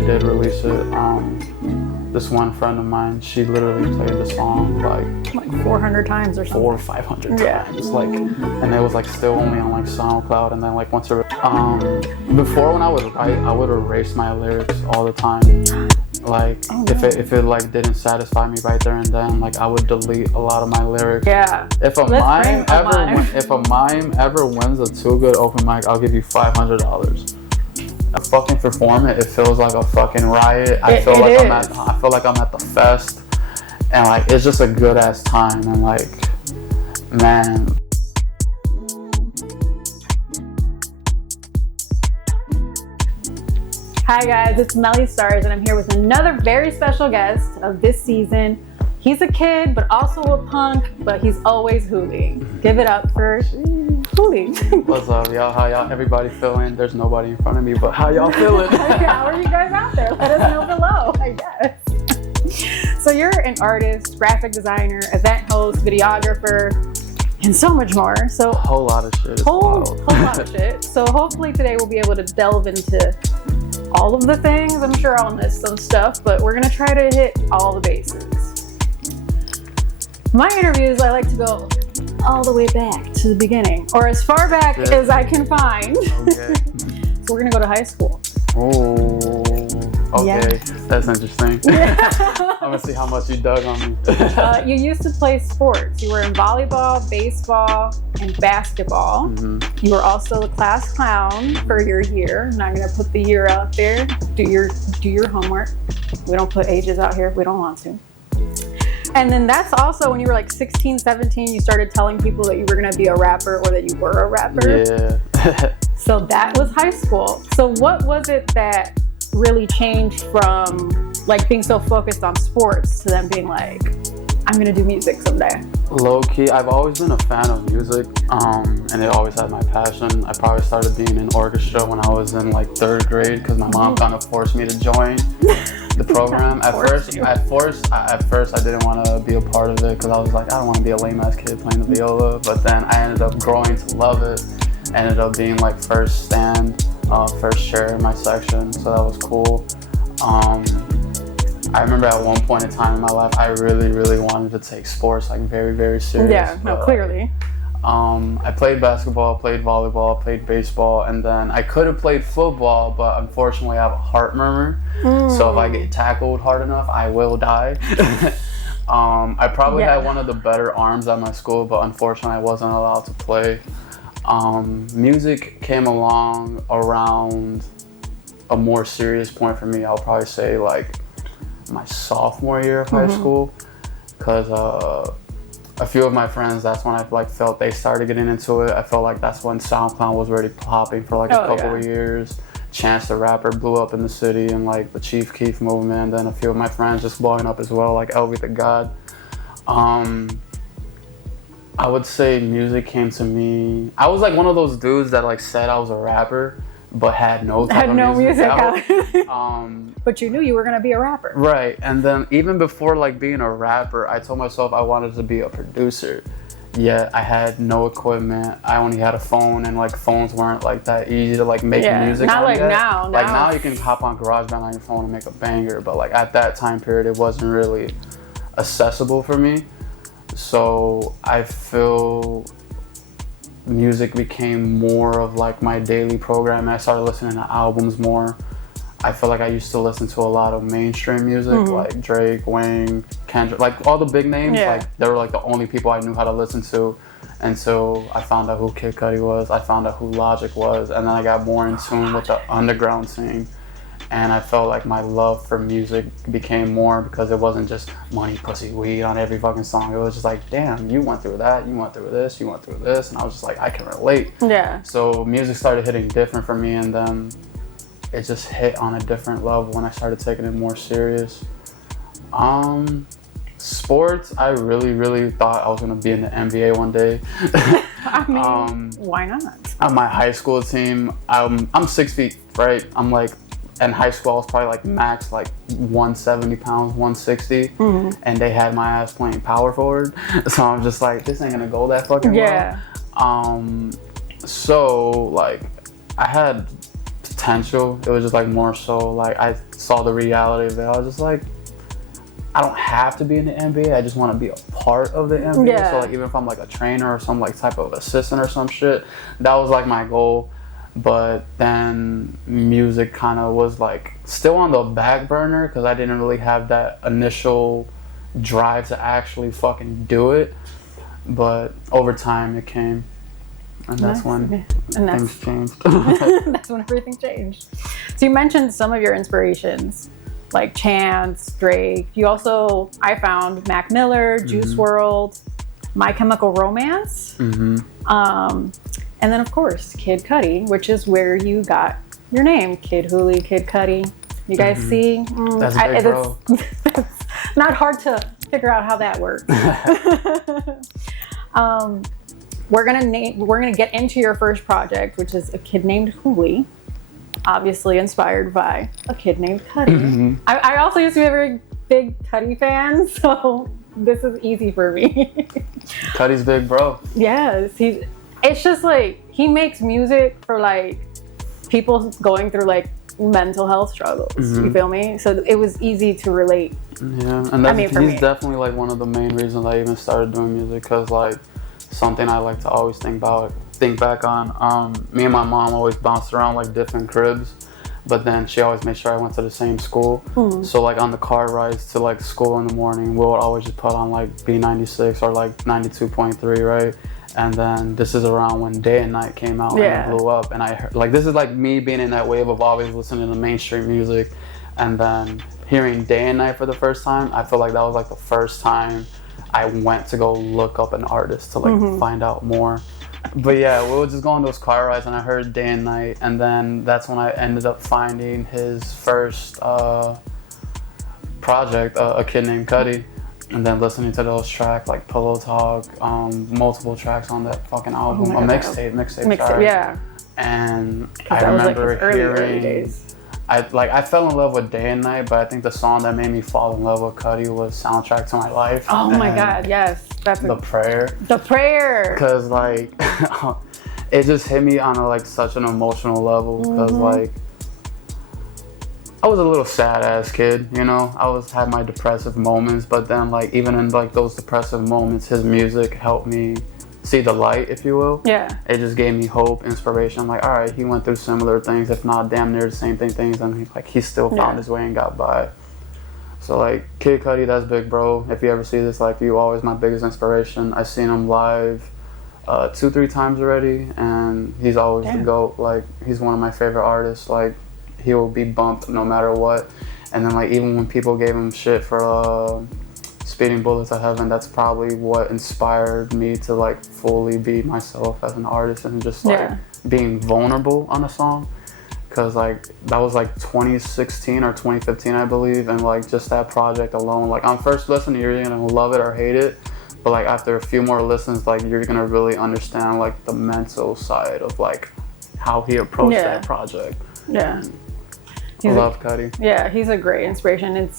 did release it. This one friend of mine, she literally played the song like 400 times or something. 400 or 500 Yeah. times. Like, and it was like still only on like SoundCloud. And then like once it, before when I would write, I would erase my lyrics all the time. Like if it like didn't satisfy me right there and then, like I would delete a lot of my lyrics. Yeah. If a mime ever wins a TooGood open mic, I'll give you $500. I fucking perform it. It feels like a fucking riot. I feel like I'm at the fest, and like it's just a good ass time. And like, man. Hi guys, it's Melly Starz, and I'm here with another very special guest of this season. He's a kid, but also a punk, but he's always Juli. Give it up for Juli. What's up, y'all? How y'all? Everybody feeling? There's nobody in front of me, but how y'all feeling? How are you guys out there? Let us know below, I guess. So you're an artist, graphic designer, event host, videographer, and so much more. So a whole lot of shit. Whole lot of shit. So hopefully today we'll be able to delve into all of the things. I'm sure I'll miss some stuff, but we're gonna try to hit all the bases. My interviews, I like to go all the way back to the beginning, or as far back as I can find. Okay. So we're gonna go to high school. Oh, okay. That's interesting. I'm gonna see how much you dug on me. You used to play sports. You were in volleyball, baseball, and basketball. Mm-hmm. You were also the class clown for your year. I'm not gonna put the year out there. Do your homework. We don't put ages out here if we don't want to. And then that's also when you were like 16, 17, you started telling people that you were going to be a rapper or that you were a rapper. Yeah. So that was high school. So what was it that really changed from like being so focused on sports to then being like, I'm going to do music someday? Low key, I've always been a fan of music, and it always had my passion. I probably started being in orchestra when I was in like 3rd grade because my mom kind of forced me to join the program. At first, I didn't want to be a part of it because I was like, I don't want to be a lame ass kid playing the viola. But then I ended up growing to love it. Ended up being like first stand, first chair in my section, so that was cool. I remember at one point in time in my life, I really, really wanted to take sports like very, very serious. Yeah, no, clearly. I played basketball, played volleyball, played baseball, and then I could have played football, but unfortunately I have a heart murmur. So if I get tackled hard enough, I will die. I probably had one of the better arms at my school, but unfortunately I wasn't allowed to play. Music came along around a more serious point for me. I'll probably say like my sophomore year of high school, because a few of my friends, that's when I like felt they started getting into it. I felt like that's when SoundCloud was already popping for like a couple of years. Chance the Rapper blew up in the city, and like the Chief Keef movement, and then a few of my friends just blowing up as well, like LV the God. I would say music came to me. I was like one of those dudes that like said I was a rapper, but had no music out. But you knew you were going to be a rapper. Right. And then even before like being a rapper, I told myself I wanted to be a producer. Yet I had no equipment. I only had a phone, and like phones weren't like that easy to like make music not on like yet. now. Like now you can hop on GarageBand on your phone and make a banger, but like at that time period it wasn't really accessible for me. So I feel music became more of like my daily program. I started listening to albums more. I feel like I used to listen to a lot of mainstream music, like Drake, Wayne, Kendrick, like all the big names. Like they were like the only people I knew how to listen to. And so I found out who Kid Cudi was. I found out who Logic was. And then I got more in tune with the underground scene. And I felt like my love for music became more because it wasn't just money, pussy, weed on every fucking song. It was just like, damn, you went through that, you went through this, you went through this. And I was just like, I can relate. Yeah. So music started hitting different for me, and then it just hit on a different level when I started taking it more serious. Sports, I really, really thought I was gonna be in the NBA one day. I mean, why not? On my high school team, I'm 6 feet, right? I'm like, in high school I was probably like max like 170 pounds, 160, and they had my ass playing power forward. So I'm just like, this ain't gonna go that fucking well. So like, I had potential. It was just like more so like I saw the reality of it. I was just like, I don't have to be in the NBA. I just want to be a part of the NBA. Yeah. So like even if I'm like a trainer or some like type of assistant or some shit, that was like my goal. But then music kind of was like still on the back burner because I didn't really have that initial drive to actually fucking do it. But over time it came, and that's when things changed. That's when everything changed. So you mentioned some of your inspirations, like Chance, Drake. You also, I found Mac Miller, Juice WRLD, My Chemical Romance, and then of course Kid Cudi, which is where you got your name, Kid Juli, Kid Cudi. You guys see? That's big, bro. It's not hard to figure out how that works. We're gonna get into your first project, which is A Kid Named Juli, obviously inspired by A Kid Named Cudi. I also used to be a very big Cudi fan, so this is easy for me. Cudi's big, bro. Yes, it's just like he makes music for like people going through like mental health struggles. You feel me? So it was easy to relate. Yeah, and he's definitely like one of the main reasons I even started doing music, because like something I like to always think back on. Me and my mom always bounced around like different cribs, but then she always made sure I went to the same school. So like on the car rides to like school in the morning, we would always just put on like B96 or like 92.3, right? And then this is around when Day and Night came out and it blew up. And I heard, like, this is like me being in that wave of always listening to mainstream music. And then hearing Day and Night for the first time, I feel like that was like the first time I went to go look up an artist to like find out more. But yeah, we would just go on those car rides and I heard Day and Night. And then that's when I ended up finding his first project, A Kid Named Cudi. And then listening to those tracks like Pillow Talk, multiple tracks on that fucking album, a mixtape. Yeah. And I remember like hearing, early days. I fell in love with Day and Night, but I think the song that made me fall in love with Cudi was Soundtrack to My Life. Oh my God, yes. That's The Prayer. The Prayer. Because like, it just hit me on like such an emotional level, because like, I was a little sad ass kid, you know. I had my depressive moments, but then like even in like those depressive moments, his music helped me see the light, if you will. Yeah. It just gave me hope, inspiration. I'm like, all right, he went through similar things, if not damn near the same things, and he still found his way and got by. So like Kid Cudi, that's big, bro. If you ever see this, like you always my biggest inspiration. I've seen him live 2-3 times already, and he's always the GOAT. Like he's one of my favorite artists. Like he will be bumped no matter what. And then like even when people gave him shit for Speeding Bullets to Heaven, that's probably what inspired me to like fully be myself as an artist and just like being vulnerable on a song. Cause like that was like 2016 or 2015, I believe, and like just that project alone, like on first listen you're gonna love it or hate it, but like after a few more listens, like you're gonna really understand like the mental side of like how he approached that project. Yeah. I love Cudi. Yeah, he's a great inspiration.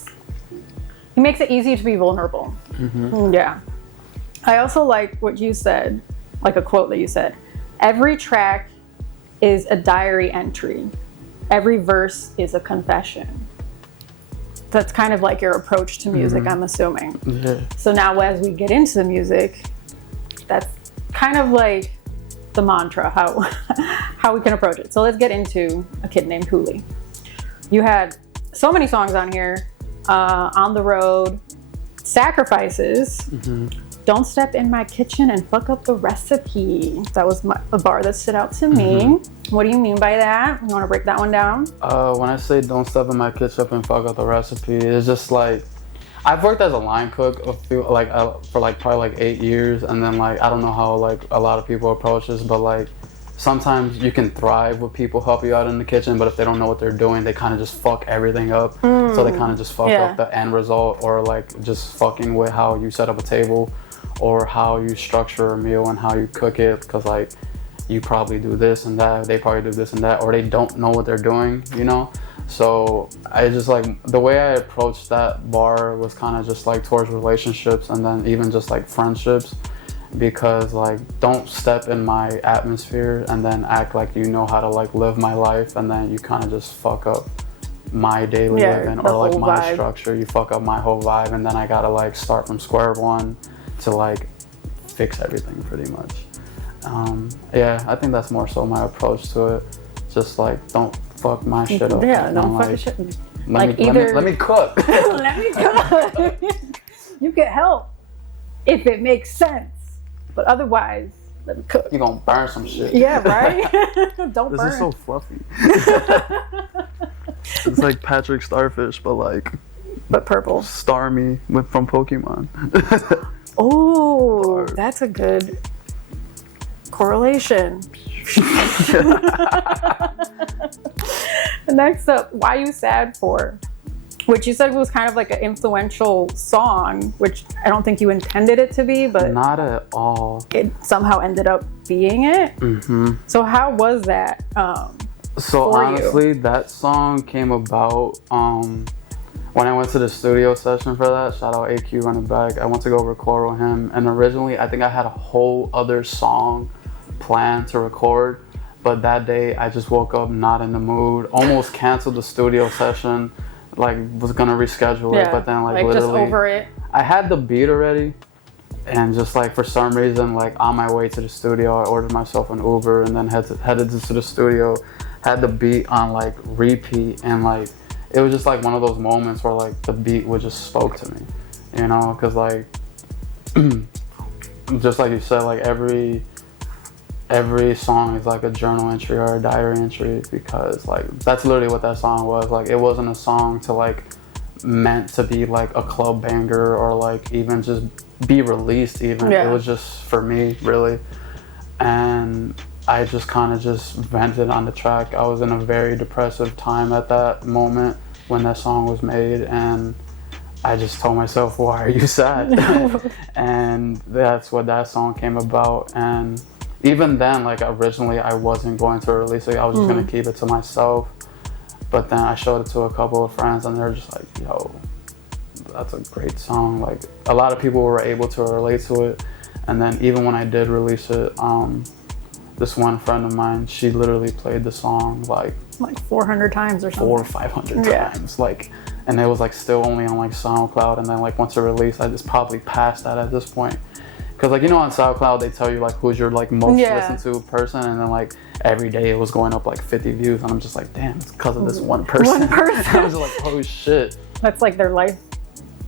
He makes it easy to be vulnerable. Yeah. I also like what you said, like a quote that you said. Every track is a diary entry. Every verse is a confession. That's kind of like your approach to music, I'm assuming. Yeah. So now as we get into the music, that's kind of like the mantra, how we can approach it. So let's get into A Kid Named Juli. You had so many songs on here, On the Road, Sacrifices, Don't Step in My Kitchen and Fuck Up the Recipe. That was a bar that stood out to me. What do you mean by that? You want to break that one down? When I say don't step in my kitchen and fuck up the recipe, it's just like, I've worked as a line cook for like probably like 8 years, and then like I don't know how like a lot of people approach this, but like sometimes you can thrive with people help you out in the kitchen, but if they don't know what they're doing, they kind of just fuck everything up. So they kind of just fuck up the end result, or like just fucking with how you set up a table or how you structure a meal and how you cook it, because like you probably do this and that, they probably do this and that, or they don't know what they're doing, you know? So I just like, the way I approached that bar was kind of just like towards relationships and then even just like friendships. because like don't step in my atmosphere and then act like you know how to like live my life, and then you kind of just fuck up my daily living or like my vibe. Structure. You fuck up my whole vibe, and then I gotta like start from square one to like fix everything pretty much. Yeah, I think that's more so my approach to it. Just like don't fuck my shit up. Yeah, don't fuck like, shit. Let me cook. Let me cook. You get help if it makes sense, but otherwise, let me cook. You're gonna burn some shit. Yeah, right? Don't burn. This is so fluffy. It's like Patrick Starfish, but purple. Starmie from Pokemon. Oh, that's a good correlation. Next up, Why You Sad For? Which you said was kind of like an influential song, which I don't think you intended it to be, but not at all. It somehow ended up being it. Mm-hmm. So how was that? So honestly, that song came about when I went to the studio session for that. Shout out AQ running back. I went to go record with him, and originally I think I had a whole other song planned to record, but that day I just woke up not in the mood. Almost canceled the studio session. Like was gonna reschedule it, but then like literally just over it. I had the beat already, and just like for some reason, like on my way to the studio, I ordered myself an Uber and then headed to the studio, had the beat on like repeat, and like it was just like one of those moments where like the beat would just spoke to me, you know, because like just like you said, like every song is like a journal entry or a diary entry, because like that's literally what that song was. Like it wasn't a song to like meant to be like a club banger or like even just be released even. It was just for me really, and I just kind of just vented on the track. I was in a very depressive time at that moment when that song was made, and I just told myself, why are you sad? And that's what that song came about. And even then, like originally I wasn't going to release it. I was just going to keep it to myself. But then I showed it to a couple of friends, and they're just like, yo, that's a great song. Like a lot of people were able to relate to it. And then even when I did release it, this one friend of mine, she literally played the song like 400 times or something. 400 or 500 times. Like, and it was like still only on like SoundCloud. And then like once it released, I just probably passed that at this point. Cause like, you know, on SoundCloud, they tell you like who's your like most listened to person. And then like every day it was going up like 50 views. And I'm just like, damn, it's because of this one person. I was like, oh shit. That's like their life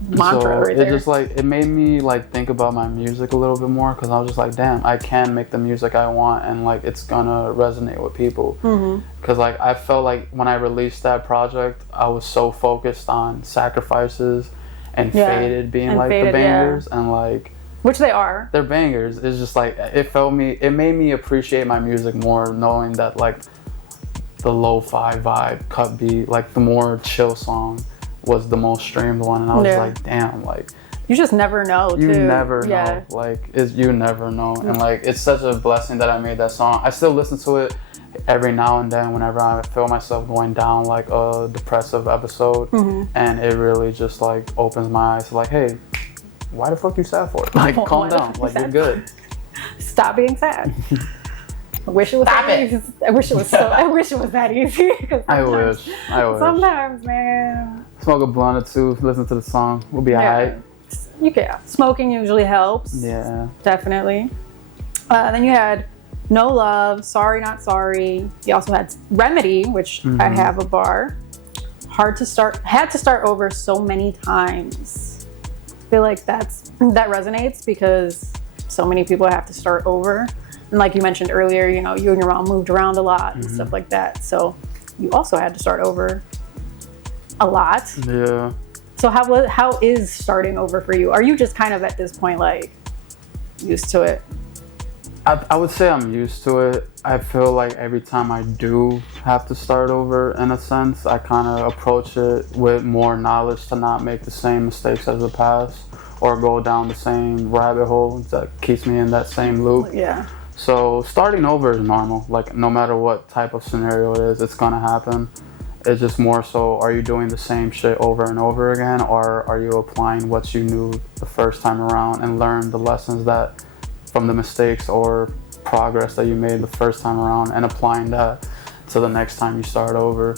mantra right there. It just like, it made me like think about my music a little bit more. Cause I was just like, damn, I can make the music I want. And like, it's gonna resonate with people. Cause like, I felt like when I released that project, I was so focused on Sacrifices and Faded being and like Faded, the bangers. And like, which they are. They're bangers. It's just like, it made me appreciate my music more, knowing that like the lo-fi vibe, cut beat, like the more chill song was the most streamed one. And I was like, damn, like. You just never know, You never know. Like, you never know. And like, it's such a blessing that I made that song. I still listen to it every now and then whenever I feel myself going down like a depressive episode. And it really just like opens my eyes to like, hey, why the fuck you sad for? Like, calm down. Like, you're good. Stop being sad. I wish it was that easy. I wish it was that easy. I wish. Sometimes, man. Smoke a blunt or two, listen to the song. We'll be alright. You can. Smoking usually helps. Yeah. Definitely. Then you had No Love, Sorry Not Sorry. You also had Remedy, which I have a bar. Had to start over so many times. I feel like that resonates because so many people have to start over. And like you mentioned earlier, you know, you and your mom moved around a lot and stuff like that. So you also had to start over a lot. Yeah. So how is starting over for you? Are you just kind of at this point like used to it? I would say I'm used to it. I feel like every time I do have to start over, in a sense, I kind of approach it with more knowledge to not make the same mistakes as the past or go down the same rabbit hole that keeps me in that same loop. Yeah. So starting over is normal. Like no matter what type of scenario it is, it's gonna happen. It's just more so, are you doing the same shit over and over again, or are you applying what you knew the first time around and learn the lessons that from the mistakes or progress that you made the first time around and applying that to the next time you start over.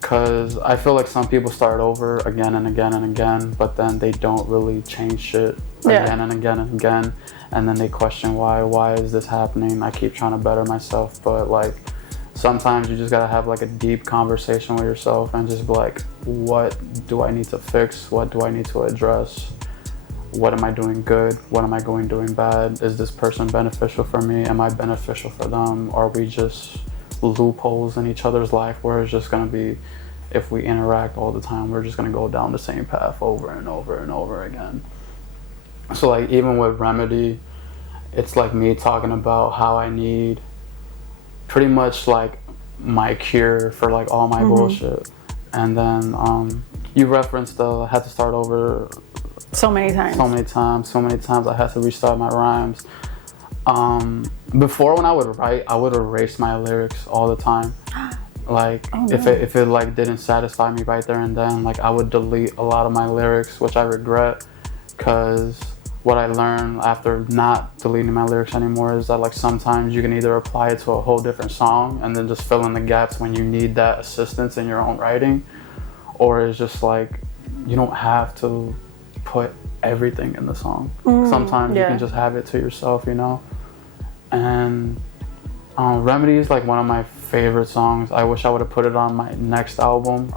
Because I feel like some people start over again and again and again, but then they don't really change shit again and again and again, and then they question why is this happening? I keep trying to better myself, but like sometimes you just gotta have like a deep conversation with yourself and just be like, what do I need to fix? What do I need to address? What am I doing good? What am I doing bad? Is this person beneficial for me? Am I beneficial for them? Are we just loopholes in each other's life where it's just going to be, if we interact all the time, we're just going to go down the same path over and over and over again? So like even with Remedy, it's like me talking about how I need pretty much like my cure for like all my bullshit. And then you referenced the had to start over so many times I had to restart my rhymes. Before, when I would write, I would erase my lyrics all the time. Like if it like didn't satisfy me right there and then, like I would delete a lot of my lyrics, which I regret, because what I learned after not deleting my lyrics anymore is that like sometimes you can either apply it to a whole different song and then just fill in the gaps when you need that assistance in your own writing, or it's just like you don't have to put everything in the song. Sometimes you can just have it to yourself, you know. And Remedy is like one of my favorite songs. I wish I would have put it on my next album,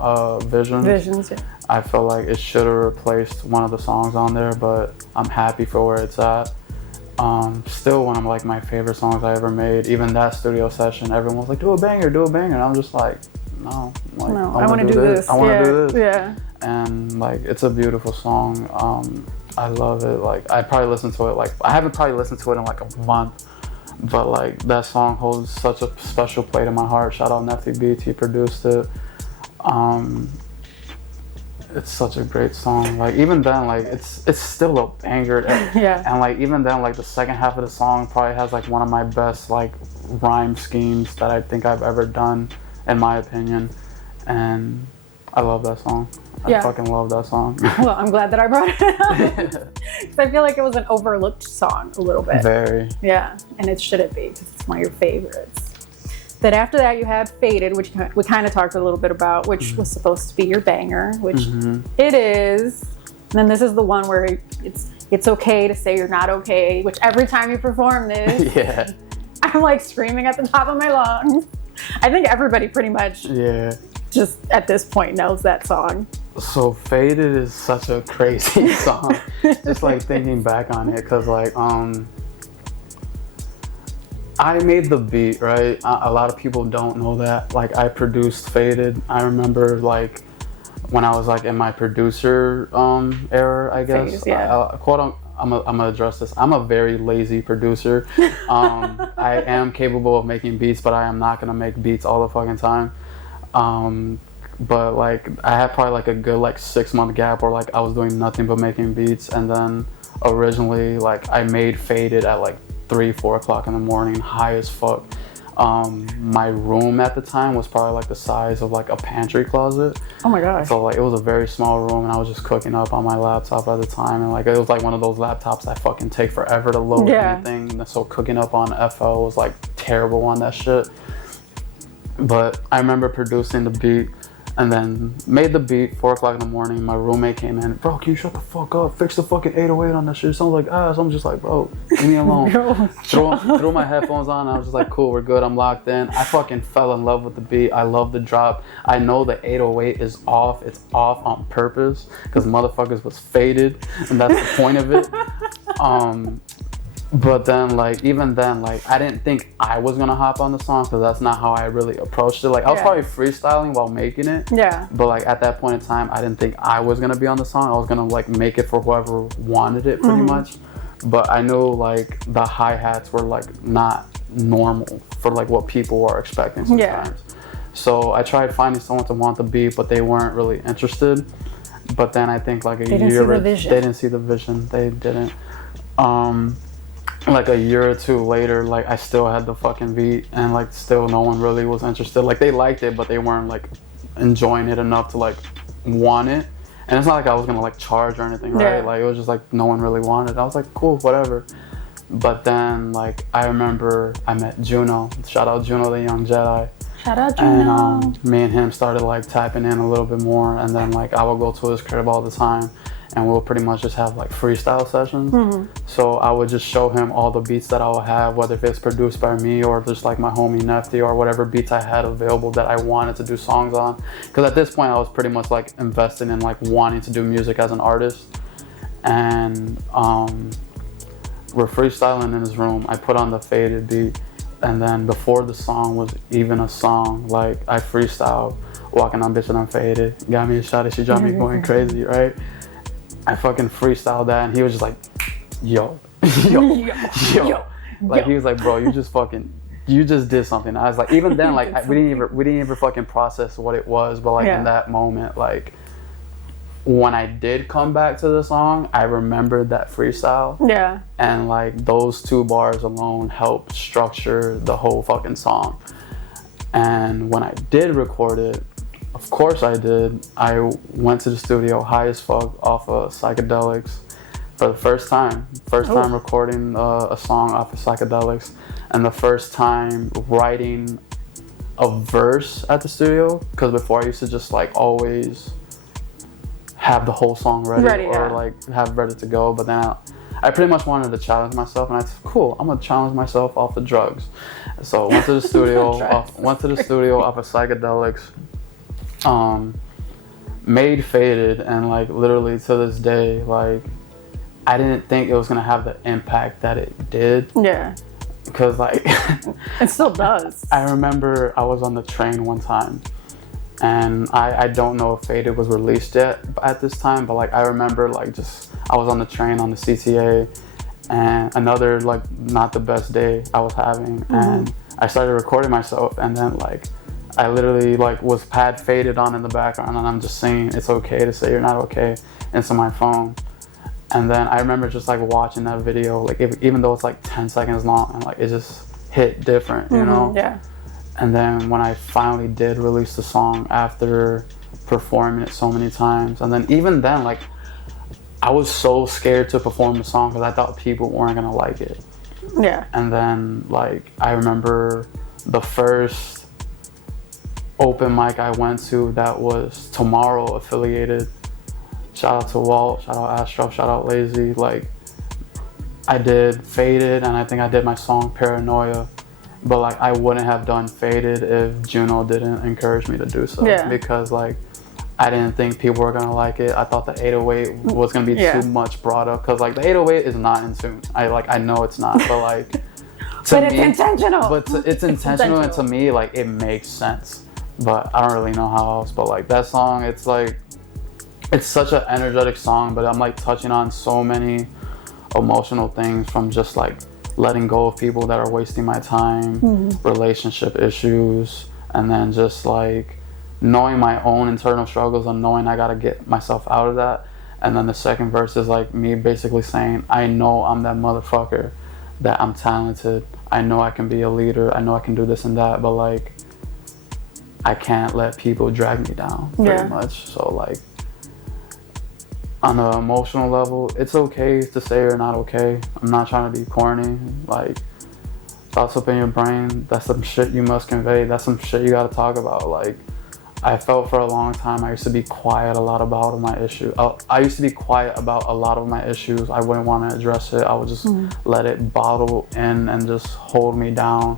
Visions. Yeah. I feel like it should have replaced one of the songs on there, but I'm happy for where it's at. Still one of like my favorite songs I ever made. Even that studio session, everyone was like, do a banger. And I'm just like, no, like, no, I want to do this. I want to do this. Yeah. And like, it's a beautiful song. I love it. Like, I probably listened to it, like, I haven't probably listened to it in like a month, but like that song holds such a special place in my heart. Shout out Nefty Beats, he produced it. It's such a great song. Like even then, like it's still a banger. And like even then, like the second half of the song probably has like one of my best like rhyme schemes that I think I've ever done, in my opinion. And I love that song. I fucking love that song. Well, I'm glad that I brought it up. Because I feel like it was an overlooked song a little bit. Very. Yeah, and it shouldn't be, because it's one of your favorites. Then after that you have Faded, which we kind of talked a little bit about, which was supposed to be your banger, which it is. And then this is the one where it's okay to say you're not okay, which every time you perform this, I'm like screaming at the top of my lungs. I think everybody pretty much just at this point knows that song. So Faded is such a crazy song. Just like thinking back on it, because like I made the beat, right? A lot of people don't know that. Like I produced Faded. I remember like when I was like in my producer era, I guess. I'm gonna address this. I'm a very lazy producer. I am capable of making beats, but I am not gonna make beats all the fucking time. But like I had probably like a good like 6-month gap where like I was doing nothing but making beats, and then originally like I made Faded at like 3-4 o'clock in the morning, high as fuck. My room at the time was probably like the size of like a pantry closet. Oh my god. So like it was a very small room, and I was just cooking up on my laptop at the time, and like it was like one of those laptops that fucking take forever to load anything. So cooking up on FL was like terrible on that shit. But I remember producing the beat and then made the beat 4 o'clock in the morning. My roommate came in, bro, can you shut the fuck up? Fix the fucking 808 on that shit. It sounds like ass. I'm just like, bro, leave me alone. threw my headphones on, and I was just like, cool, we're good, I'm locked in. I fucking fell in love with the beat. I love the drop. I know the 808 is off. It's off on purpose because motherfuckers was faded, and that's the point of it. But then, like, even then, like, I didn't think I was gonna hop on the song, because that's not how I really approached it. Like, I was probably freestyling while making it. Yeah. But, like, at that point in time, I didn't think I was gonna be on the song. I was gonna, like, make it for whoever wanted it, pretty much. But I knew, like, the hi-hats were, like, not normal for, like, what people are expecting sometimes. So I tried finding someone to want the beat, but they weren't really interested. But then I think, like, they didn't see the vision. They didn't. Like a year or two later, like I still had the fucking beat, and like still no one really was interested. Like they liked it, but they weren't like enjoying it enough to like want it. And it's not like I was gonna like charge or anything, right? Yeah. Like it was just like no one really wanted it. I was like, cool, whatever. But then like I remember I met Juno. Shout out Junotheyungjedi. Shout out Juno. And me and him started like tapping in a little bit more, and then like I would go to his crib all the time, and we'll pretty much just have like freestyle sessions. So I would just show him all the beats that I would have, whether if it's produced by me or just like my homie Nefty or whatever beats I had available that I wanted to do songs on. Because at this point I was pretty much like invested in like wanting to do music as an artist. And we're freestyling in his room. I put on the faded beat, and then before the song was even a song, like I freestyled walking on bitch and I'm faded, got me a shot and she dropped me going crazy, right? I fucking freestyled that, and he was just like, yo. Like he was like, bro, you just did something. I was like, even then, like we didn't even fucking process what it was, but like in that moment, like when I did come back to the song, I remembered that freestyle. Yeah. And like those 2 bars alone helped structure the whole fucking song. And when I did record it, of course I did, I went to the studio high as fuck off of psychedelics for the first time. First time recording a song off of psychedelics, and the first time writing a verse at the studio, because before I used to just like always have the whole song ready or like have ready to go, but then I pretty much wanted to challenge myself, and I said, cool, I'm gonna challenge myself off of drugs. So went to the studio off of psychedelics, made Faded, and like literally to this day, like I didn't think it was gonna have the impact that it did. Yeah. Because like it still does. I remember I was on the train one time, and I don't know if Faded was released yet at this time, but like I remember like just I was on the train on the CTA, and another like not the best day I was having, and I started recording myself, and then like I literally like was pad faded on in the background, and I'm just singing "It's Okay to Say You're Not Okay" into my phone. And then I remember just like watching that video, like even though it's like 10 seconds long, and like it just hit different, you know? Yeah. And then when I finally did release the song after performing it so many times, and then even then, like I was so scared to perform the song because I thought people weren't gonna like it. Yeah. And then like I remember the first open mic I went to that was Tomorrow affiliated. Shout out to Walt, shout out Astro, shout out Lazzey. Like I did Faded, and I think I did my song Paranoia, but like I wouldn't have done Faded if Juno didn't encourage me to do so. Yeah. Because like I didn't think people were gonna like it. I thought the 808 was gonna be too much brought up, because like the 808 is not in tune. I know it's not, but like but it's intentional. But it's intentional, and to me like it makes sense. But I don't really know how else. But like that song, it's like it's such an energetic song, but I'm like touching on so many emotional things, from just like letting go of people that are wasting my time, relationship issues, and then just like knowing my own internal struggles and knowing I gotta get myself out of that. And then the second verse is like me basically saying, I know I'm that motherfucker, that I'm talented, I know I can be a leader, I know I can do this and that, but like I can't let people drag me down pretty much. So like on an emotional level, it's okay to say you're not okay. I'm not trying to be corny. Like, thoughts up in your brain, that's some shit you must convey. That's some shit you gotta talk about. Like, I felt for a long time I used to be quiet a lot about my issues. I used to be quiet about a lot of my issues. I wouldn't want to address it. I would just let it bottle in and just hold me down.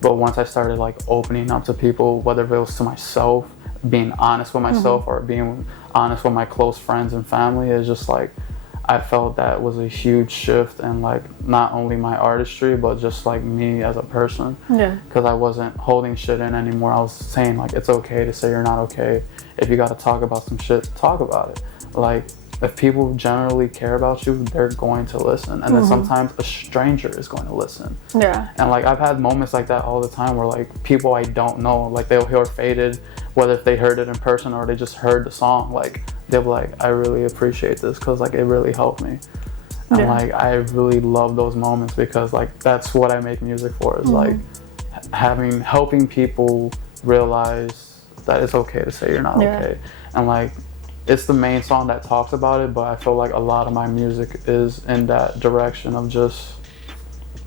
But once I started like opening up to people, whether it was to myself, being honest with myself, or being honest with my close friends and family, it's just like I felt that was a huge shift in like not only my artistry but just like me as a person. Yeah. Because I wasn't holding shit in anymore. I was saying like it's okay to say you're not okay. If you got to talk about some shit, talk about it. Like if people generally care about you, they're going to listen. And then sometimes a stranger is going to listen. Yeah. And like I've had moments like that all the time where like people I don't know, like they'll hear Faded, whether if they heard it in person or they just heard the song, like they'll be like, I really appreciate this because like it really helped me. And like I really love those moments, because like that's what I make music for, is like helping people realize that it's okay to say you're not okay. And like it's the main song that talks about it, but I feel like a lot of my music is in that direction of just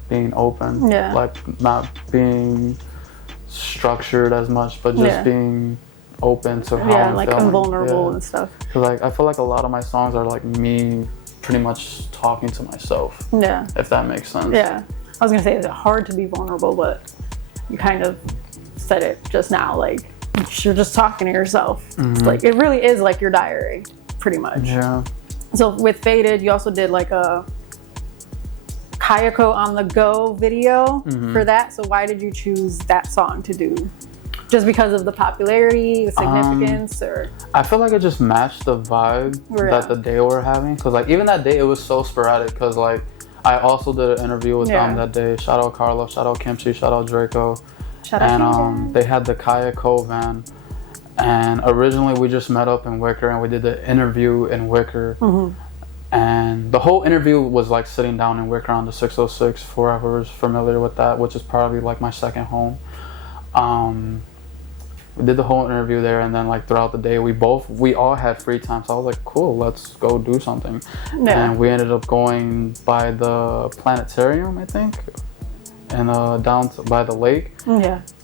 being open. Yeah. Like not being structured as much, but just being open to how I'm like feeling. and vulnerable and stuff. Cause like I feel like a lot of my songs are like me pretty much talking to myself. Yeah. If that makes sense. Yeah. I was gonna say, is it hard to be vulnerable, but you kind of said it just now, like you're just talking to yourself. It's like it really is like your diary, pretty much. Yeah. So with Faded, you also did like a Kayako on the Go video for that. So why did you choose that song to do? Just because of the popularity, the significance, or? I feel like it just matched the vibe that the day we're having. Cause like even that day it was so sporadic. Cause like I also did an interview with them that day. Shout out Carlos, shout out Kimchi, shout out Draco. And they had the Kayako van. And originally we just met up in Wicker and we did the interview in Wicker. And the whole interview was like sitting down in Wicker on the 606, for whoever's familiar with that, which is probably like my second home. We did the whole interview there, and then like throughout the day we all had free time, so I was like, cool, let's go do something. And we ended up going by the planetarium, I think, and down by the lake.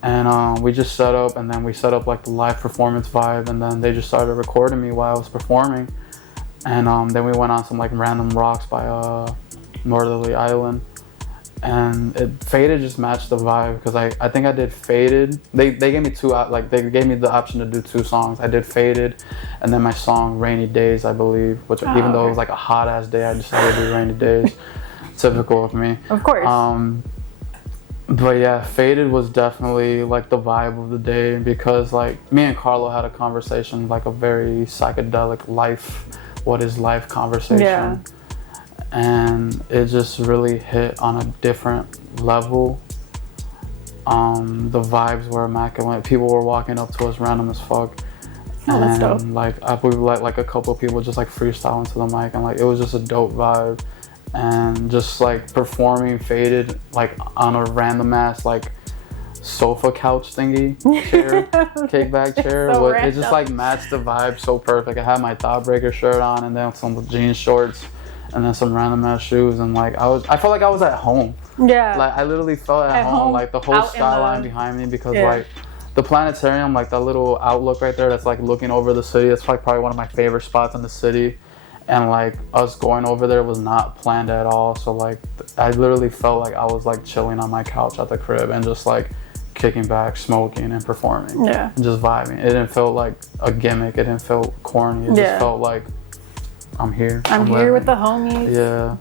And we just set up, and then we set up like the live performance vibe, and then they just started recording me while I was performing. And then we went on some like random rocks by Northerly Island. And Faded just matched the vibe, because I think I did Faded. They gave me they gave me the option to do 2 songs. I did Faded, and then my song Rainy Days, I believe, which even though it was like a hot ass day, I decided to do Rainy Days. Typical of me. Of course. But yeah, Faded was definitely like the vibe of the day, because like me and Carlo had a conversation, like a very psychedelic what is life conversation. And it just really hit on a different level. The vibes were immaculate. People were walking up to us random as fuck. Oh, that's dope. Like we let like a couple of people just like freestyle into the mic, and like it was just a dope vibe. And just like performing Faded like on a random ass like sofa couch thingy chair, kickback chair. So it just like matched the vibe so perfect. I had my Thoughtbreaker shirt on, and then some jean shorts, and then some random ass shoes, and like I felt like I was at home. Like I literally felt at home, like the whole skyline behind me, because like the planetarium, like that little outlook right there that's like looking over the city, that's like probably one of my favorite spots in the city. And like us going over there was not planned at all. So like I literally felt like I was like chilling on my couch at the crib and just like kicking back, smoking and performing. And just vibing. It didn't feel like a gimmick. It didn't feel corny. It just felt like I'm here. I'm here with the homies. Yeah.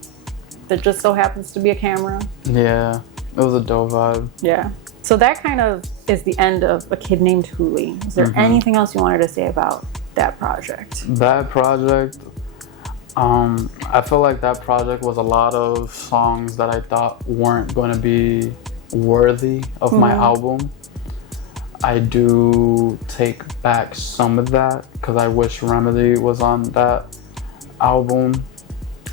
There just so happens to be a camera. Yeah. It was a dope vibe. Yeah. So that kind of is the end of A Kid Named Juli. Is there anything else you wanted to say about that project? That project, I feel like that project was a lot of songs that I thought weren't going to be worthy of my album. I do take back some of that, because I wish Remedy was on that album.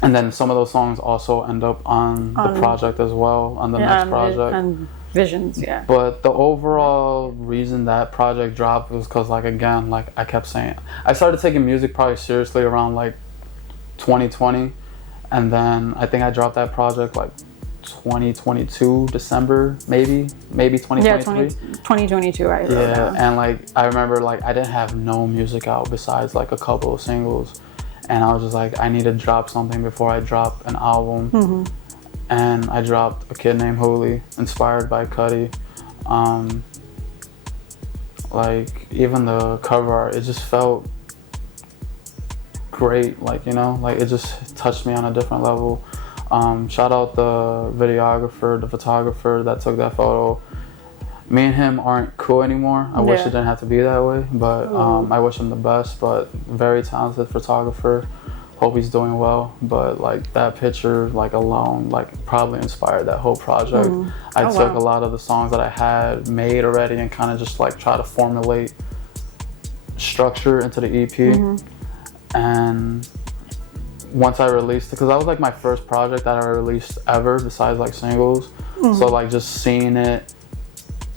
And then some of those songs also end up on the project as well, on the next project. And Visions, But the overall reason that project dropped was because, like, again, like I kept saying, I started taking music probably seriously around like 2020, and then I think I dropped that project like 2022 December, maybe 2023. 2022, right? And like I remember like I didn't have no music out besides like a couple of singles, and I was just like, I need to drop something before I drop an album. And I dropped A Kid Named Juli, inspired by Cudi. Like even the cover art, it just felt great, like, you know, like it just touched me on a different level. Shout out the videographer, the photographer that took that photo. Me and him aren't cool anymore. I wish it didn't have to be that way, but I wish him the best. But very talented photographer. Hope he's doing well. But like that picture, like alone, like probably inspired that whole project. I took a lot of the songs that I had made already and kind of just like try to formulate structure into the EP. And once I released it, because that was like my first project that I released ever besides like singles. So like just seeing it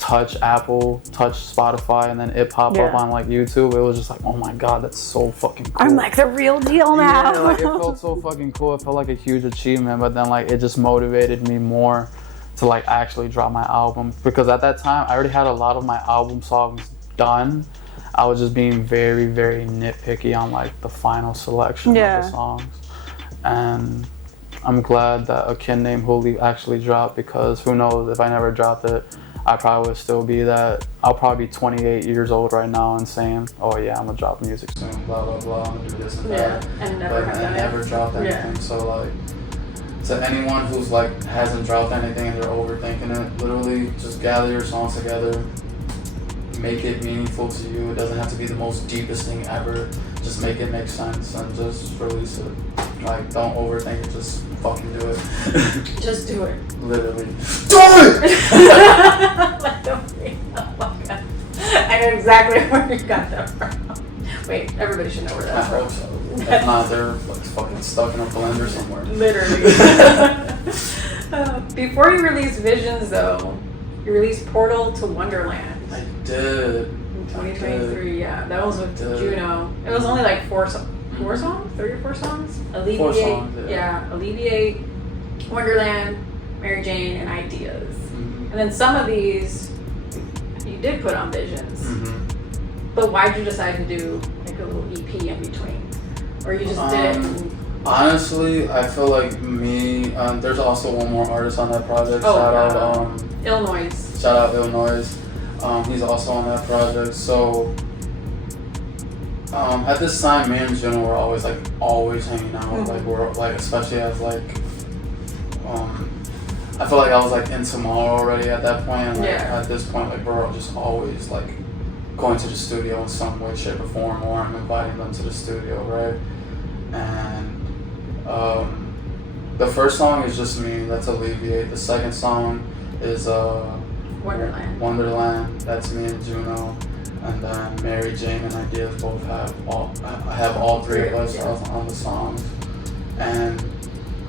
touch Apple, touch Spotify, and then it pop up on like YouTube, it was just like, oh my god, that's so fucking cool. I'm like the real deal now. Yeah, like it felt so fucking cool. It felt like a huge achievement, but then like it just motivated me more to like actually drop my album, because at that time I already had a lot of my album songs done. I was just being very, very nitpicky on like the final selection of the songs. And I'm glad that A Kid Named Juli actually dropped, because who knows, if I never dropped it, I probably would still be that. I'll probably be 28 years old right now and saying, oh yeah, I'm gonna drop music soon, blah blah blah, I'm gonna do this and that. And never dropped anything. So like, to anyone who's like hasn't dropped anything and they're overthinking it, literally just gather your songs together, make it meaningful to you. It doesn't have to be the most deepest thing ever. Just make it make sense and just release it. Like, don't overthink it, just fucking do it. Just do it. Literally. Do it! I know exactly where you got that from. Wait, everybody should know where that's from. I hope so. If not, they're like fucking stuck in a blender somewhere. Literally. Before you released Visions, though, you released Portal to Wonderland. I did. In 2023, yeah. That was with Juno. It was only like 4 songs? 3 or 4 songs? Alleviate. 4 songs, yeah. Alleviate, Wonderland, Mary Jane, and Ideas. Mm-hmm. And then some of these you did put on Visions. Mm-hmm. But why'd you decide to do like a little EP in between? Or you just did it? Honestly, I feel like me, there's also one more artist on that project. Shout out Illinois. Shout out Illinois. He's also on that project. So at this time, me and Juno were always hanging out. Mm-hmm. Like we're like, especially as like I feel like I was like in Tomorrow already at that point. And, like, at this point, like we're just always like going to the studio in some way, shape, or form, or I'm inviting them to the studio, right? And the first song is just me. That's Alleviate. The second song is Wonderland. That's me and Juno. And then Mary Jane and Ideas both have all 3 of us on the songs. And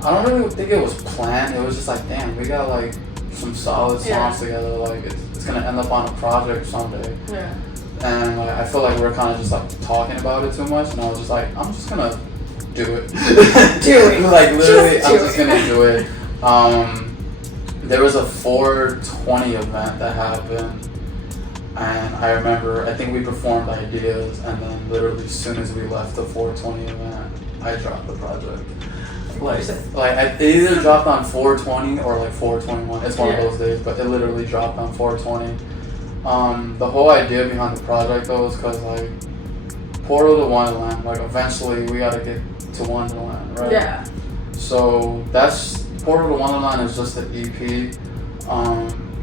I don't really think it was planned. It was just like, damn, we got like some solid songs together. Like it's gonna end up on a project someday. Yeah. And like I feel like we're kind of just like talking about it too much. And I was just like, I'm just gonna do it. Do it. Like literally, I'm just gonna do it. There was a 420 event that happened, and I remember, I think we performed Ideas, and then literally as soon as we left the 420 event, I dropped the project. It either dropped on 420 or like 421. It's one of those days, but it literally dropped on 420. The whole idea behind the project though is because like Portal to Wonderland, like eventually we gotta get to Wonderland, right? Yeah. So that's Portal to Wonderland is just an EP.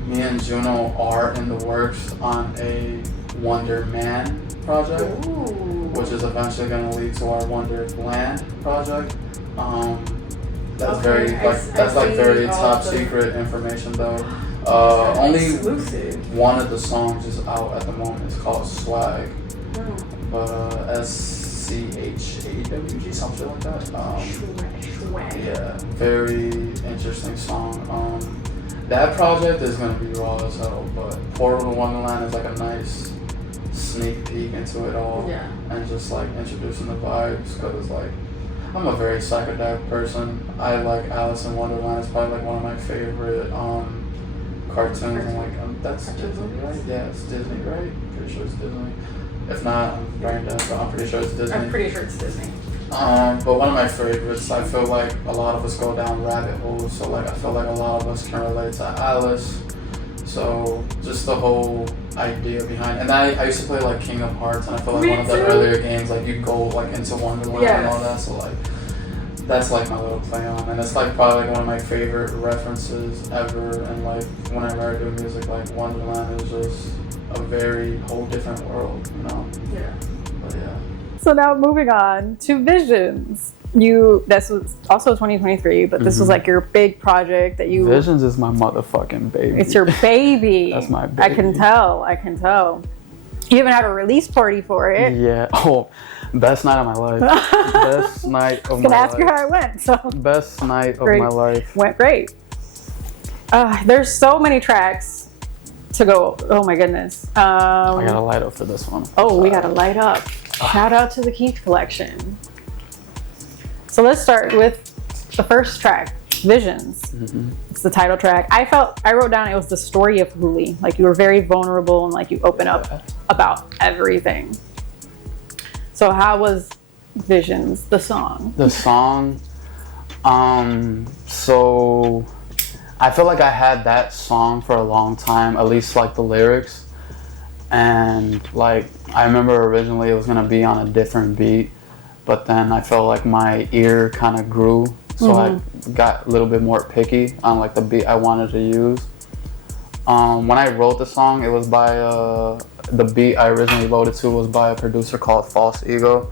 Me and Juno are in the works on a Wonderman project, which is eventually going to lead to our Wonderland project. That's very very top secret information though. Only exclusive. One of the songs is out at the moment. It's called Swag. But SCHAWG, something like that. Swag. Yeah, very interesting song. That project is gonna be raw as hell, but Portal to Wonderland is like a nice sneak peek into it all, and just like introducing the vibes. Cause like I'm a very psychedelic person. I like Alice in Wonderland. It's probably like one of my favorite cartoons. And like that's Disney, right? Yeah, it's Disney, right? Pretty sure it's Disney. If not, I'm brain dead, but I'm pretty sure it's Disney. I'm pretty sure it's Disney. But one of my favorites, I feel like a lot of us go down rabbit holes, so like I feel like a lot of us can relate to Alice. So just the whole idea behind, and I used to play like Kingdom Hearts, and I feel like one of the earlier games, like you go like into Wonderland and all that, so like that's like my little play on, and it's like probably like one of my favorite references ever. And like whenever I do music, like Wonderland is just a very whole different world, you know? Yeah. But yeah. So now moving on to Visions. This was also 2023, but this was like your big project that you... Visions is my motherfucking baby. It's your baby. That's my baby. I can tell. You even had a release party for it. Yeah. Oh, best night of my life. Best night of my life. I was going to ask you how it went. So best night of my life. Went great. There's so many tracks to go. Oh my goodness. I gotta light up for this one. Oh, we gotta light up. Shout out to the Keith collection. So let's start with the first track, Visions. It's the title track. I wrote down it was the story of Juli. Like, you were very vulnerable and like you open up about everything. So how was Visions, the song? The song, so I feel like I had that song for a long time, at least like the lyrics. And like, I remember originally it was gonna be on a different beat, but then I felt like my ear kind of grew. So I got a little bit more picky on like the beat I wanted to use. When I wrote the song, it was by, the beat I originally wrote it to was by a producer called False Ego.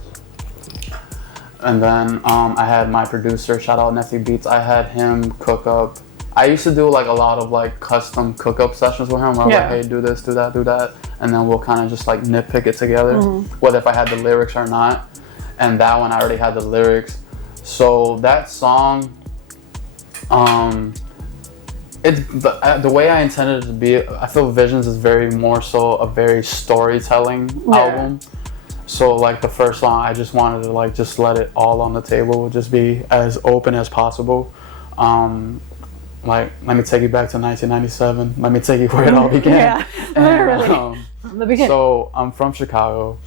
And then I had my producer, shout out Nephew Beats, I had him cook up. I used to do like a lot of like custom cook up sessions with him where I was like, hey, do this, do that. And then we'll kind of just like nitpick it together, whether if I had the lyrics or not. And that one I already had the lyrics. So that song, it's the way I intended it to be. I feel Visions is very more so a very storytelling album. So like the first song, I just wanted to like just let it all on the table, just be as open as possible. Like, let me take you back to 1997. Let me take you where it all began. Literally. The beginning. So I'm from Chicago.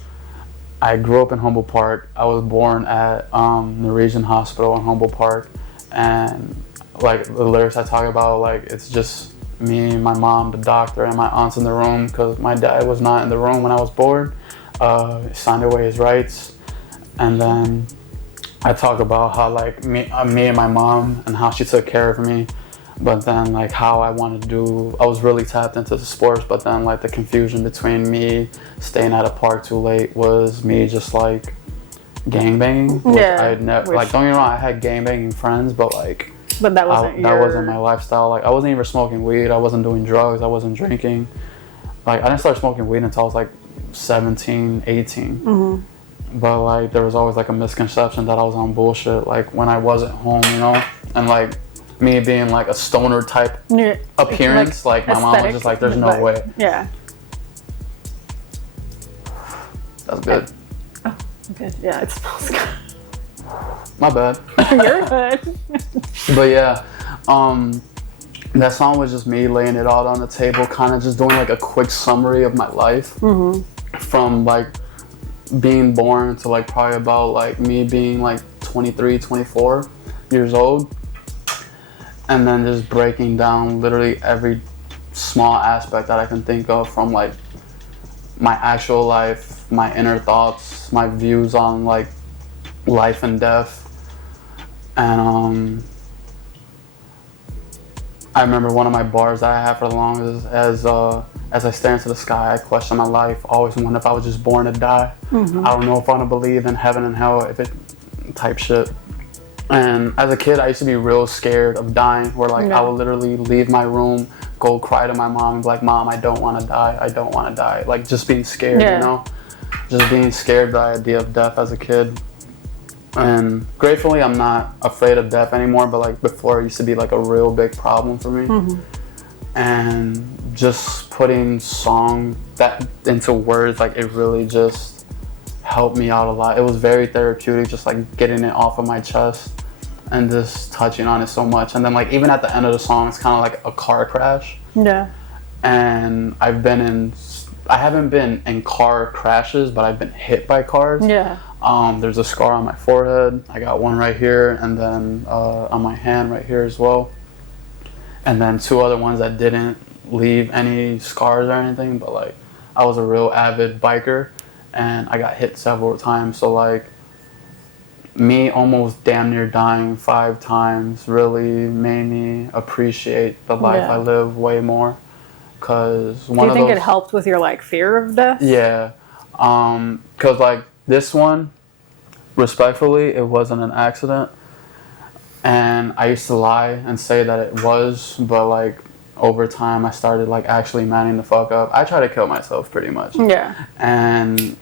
I grew up in Humboldt Park. I was born at the Region Hospital in Humboldt Park, and like the lyrics I talk about, like it's just me, my mom, the doctor, and my aunts in the room because my dad was not in the room when I was born. He signed away his rights, and then I talk about how like me and my mom and how she took care of me. But then like how I wanted to do, I was really tapped into the sports, but then like the confusion between me staying at a park too late was me just like gangbanging. I'd never, like, don't get me wrong, I had gangbanging friends, but like, but that wasn't that wasn't my lifestyle. Like, I wasn't even smoking weed, I wasn't doing drugs, I wasn't drinking. Like, I didn't start smoking weed until I was like 17, 18. But like, there was always like a misconception that I was on bullshit, like when I wasn't home, you know? And like, me being like a stoner type appearance, like my mom was just like, there's no way. Yeah. That's good. Oh, good. Yeah, it smells good. My bad. You're good. But yeah, that song was just me laying it all on the table, kind of just doing like a quick summary of my life. From like being born to like probably about like me being like 23, 24 years old. And then just breaking down literally every small aspect that I can think of, from like my actual life, my inner thoughts, my views on like life and death. And I remember one of my bars that I had for the longest, as I stare into the sky, I question my life, always wonder if I was just born to die. I don't know if I want to believe in heaven and hell, if it type shit. And as a kid, I used to be real scared of dying, where like I would literally leave my room, go cry to my mom and be like, Mom, I don't want to die, I don't want to die. Like, just being scared, you know? Just being scared by the idea of death as a kid. And gratefully, I'm not afraid of death anymore, but like before, it used to be like a real big problem for me. And just putting song that into words, like it really just helped me out a lot. It was very therapeutic, just like getting it off of my chest and just touching on it so much. And then like even at the end of the song, it's kind of like a car crash. And I haven't been in car crashes, but I've been hit by cars. There's a scar on my forehead. I got one right here, and then on my hand right here as well. And then 2 other ones that didn't leave any scars or anything, but like I was a real avid biker and I got hit several times. So like me almost damn near dying 5 times really made me appreciate the life I live way more. Cause one Do you think it helped with your like fear of death? Yeah, cause like this one, respectfully, it wasn't an accident. And I used to lie and say that it was, but like over time I started like actually manning the fuck up. I tried to kill myself pretty much. And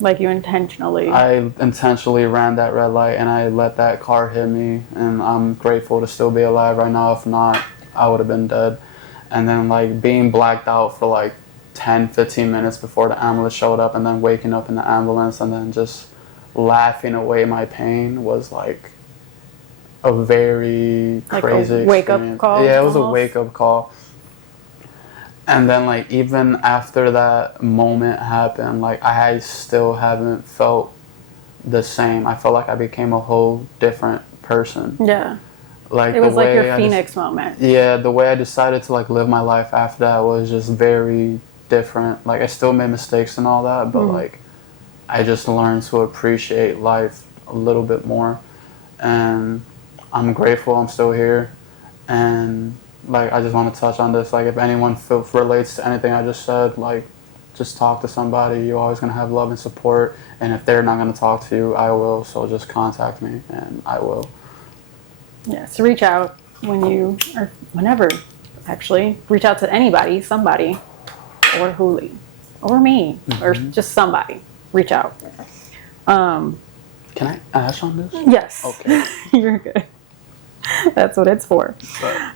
like I intentionally ran that red light and I let that car hit me, and I'm grateful to still be alive right now. If not, I would have been dead. and then like being blacked out for like 10-15 minutes before the ambulance showed up, and then waking up in the ambulance and then just laughing away my pain was like a very crazy a wake up call. Yeah, it was a wake up call. And then like even after that moment happened, like I still haven't felt the same. I felt like I became a whole different person. Yeah. Like it was like your Phoenix moment. Yeah, the way I decided to like live my life after that was just very different. Like I still made mistakes and all that, but like I just learned to appreciate life a little bit more, and I'm grateful I'm still here. And like I just want to touch on this, like if anyone relates to anything I just said, like just talk to somebody. You're always going to have love and support, and if they're not going to talk to you, I will. So just contact me and I will. Yeah, so reach out whenever, actually. Reach out to anybody, somebody, or Juli, or me, or just somebody. Reach out. Can I ash on this? Yes. Okay. You're good. That's what it's for.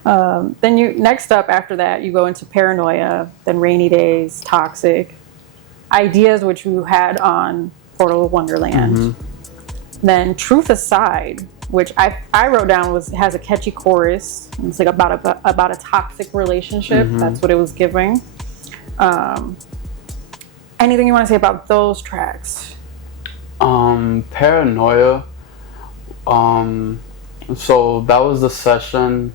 Then next up after that, you go into Paranoia, then Rainy Days, Toxic, Ideas, which you had on Portal of Wonderland. Then Truth Aside, which I wrote down has a catchy chorus. It's like about a toxic relationship. That's what it was giving. Anything you want to say about those tracks? Paranoia. So that was the session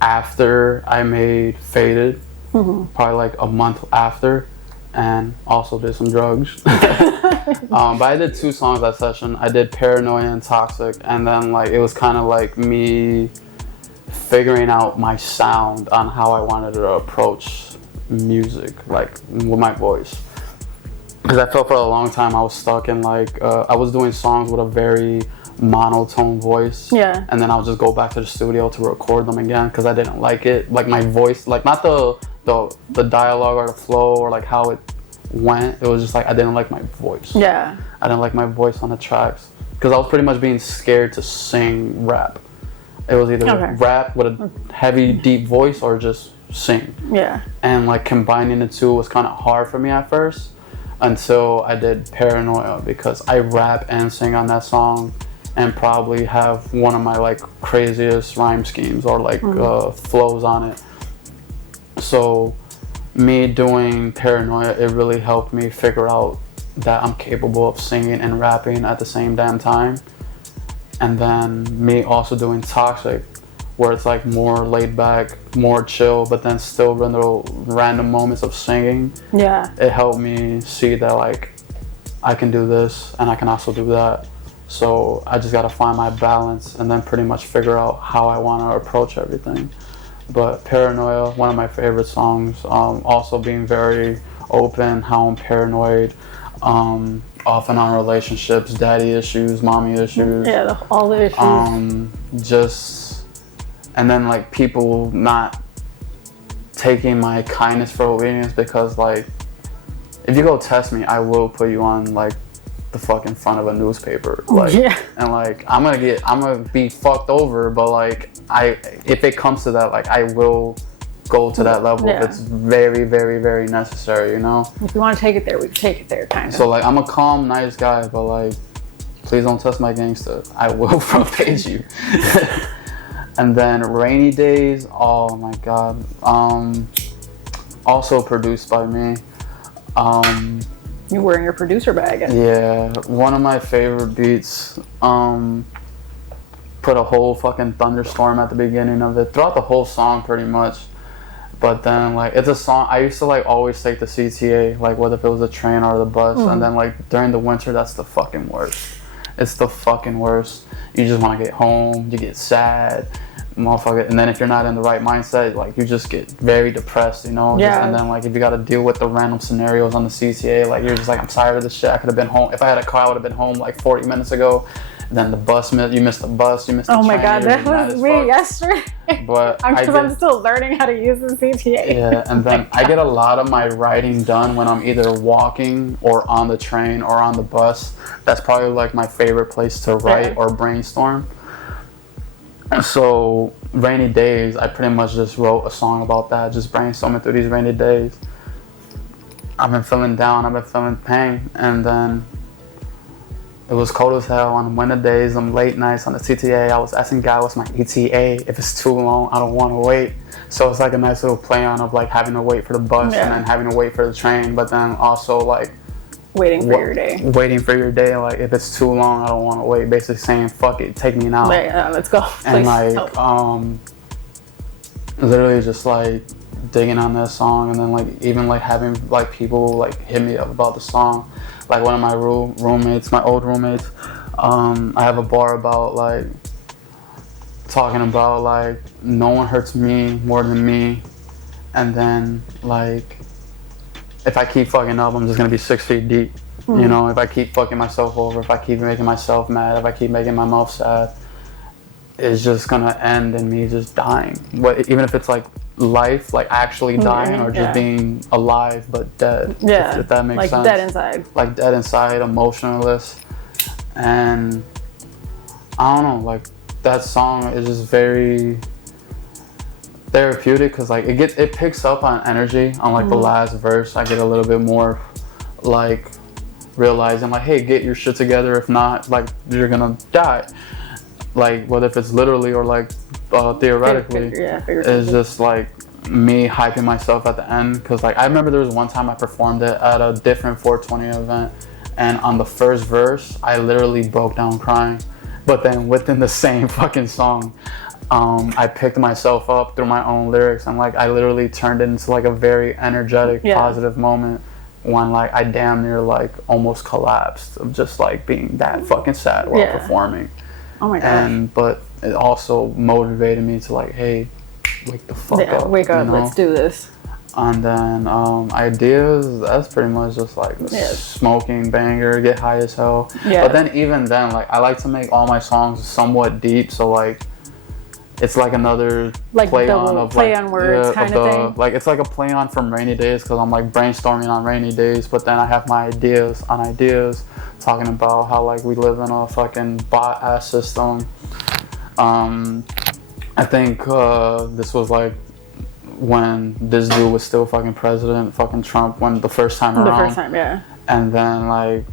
after I made Faded, probably like a month after, and also did some drugs. But I did 2 songs that session. I did Paranoia and Toxic, and then like it was kind of like me figuring out my sound on how I wanted to approach music, like with my voice. Because I felt for a long time I was stuck in like I was doing songs with a very monotone voice, and then I'll just go back to the studio to record them again because I didn't like it, like my voice, like not the dialogue or the flow or like how it went. It was just like I didn't like my voice. I didn't like my voice on the tracks because I was pretty much being scared to sing rap. It was either rap with a heavy deep voice or just sing. And like combining the two was kind of hard for me at first until I did Paranoia, because I rap and sing on that song and probably have one of my like craziest rhyme schemes or like flows on it. So me doing Paranoia, it really helped me figure out that I'm capable of singing and rapping at the same damn time. And then me also doing Toxic, where it's like more laid back, more chill, but then still random moments of singing. It helped me see that like I can do this and I can also do that. So I just gotta find my balance and then pretty much figure out how I wanna approach everything. But Paranoia, one of my favorite songs, also being very open, how I'm paranoid, off and on relationships, daddy issues, mommy issues. All the issues. And then like people not taking my kindness for obedience, because like if you go test me, I will put you on like the fucking front of a newspaper, like, and like I'm gonna be fucked over, but like if it comes to that, like I will go to that level. It's very, very, very necessary, you know. If you want to take it there, we can take it there, kind of. So like I'm a calm, nice guy, but like please don't test my gangster. I will front page you. And then Rainy Days, oh my god, also produced by me. You're wearing your producer bag. Yeah, one of my favorite beats. Put a whole fucking thunderstorm at the beginning of it, throughout the whole song pretty much. But then like it's a song I used to like always take the CTA, like whether if it was the train or the bus, and then like during the winter, that's the fucking worst. It's the fucking worst. You just want to get home, you get sad, motherfucker, and then if you're not in the right mindset, like you just get very depressed, you know. And then like if you got to deal with the random scenarios on the CTA, like you're just like, I'm tired of this shit. I could have been home. If I had a car, I would have been home like 40 minutes ago. Then the bus, you missed the bus, you missed the train. Oh my god, that was me yesterday. But I'm still learning how to use the CTA. Yeah, and then I get a lot of my writing done when I'm either walking or on the train or on the bus. That's probably like my favorite place to write or brainstorm. So rainy days, I pretty much just wrote a song about that, just brainstorming through these rainy days. I've been feeling down, I've been feeling pain, and then it was cold as hell on winter days, on late nights on the CTA. I was asking God what's my ETA. If it's too long, I don't want to wait. So it's like a nice little play on of like having to wait for the bus and then having to wait for the train, but then also like waiting for your day. Waiting for your day. Like if it's too long, I don't want to wait. Basically saying fuck it, take me now. Yeah, let's go. And like literally just like digging on that song, and then like even like having like people like hit me up about the song. Like one of my roommates, my old roommates, I have a bar about like talking about like no one hurts me more than me, and then like if I keep fucking up, I'm just gonna be 6 feet deep. You know, if I keep fucking myself over, if I keep making myself mad, if I keep making my mouth sad, it's just gonna end in me just dying. Even if it's like life, like actually dying, or just being alive but dead. If that makes sense. Like dead inside. Like dead inside, emotionless. And I don't know, like that song is just very therapeutic, because like it picks up on energy on like the last verse. I get a little bit more like realizing like, hey, get your shit together, if not like you're gonna die. Like whether if it's literally or like theoretically, it's just like me hyping myself at the end, because like I remember there was one time I performed it at a different 420 event, and on the first verse I literally broke down crying, but then within the same fucking song I picked myself up through my own lyrics, and like I literally turned it into like a very energetic positive moment when like I damn near like almost collapsed of just like being that fucking sad while performing. Oh my god. But it also motivated me to like, hey, wake the fuck up. Wake up, you know? Let's do this. And then ideas, that's pretty much just like smoking banger, get high as hell. But then even then, like I like to make all my songs somewhat deep, so like it's like another like play on words kind of thing. Like it's like a play on from rainy days, because I'm like brainstorming on rainy days, but then I have my ideas on ideas, talking about how like we live in a fucking bot ass system. I think this was like when this dude was still fucking president, fucking Trump, when the first time around. The first time, yeah. And then like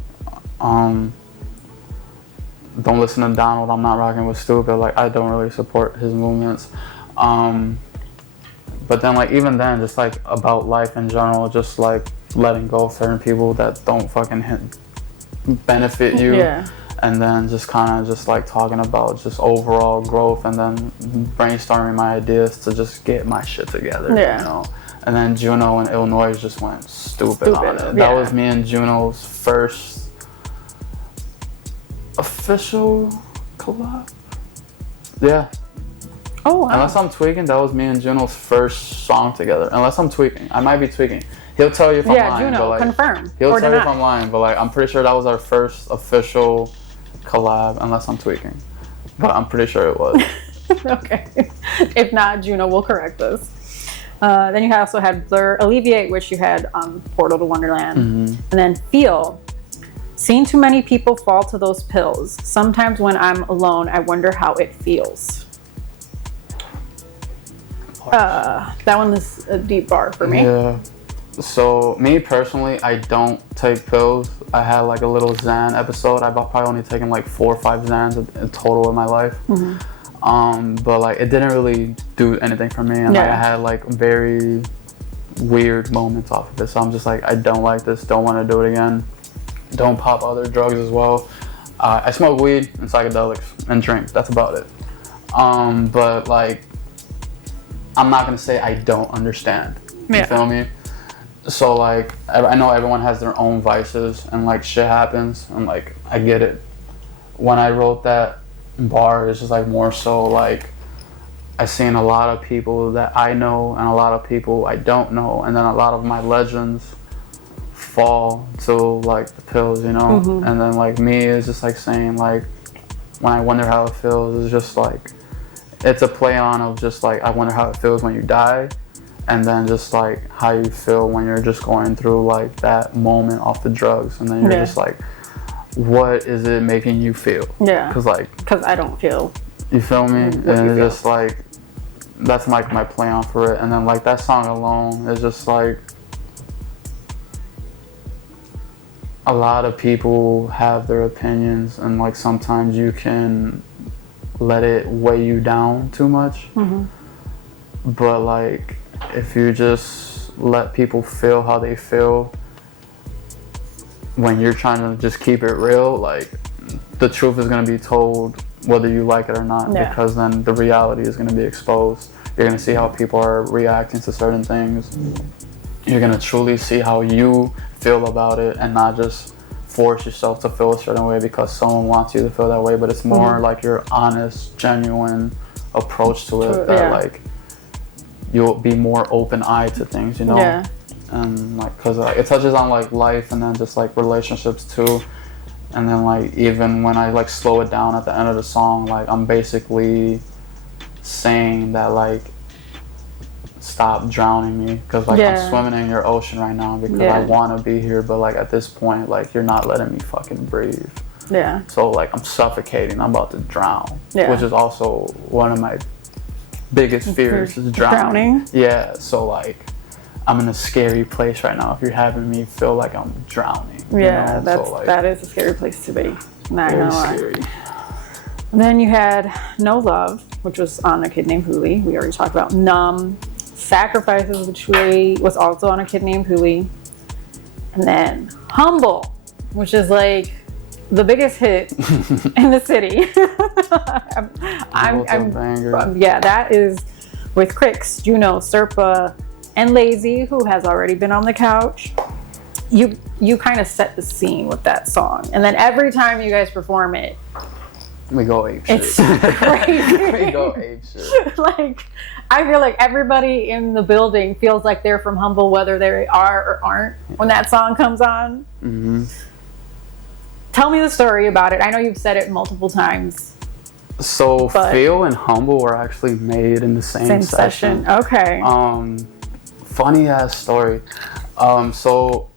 don't listen to Donald, I'm not rocking with stupid. Like I don't really support his movements. But then like even then, just like about life in general, just like letting go of certain people that don't fucking benefit you. And then just kind of just like talking about just overall growth, and then brainstorming my ideas to just get my shit together, you know. And then Juno in Illinois just went stupid on it. That was me and Juno's first official collab. Oh, wow. Unless I'm tweaking, that was me and Juno's first song together. Unless I'm tweaking. I might be tweaking. He'll tell you if I'm lying. Juno, but like, confirm. He'll tell you if I'm lying, but like I'm pretty sure that was our first official collab, unless I'm tweaking. But I'm pretty sure it was. Okay. If not, Juno will correct us. Then you also had Blur, Alleviate, which you had Portal to Wonderland. And then Feel. Seen too many people fall to those pills. Sometimes when I'm alone, I wonder how it feels. That one is a deep bar for me. Yeah. So me personally, I don't take pills. I had like a little Xan episode. I've probably only taken like 4 or 5 Xans in total in my life. But like it didn't really do anything for me, and like I had like very weird moments off of it. So I'm just like, I don't like this. Don't want to do it again. Don't pop other drugs as well. I smoke weed and psychedelics and drink. That's about it. But like, I'm not gonna say I don't understand. You feel me? So like, I know everyone has their own vices, and like shit happens, and like I get it. When I wrote that bar, it's just like more so like I've seen a lot of people that I know and a lot of people I don't know, and then a lot of my legends fall to like the pills, you know. And then like me is just like saying like, when I wonder how it feels, it's just like it's a play on of just like I wonder how it feels when you die. And then just like how you feel when you're just going through like that moment off the drugs, and then you're just like, what is it making you feel? Because I don't feel. You feel me? And it's just like that's like my play on for it. And then like that song alone is just like, a lot of people have their opinions, and like sometimes you can let it weigh you down too much. But like if you just let people feel how they feel when you're trying to just keep it real, like the truth is going to be told whether you like it or not. Because then the reality is going to be exposed. You're going to see how people are reacting to certain things. You're going to truly see how you feel about it, and not just force yourself to feel a certain way because someone wants you to feel that way. But it's more like your honest, genuine approach to it that like you'll be more open-eyed to things, you know? And like, cause it touches on like life, and then just like relationships too. And then like even when I like slow it down at the end of the song, like I'm basically saying that like, stop drowning me, because like I'm swimming in your ocean right now because I want to be here, but like at this point like you're not letting me fucking breathe. So like I'm suffocating, I'm about to drown, which is also one of my biggest fears, is drowning. So like I'm in a scary place right now if you're having me feel like I'm drowning. That is a scary place to be, not gonna lie. Scary. And then you had No Love, which was on A Kid Named Juli. We already talked about Numb. Sacrifices, which was also on A Kid Named Juli. And then Humboldt, which is like the biggest hit in the city. That is with Crix, Juno, Serpa, and Lazzey, who has already been on the couch. You kind of set the scene with that song, and then every time you guys perform it, we go ape shit. It's crazy. We go ape shit. Like, I feel like everybody in the building feels like they're from Humboldt, whether they are or aren't, when that song comes on. Tell me the story about it. I know you've said it multiple times. So Phil and Humboldt were actually made in the same session. Okay. Funny ass story. So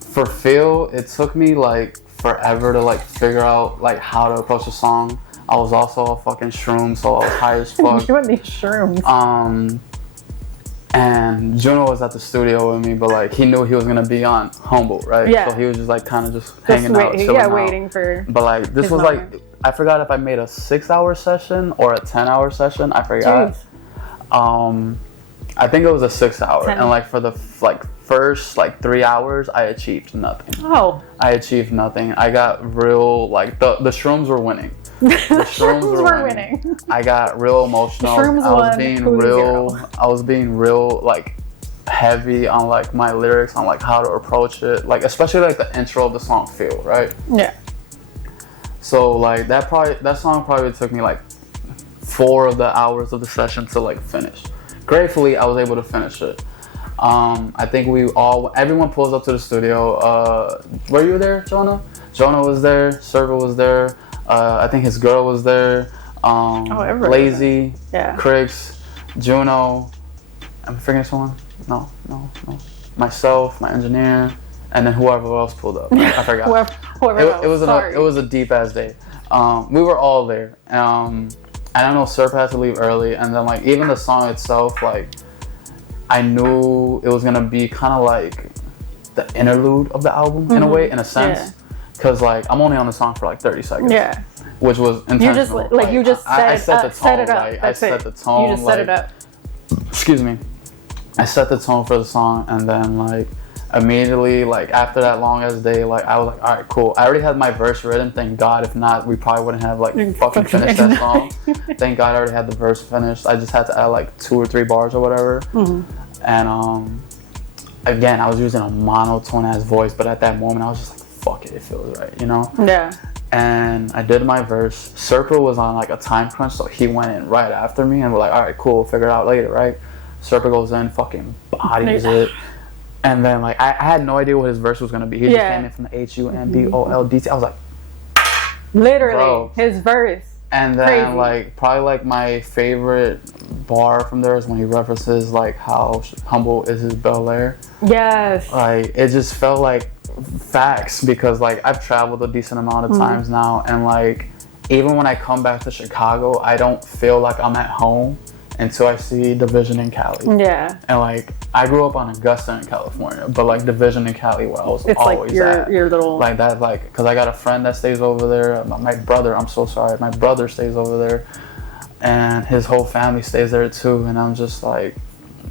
for Phil, it took me like forever to like figure out like how to approach a song. I was also a fucking shroom, so I was high as fuck. You and these shrooms. And Juno was at the studio with me, but like he knew he was gonna be on Humboldt, right? So he was just like kind of just hanging out, chilling out. Waiting for. But like this was moment. Like, I forgot if I made a 6-hour session or a 10-hour session. I forgot. I think it was a 6-hour, and like for the first 3 hours, I achieved nothing. I achieved nothing. I got real like the shrooms were winning. The shrooms were winning. I got real emotional. I was being real like heavy on like my lyrics, on like how to approach it, like especially like the intro of the song Feel, right? So like that song probably took me like 4 of the hours of the session to like finish. Gratefully, I was able to finish it. I think everyone pulls up to the studio. Were you there, Jonah? Jonah was there. Serpa was there. I think his girl was there. Lazzey, Crix, Juno. I'm forgetting someone? No. Myself, my engineer, and then whoever else pulled up. I forgot. It was a deep ass day. We were all there. And I know Serpa had to leave early, and then like even the song itself, like I knew it was gonna be kind of like the interlude of the album in a way, in a sense, because like I'm only on the song for like 30 seconds, which was intentional. I set the tone. Set it up. I set the tone. You just set it up. Excuse me. I set the tone for the song, and then like immediately, like after that long ass day, like I was like, all right, cool. I already had my verse written. Thank God. If not, we probably wouldn't have like fucking finished that song. Thank God I already had the verse finished. I just had to add like 2 or 3 bars or whatever. And again, I was using a monotone ass voice, but at that moment I was just like, fuck it feels right, you know? And I did my verse. Serpa was on like a time crunch, so he went in right after me, and we're like, all right, cool, figure it out later, right? Serpa goes in, fucking bodies it. And then like I had no idea what his verse was gonna be. He just came in from the HUMBOLDT. I was like, literally, bro. His verse. And then like probably like my favorite bar from there is when he references like how Humboldt is his Bel Air. Like it just felt like facts, because like I've traveled a decent amount of times now, and like even when I come back to Chicago, I don't feel like I'm at home until I see Division in Cali. Yeah. And like I grew up on Augusta in California, but like Division in Cali where I was always like your little like that, like because I got a friend that stays over there. My brother, I'm so sorry, my brother stays over there, and his whole family stays there too. And I'm just like,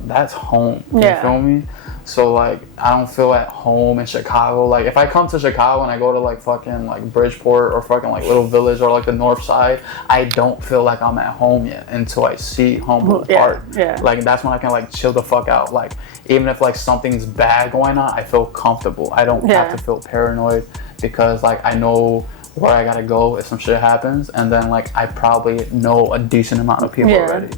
that's home. You feel me? So like I don't feel at home in Chicago. Like if I come to Chicago and I go to like fucking like Bridgeport or fucking like Little Village or like the North Side, I don't feel like I'm at home yet until I see Humboldt Park. Like that's when I can like chill the fuck out. Like even if like something's bad going on, I feel comfortable. I don't have to feel paranoid because like I know where I gotta go if some shit happens, and then like I probably know a decent amount of people already.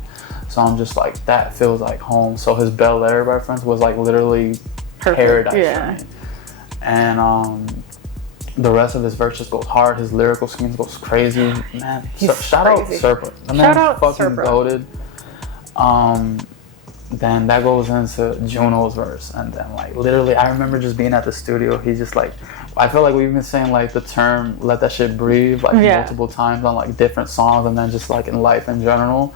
So I'm just like, that feels like home. So his Bel Air reference was like literally paradise for me. And the rest of his verse just goes hard. His lyrical schemes goes crazy. Man, shout out Serpa. The man fucking goated. Then that goes into Juno's verse. And then like literally, I remember just being at the studio. He just like, I feel like we've been saying like the term "let that shit breathe" like multiple times on like different songs, and then just like in life in general.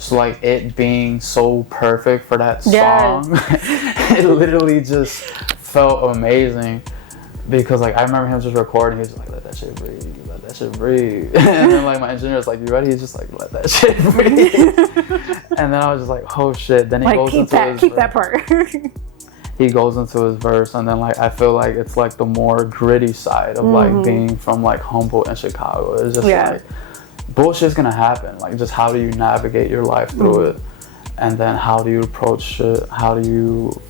So like it being so perfect for that song, it literally just felt amazing because like I remember him just recording. He was just like, "Let that shit breathe, let that shit breathe," and then like my engineer was like, "You ready?" He's just like, "Let that shit breathe," and then I was just like, "Oh shit!" Then he goes into his verse. That part. He goes into his verse, and then like I feel like it's like the more gritty side of like being from like Humboldt and Chicago. It's just like bullshit's gonna happen. Like just how do you navigate your life through it, and then how do you approach shit? How do you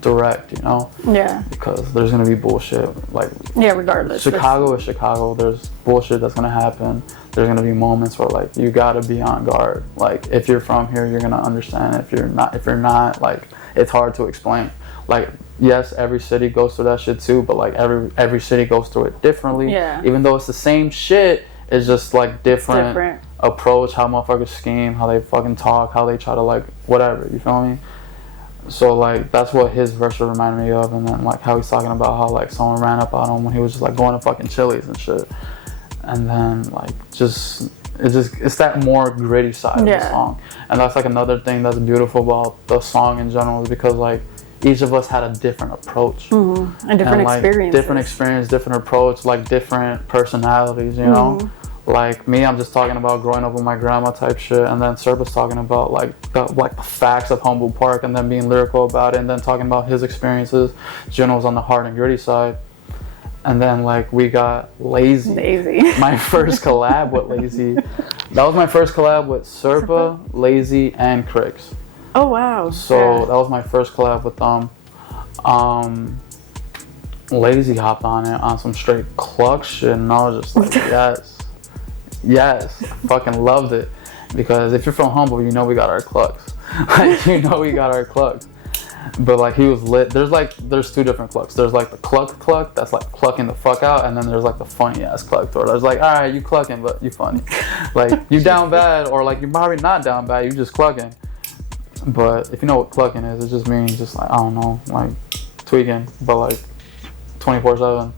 direct? You know? Yeah. Because there's gonna be bullshit. Like regardless. Chicago is Chicago. There's bullshit that's gonna happen. There's gonna be moments where like you gotta be on guard. Like if you're from here, you're gonna understand. If you're not, like it's hard to explain. Like yes, every city goes through that shit too, but like every city goes through it differently. Yeah. Even though it's the same shit, it's just like different approach, how motherfuckers scheme, how they fucking talk, how they try to like whatever. You feel me? So like that's what his verse reminded me of, and then like how he's talking about how like someone ran up on him when he was just like going to fucking Chili's and shit, and then like it's that more gritty side of the song. And that's like another thing that's beautiful about the song in general, is because like each of us had a different approach and different experiences. Different experience, different approach, like different personalities, you know. Like me, I'm just talking about growing up with my grandma type shit, and then Serpa's talking about like the facts of Humboldt Park, and then being lyrical about it, and then talking about his experiences. Juno's on the hard and gritty side. And then like we got Lazzey. My first collab with Lazzey. That was my first collab with Serpa, Lazzey, and Crix. Oh wow. So that was my first collab with them. Lazzey hopped on it on some straight cluck shit, and I was just like, yes, I fucking loved it. Because if you're from Humboldt, you know we got our clucks. Like you know we got our clucks. But like he was lit. There's two different clucks. There's like the cluck that's like clucking the fuck out, and then there's like the funny ass cluck where there's like, all right, you clucking but you funny. Like you down bad, or like you're probably not down bad, you just clucking. But if you know what clucking is, it just means just like, I don't know, like tweaking, but like 24/7.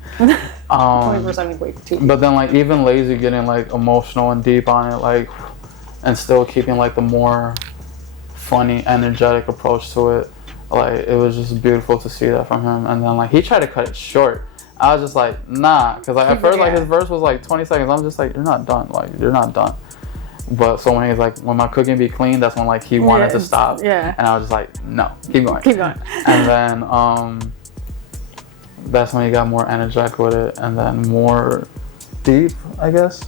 24/7. But then like even Lazzey getting like emotional and deep on it, like, and still keeping like the more funny, energetic approach to it. Like it was just beautiful to see that from him. And then like he tried to cut it short. I was just like, nah, because like at first like his verse was like 20 seconds. I'm just like, you're not done. Like you're not done. But so when he's like, when my cooking be clean, that's when like he wanted to stop. Yeah. And I was just like, no, keep going. And then that's when he got more energetic with it, and then more deep, I guess.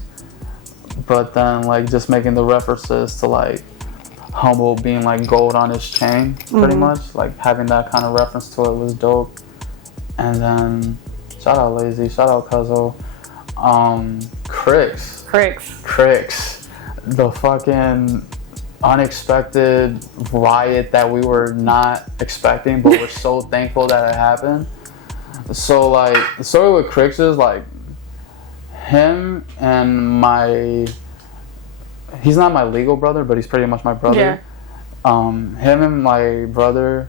But then like just making the references to like Humboldt being like gold on his chain, pretty much. Like having that kind of reference to it was dope. And then shout out Lazzey, shout out Cuzzo. Crix. The fucking unexpected riot that we were not expecting, but we're so thankful that it happened. So like the story with Crix is like him and he's not my legal brother, but he's pretty much my brother. Him and my brother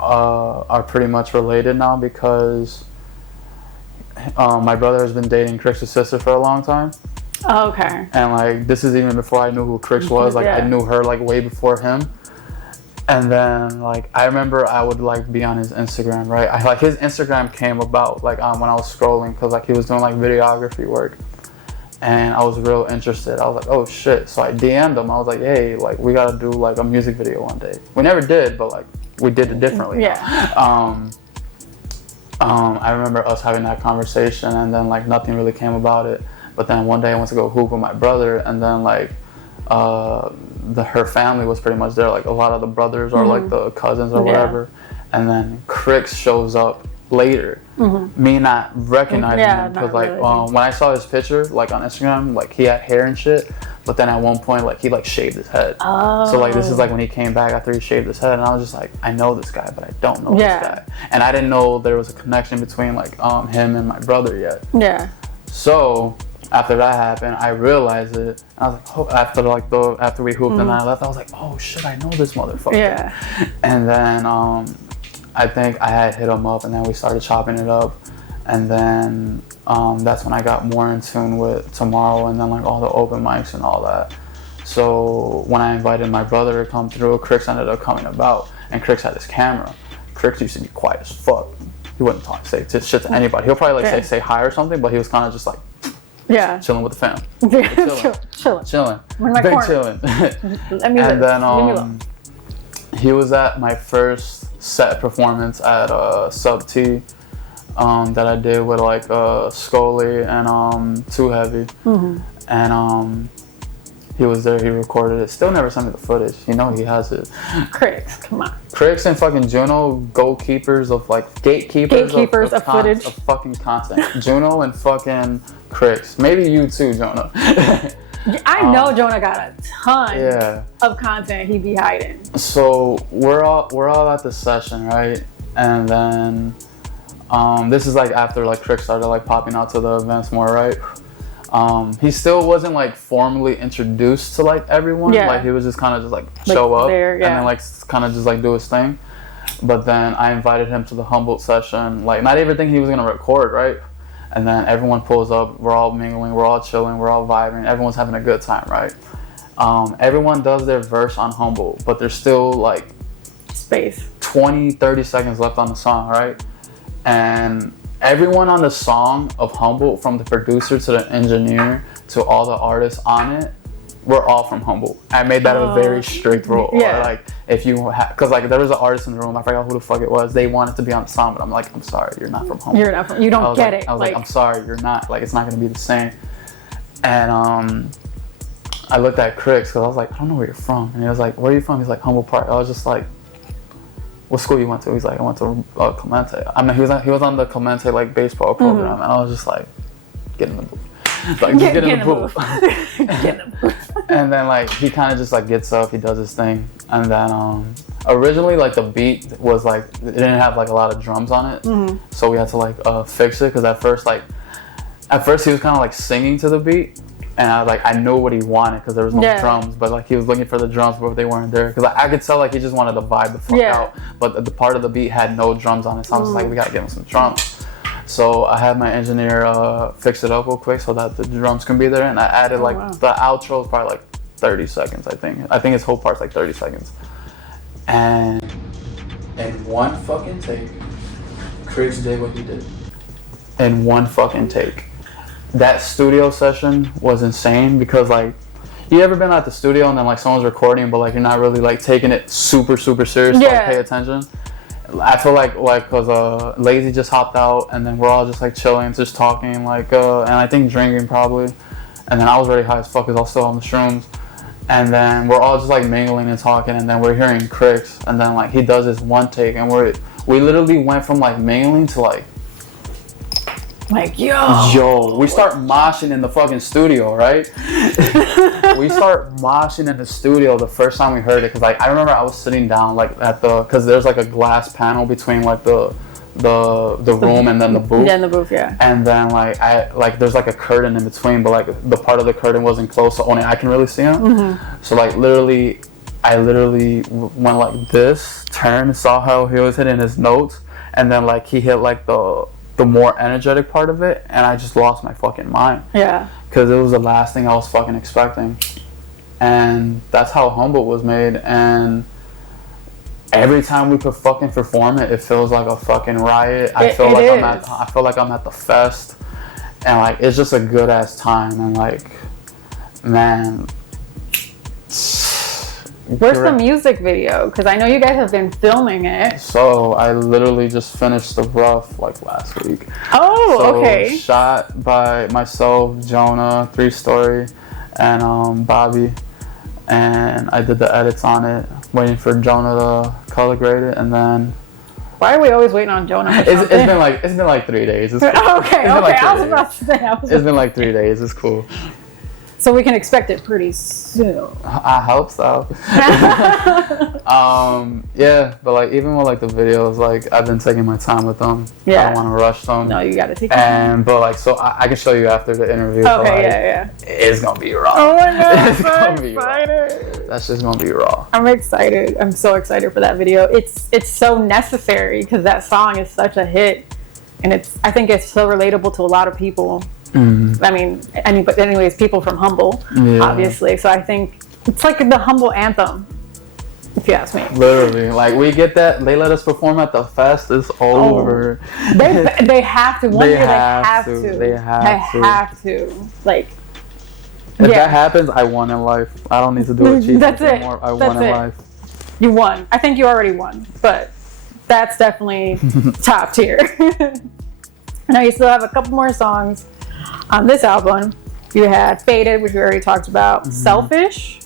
are pretty much related now because my brother has been dating Crix's sister for a long time. Oh, okay. And like this is even before I knew who Crix was. Like I knew her like way before him. And then like I remember I would like be on his Instagram, right? I like his Instagram came about like when I was scrolling because like he was doing like videography work, and I was real interested. I was like, oh shit! So I DM'd him. I was like, hey, like we gotta do like a music video one day. We never did, but like we did it differently. Yeah. I remember us having that conversation, and then like nothing really came about it. But then one day I went to go hoop with my brother, and then like her family was pretty much there, like a lot of the brothers or like the cousins or whatever. And then Crix shows up later, me not recognizing him because like when I saw his picture like on Instagram, like he had hair and shit. But then at one point, like he like shaved his head. Oh. So like this is like when he came back after he shaved his head, and I was just like, I know this guy, but I don't know this guy. And I didn't know there was a connection between like him and my brother yet. Yeah. So after that happened, I realized it. And I was like, oh, after we hooped and I left, I was like, oh shit, I know this motherfucker. Yeah. And then I think I had hit him up, and then we started chopping it up. And then that's when I got more in tune with Tomorrow and then like all the open mics and all that. So when I invited my brother to come through, Crix ended up coming about, and Crix had his camera. Crix used to be quiet as fuck. He wouldn't say shit to anybody. He'll probably like say hi or something, but he was kind of just like chilling with the fam. Chilling. Big chilling. And then he was at my first set performance at Sub T. That I did with like Scully and Too Heavy, and he was there. He recorded it. Still never sent me the footage. You know he has it. Crix, come on. Crix and fucking Juno, gatekeepers of footage of fucking content. Juno and fucking Crix. Maybe you too, Jonah. I know Jonah got a ton of content he be hiding. So we're all at the session, right? And then. This is like after like Crix started like popping out to the events more, right? He still wasn't like formally introduced to like everyone. Like he was just kind of just like show up and then like kind of just like do his thing. But then I invited him to the Humboldt session. Like not everything he was gonna record, right? And then everyone pulls up. We're all mingling. We're all chilling. We're all vibing. Everyone's having a good time, right? Everyone does their verse on Humboldt, but there's still like space. 20-30 seconds left on the song, right? And everyone on the song of Humboldt, from the producer to the engineer to all the artists on it, we're all from Humboldt. I made that a very strict rule. Or like if you because like there was an artist in the room, I forgot who the fuck it was. They wanted to be on the song, but I'm like, I'm sorry, you're not from Humboldt. You're not from. You don't get it. I was like, I'm sorry, you're not. Like it's not gonna be the same. And I looked at Crix because I was like, I don't know where you're from, and he was like, where are you from? He's like, Humboldt Park. I was just like, what school you went to? He's like, I went to Clemente. I mean, he was on the Clemente like baseball program, and I was just like, get in the booth. Like, just get in the booth. Get in the booth. And then like he kind of just like gets up, he does his thing, and then originally like the beat was like it didn't have like a lot of drums on it, so we had to like fix it because at first he was kind of like singing to the beat. And I knew what he wanted because there was no drums, but like he was looking for the drums, but they weren't there. Because I could tell like he just wanted to vibe the fuck out. But the part of the beat had no drums on it, so I was like, we gotta give him some drums. So I had my engineer fix it up real quick so that the drums can be there, and I added the outro is probably like 30 seconds. I think his whole part's like 30 seconds. And in one fucking take, Crix did what he did. In one fucking take. That studio session was insane because like you ever been at the studio and then like someone's recording but like you're not really like taking it super serious to like pay attention. I feel like cause Lazzey just hopped out and then we're all just like chilling, just talking like and I think drinking probably, and then I was already high as fuck because I was still on the shrooms, and then we're all just like mingling and talking, and then we're hearing Crix, and then like he does this one take and we literally went from like mingling to like we start moshing in the fucking studio, right? We start moshing in the studio the first time we heard it, because like I remember I was sitting down like at because there's like a glass panel between like the room and then the booth. Yeah, in the booth, yeah. And then like there's like a curtain in between, but like the part of the curtain wasn't closed, so only I can really see him. So like I literally went like this, turned, saw how he was hitting his notes, and then like he hit like the the more energetic part of it, and I just lost my fucking mind. Yeah. Because it was the last thing I was fucking expecting. And that's how Humboldt was made. And every time we could fucking perform it, it feels like a fucking riot. I feel like I'm at the fest. And like, it's just a good ass time. And like, man. Where's the music video? Because I know you guys have been filming it. So I literally just finished the rough like last week. Oh, okay. Shot by myself, Jonah, 3 Story, and Bobby. And I did the edits on it, waiting for Jonah to color grade it, and then. Why are we always waiting on Jonah? It's been like 3 days. It's cool. Okay. I was about to say. It's been like 3 days. It's cool. So we can expect it pretty soon. I hope so. Yeah, but like even with like the videos, like I've been taking my time with them. Yeah. I don't want to rush them. No, you got to take your time. But like, so I can show you after the interview. Okay, like, yeah. It's gonna be raw. Oh my god, it's I'm gonna be excited. Raw. That's just gonna be raw. I'm excited. I'm so excited for that video. It's so necessary because that song is such a hit, and I think it's so relatable to a lot of people. I mean, anyways, people from Humboldt, obviously. So I think it's like the Humboldt anthem, if you ask me. Literally, like we get that. They let us perform at the fest. It's over. They have to. One year they have to. They have to. Like, if that happens, I won in life. I don't need to do a cheat anymore. I won in life. You won. I think you already won, but that's definitely top tier. Now you still have a couple more songs on this album. You had Faded, which we already talked about, Selfish,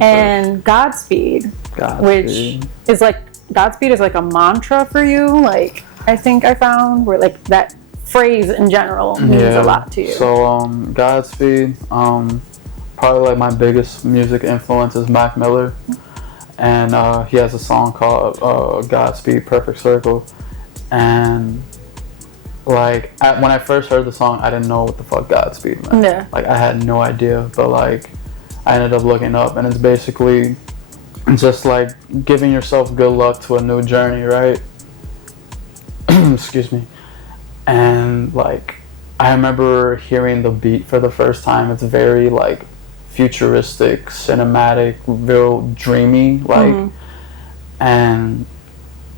and Godspeed, which is like, Godspeed is like a mantra for you, like, I think I found, where like that phrase in general means a lot to you. So Godspeed, probably like my biggest music influence is Mac Miller, and he has a song called Godspeed Perfect Circle, and like when I first heard the song, I didn't know what the fuck Godspeed meant. Yeah. Like I had no idea, but like I ended up looking up, and it's basically just like giving yourself good luck to a new journey, right? Excuse me. And like I remember hearing the beat for the first time. It's very like futuristic, cinematic, real dreamy, like, and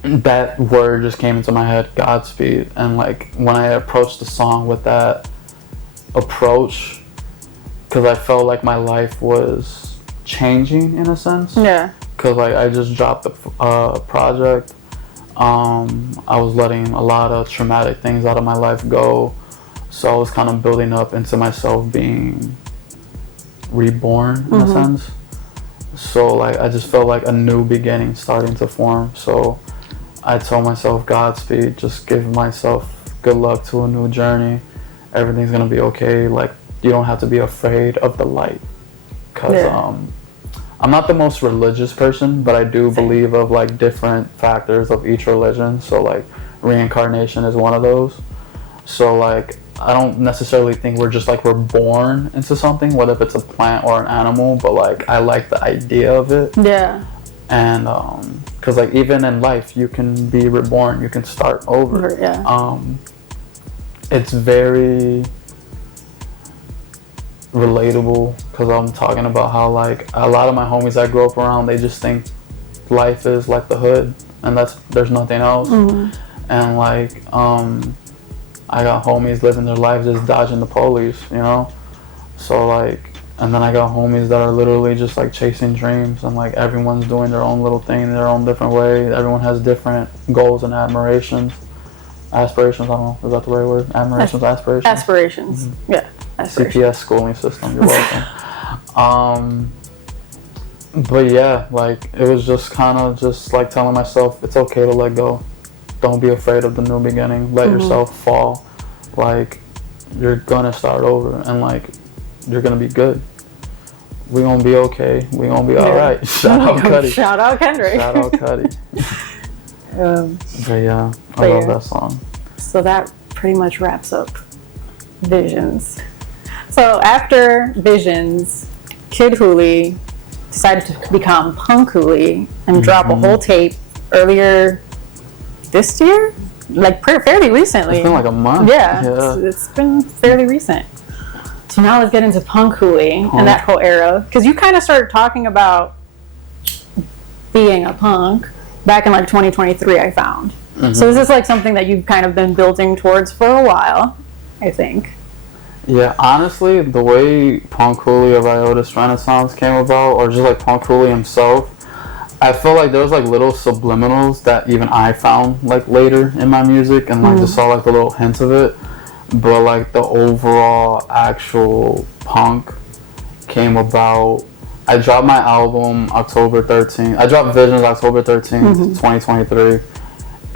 that word just came into my head, Godspeed. And like when I approached the song with that approach, because I felt like my life was changing in a sense. Yeah. Because like I just dropped the project. I was letting a lot of traumatic things out of my life go, so I was kind of building up into myself being reborn in a sense. So like I just felt like a new beginning starting to form. So I told myself, Godspeed, just give myself good luck to a new journey. Everything's gonna be okay. Like you don't have to be afraid of the light. Cause I'm not the most religious person, but I do believe of like different factors of each religion. So like reincarnation is one of those. So like I don't necessarily think we're born into something, whether if it's a plant or an animal, but like I like the idea of it. Yeah. And because like even in life you can be reborn, you can start over. Yeah. It's very relatable because I'm talking about how like a lot of my homies I grew up around, they just think life is like the hood and there's nothing else. And like I got homies living their lives just dodging the police, you know? So like, and then I got homies that are literally just like chasing dreams, and like everyone's doing their own little thing in their own different way. Everyone has different goals and aspirations, I don't know, is that the right word? Aspirations? Yeah. CPS schooling system, you're welcome. But yeah, like it was just kind of just like telling myself it's okay to let go. Don't be afraid of the new beginning. Let yourself fall. Like you're gonna start over, and like you're gonna be good. We gonna be okay. We gonna be all right. Shout out Cudi. Shout out Kendrick. Shout out Cudi. But yeah, I love that song. So that pretty much wraps up Visions. So after Visions, Kid Juli decided to become Punk Juli and drop a whole tape earlier this year? like fairly recently. It's been like a month. Yeah. It's been fairly recent. So now let's get into Punk Juli and that whole era, because you kind of started talking about being a punk back in like 2023, I found. So this is like something that you've kind of been building towards for a while, I think. Yeah, honestly, the way Punk Juli of Riotus Renaissance came about, or just like Punk Juli himself, I feel like there was like little subliminals that even I found like later in my music, and like just saw like the little hints of it. But like the overall actual punk came about. I dropped my album October 13th. I dropped Visions October 13th, 2023.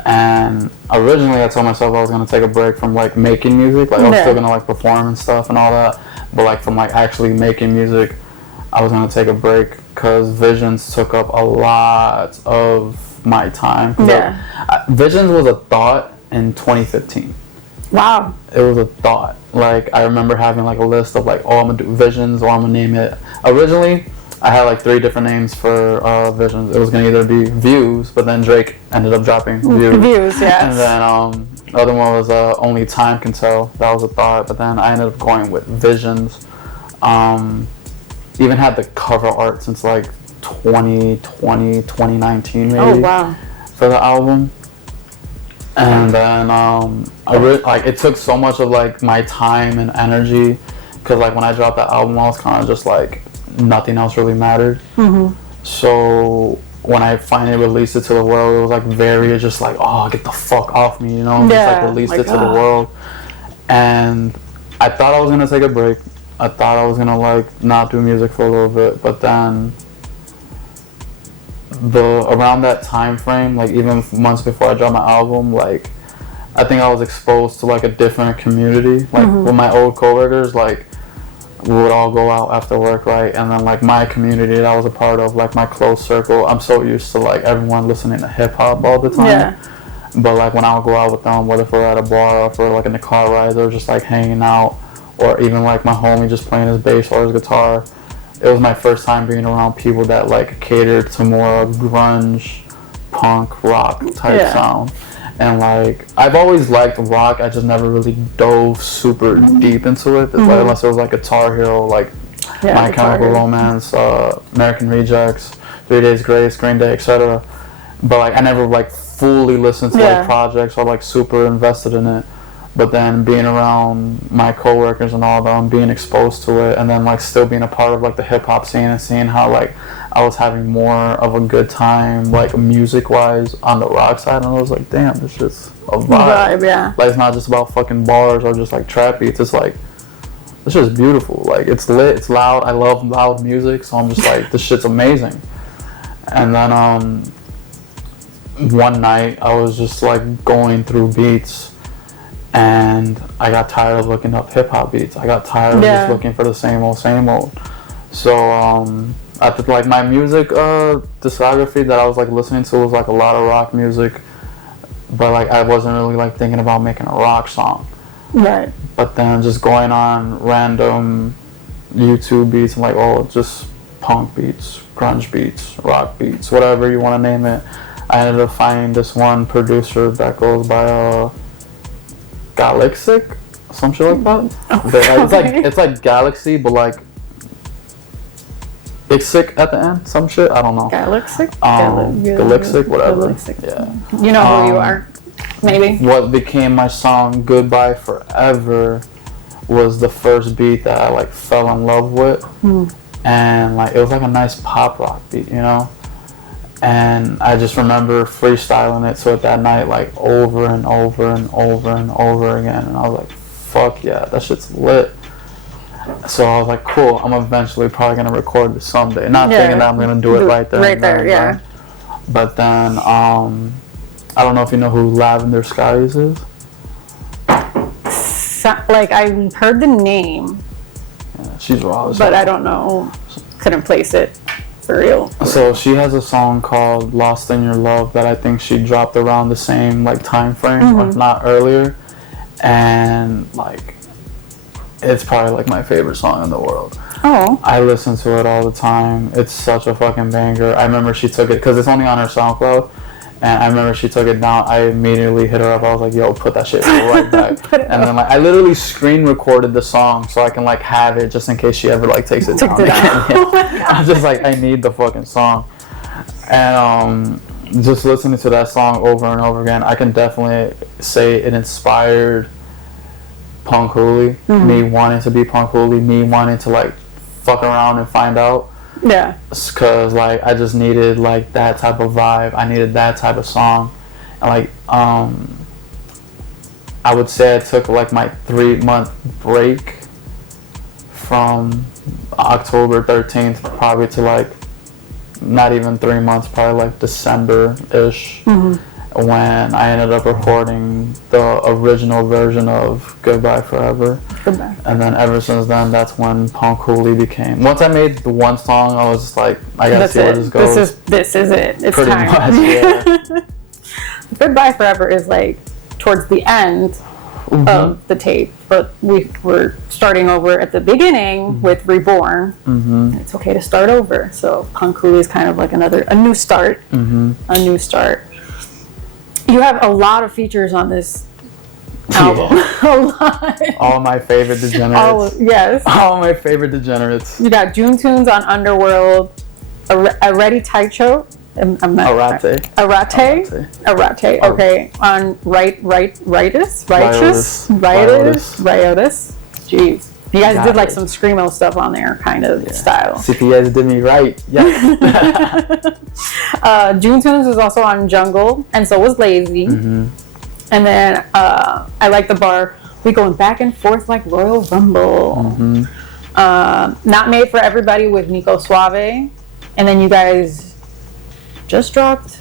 And originally I told myself I was going to take a break from like making music. Like I was still going to like perform and stuff and all that. But like from like actually making music, I was going to take a break because Visions took up a lot of my time. Visions was a thought in 2015. Wow. It was a thought. Like, I remember having, like, a list of, like, oh, I'm going to do Visions, or I'm going to name it. Originally, I had, like, 3 different names for Visions. It was going to either be Views, but then Drake ended up dropping Views. Views, yes. And then the other one was Only Time Can Tell. That was a thought. But then I ended up going with Visions. Even had the cover art since, like, 2020, 2019, maybe. Oh, wow. For the album. And then like it took so much of like my time and energy, because like when I dropped that album I was kind of just like nothing else really mattered. So when I finally released it to the world, it was like very just like, oh, get the fuck off me, you know. Just like released it to the world. And I thought I was gonna take a break. I thought I was gonna like not do music for a little bit, but then around that time frame, like even months before I dropped my album, like I think I was exposed to like a different community. Like with my old coworkers, like we would all go out after work, right? And then like my community that I was a part of, like my close circle, I'm so used to like everyone listening to hip hop all the time. But like when I would go out with them, whether if we're at a bar or if we're like in the car ride or just like hanging out, or even like my homie just playing his bass or his guitar, it was my first time being around people that like catered to more grunge, punk, rock type sound. And like I've always liked rock, I just never really dove super deep into it. It's like, unless it was like Guitar Hero, like My Chemical Romance, American Rejects, 3 Days Grace, Green Day, etc. But like I never like fully listened to like projects or like super invested in it. But then being around my coworkers and all them, being exposed to it, and then like still being a part of like the hip hop scene and seeing how like I was having more of a good time like music wise on the rock side, and I was like, damn, this shit's a vibe. Like it's not just about fucking bars or just like trap beats. It's like this shit's beautiful. Like it's lit, it's loud. I love loud music, so I'm just like, this shit's amazing. And then one night I was just like going through beats. And I got tired of looking up hip-hop beats. I got tired of just looking for the same old. So, I think like my music discography that I was like listening to was like a lot of rock music. But like I wasn't really like thinking about making a rock song. Right. But then just going on random YouTube beats and like, oh, just punk beats, grunge beats, rock beats, whatever you want to name it. I ended up finding this one producer that goes by Lazzey, some shit like that. It's like Galaxy, but like Ixic at the end, some shit. I don't know. Galaxy? Galaxic, whatever. Yeah. You know who you are, maybe. What became my song "Goodbye Forever" was the first beat that I like fell in love with, and like it was like a nice pop rock beat, you know. And I just remember freestyling it to it that night, like over and over and over and over again. And I was like, fuck yeah, that shit's lit. So I was like, cool, I'm eventually probably going to record this someday. Not thinking that I'm going to do it right there. Right there. But then, I don't know if you know who Lavender Skies is. Like, I've heard the name. Yeah, she's raw. But I don't know. Couldn't place it. For real. So she has a song called "Lost in Your Love" that I think she dropped around the same like time frame, if not earlier, and like it's probably like my favorite song in the world. Oh. I listen to it all the time. It's such a fucking banger. I remember she took it because it's only on her SoundCloud, And I remember she took it down. I immediately hit her up. I was like, "Yo, put that shit right back." And then like I literally screen recorded the song so I can like have it just in case she ever like takes it down. I was just like, I need the fucking song. And just listening to that song over and over again, I can definitely say it inspired Punk Juli. Me wanting to be Punk Juli, me wanting to like fuck around and find out. Yeah. Cause like I just needed like that type of vibe. I needed that type of song, and like I would say I took like my 3-month break from October 13th probably to like not even 3 months, probably like December-ish, when I ended up recording the original version of Goodbye Forever. Goodbye. And then ever since then, that's when Punk Juli became. Once I made the one song, I was just like, I gotta see where this goes. This is it. It's pretty time. much, yeah. Goodbye Forever is like towards the end of the tape, but we were starting over at the beginning with Reborn. It's okay to start over. So Punk Juli is kind of like a new start. A new start. You have a lot of features on this album. A lot. All my favorite degenerates. Yes. All my favorite degenerates. You got June Tunes on Underworld, a Ready Taicho. Arate. Okay. On Riotous. Jeez. You guys did like some screamo stuff on there, kind of style. CPS did me right. Yeah. June Tunes was also on Jungle, and so was Lazzey. And then I like the bar. We going back and forth like Royal Rumble. Not Made for Everybody with Nico Suave, and then you guys just dropped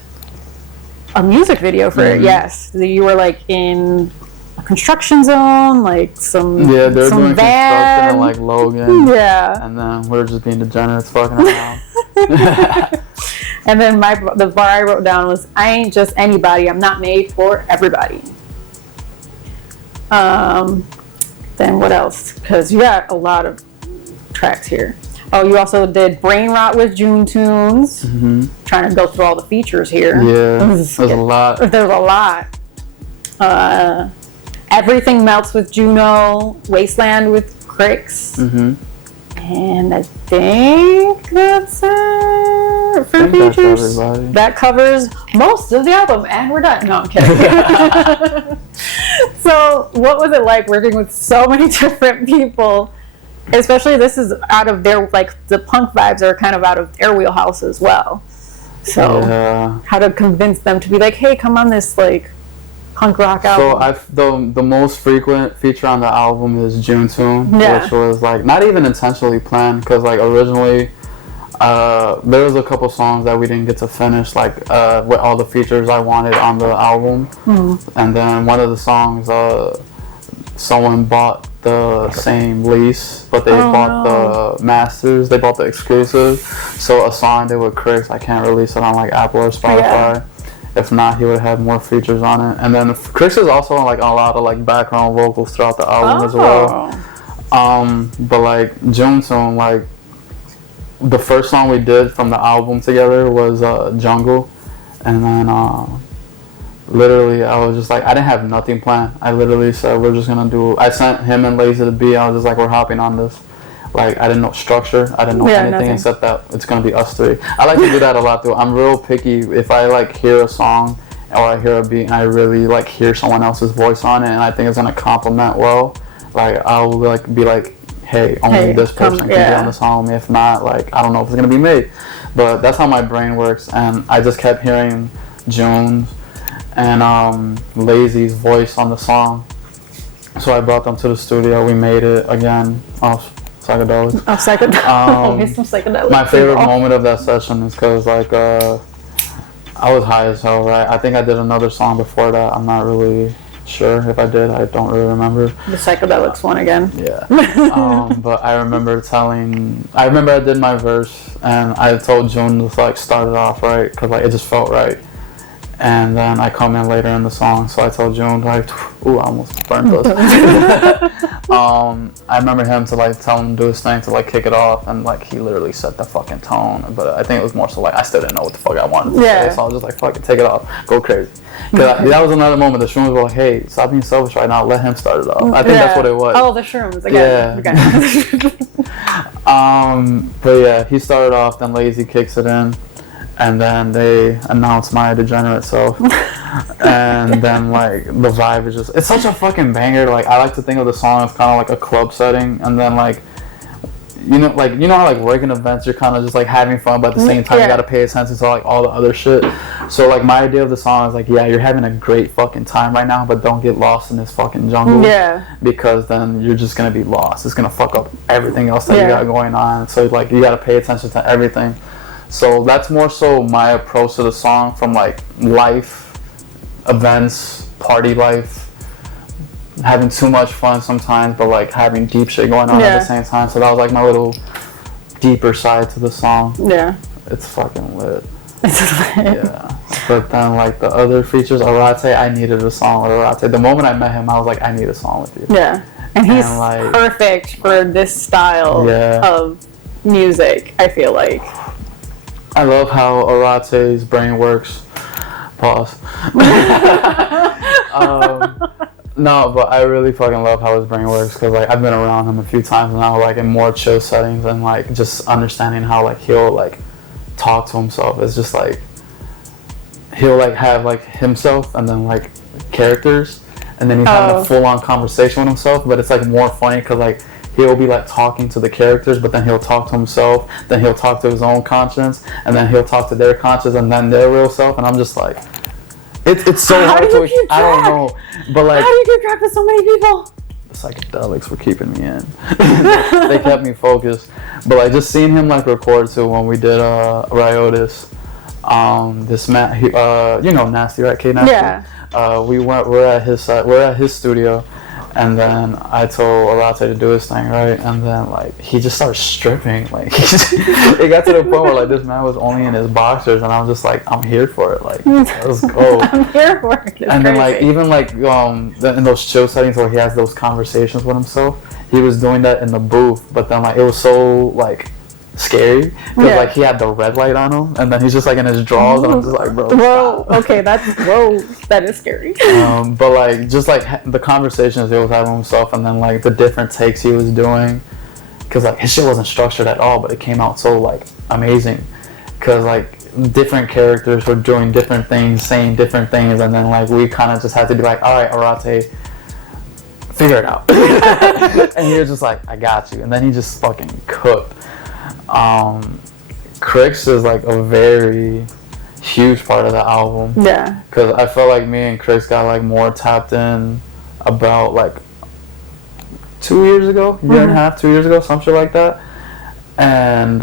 a music video for it. Yes, you were like in a construction zone, like some they're doing van. construction in like Logan. Yeah, and then we're just being degenerates fucking around. And then the bar I wrote down was, I ain't just anybody, I'm not made for everybody. Then what else? Because you got a lot of tracks here. Oh, you also did Brain Rot with June Tunes. Trying to go through all the features here. Yeah, there's a lot. There's a lot. Everything Melts with Juno. Wasteland with Crix. And I think that's it for features. That covers most of the album, and we're done. No, I'm kidding. So, what was it like working with so many different people? Especially, this is out of their, like, the punk vibes are kind of out of their wheelhouse as well. So, how to convince them to be like, hey, come on this, like, punk rock album. So the most frequent feature on the album is June Tune, which was like not even intentionally planned, because like originally there was a couple songs that we didn't get to finish, like with all the features I wanted on the album. And then one of the songs someone bought the same lease, but they bought the masters, they bought the exclusive, so a song they with Crix, I can't release it on like Apple or Spotify. If not, he would have had more features on it. And then Crix is also on like a lot of like background vocals throughout the album as well. But like June Tune, like the first song we did from the album together was Jungle, and then literally I was just like, I didn't have nothing planned. I literally said we're just gonna do. I sent him and Lazzey the beat. I was just like, we're hopping on this. Like, I didn't know structure. I didn't know anything except that it's going to be us three. I like to do that a lot, though. I'm real picky. If I, like, hear a song or I hear a beat and I really, like, hear someone else's voice on it and I think it's going to complement well, like, I'll, like, be like, hey, only this person can be on the song with me. If not, like, I don't know if it's going to be made. But that's how my brain works. And I just kept hearing June's and Lazzey's voice on the song. So I brought them to the studio. We made it again. Psychedelics. Some psychedelics. My favorite moment of that session is because, like, I was high as hell, right? I think I did another song before that. I'm not really sure if I did. I don't really remember. The psychedelics one again. Yeah. But I remember I did my verse, and I told June to, like, start it off right, because, like, it just felt right. And then I come in later in the song, so I told June, like, ooh, I almost burnt us. I remember him to, like, tell him to do his thing to, like, kick it off, and, like, he literally set the fucking tone. But I think it was more so, like, I still didn't know what the fuck I wanted to say, so I was just like, fuck it, take it off, go crazy. Because that was another moment the shrooms were like, hey, stop being selfish right now, let him start it off. I think that's what it was. Oh, the shrooms, again. But yeah, he started off, then Lazzey kicks it in. And then they announce my degenerate self. And then, like, the vibe is just... It's such a fucking banger. Like, I like to think of the song as kind of like a club setting. And then, like, you know how, like, working events, you're kind of just, like, having fun, but at the same time, you got to pay attention to, like, all the other shit. So, like, my idea of the song is, like, yeah, you're having a great fucking time right now, but don't get lost in this fucking jungle. Yeah. Because then you're just going to be lost. It's going to fuck up everything else that you got going on. So, like, you got to pay attention to everything. So that's more so my approach to the song, from like life, events, party life, having too much fun sometimes, but like having deep shit going on at the same time. So that was like my little deeper side to the song. Yeah. It's fucking lit. It's lit. Yeah. But then like the other features, Arate, I needed a song with Arate. The moment I met him, I was like, I need a song with you. Yeah. And he's like, perfect for this style of music, I feel like. I love how Arate's brain works. Pause. No, but I really fucking love how his brain works, because like I've been around him a few times now, like in more chill settings, and like just understanding how like he'll like talk to himself. It's just like he'll like have like himself and then like characters, and then he's having a full-on conversation with himself. But it's like more funny because like he'll be like talking to the characters, but then he'll talk to himself, then he'll talk to his own conscience, and then he'll talk to their conscience, and then their real self. And I'm just like, it's so hard to, I don't know, but like, how do you keep track with so many people? The psychedelics were keeping me in. They kept me focused. But like just seeing him like record too when we did Riotus, this man, you know Nasty, right? K Nasty. Yeah. We're at his studio. And then I told Arate to do his thing, right? And then, like, he just started stripping. Like, it got to the point where, like, this man was only in his boxers. And I was just like, I'm here for it. Like, let's go. I'm here for it. And then, like, even, like, in those chill settings where he has those conversations with himself, he was doing that in the booth. But then, like, it was so, like, scary. Because, like, he had the red light on him. And then he's just, like, in his drawers. And I'm just like, bro, whoa, okay, that is scary. But, like, just, like, the conversations he was having with himself, and then, like, the different takes he was doing. Because, like, his shit wasn't structured at all, but it came out so, like, amazing. Because, like, different characters were doing different things, saying different things. And then, like, we kind of just had to be like, all right, Arate, figure it out. And he was just like, I got you. And then he just fucking cooked. Crix is like a very huge part of the album. Yeah. Because I felt like me and Crix got like more tapped in about like 2 years ago, year and a half, 2 years ago, some shit like that. And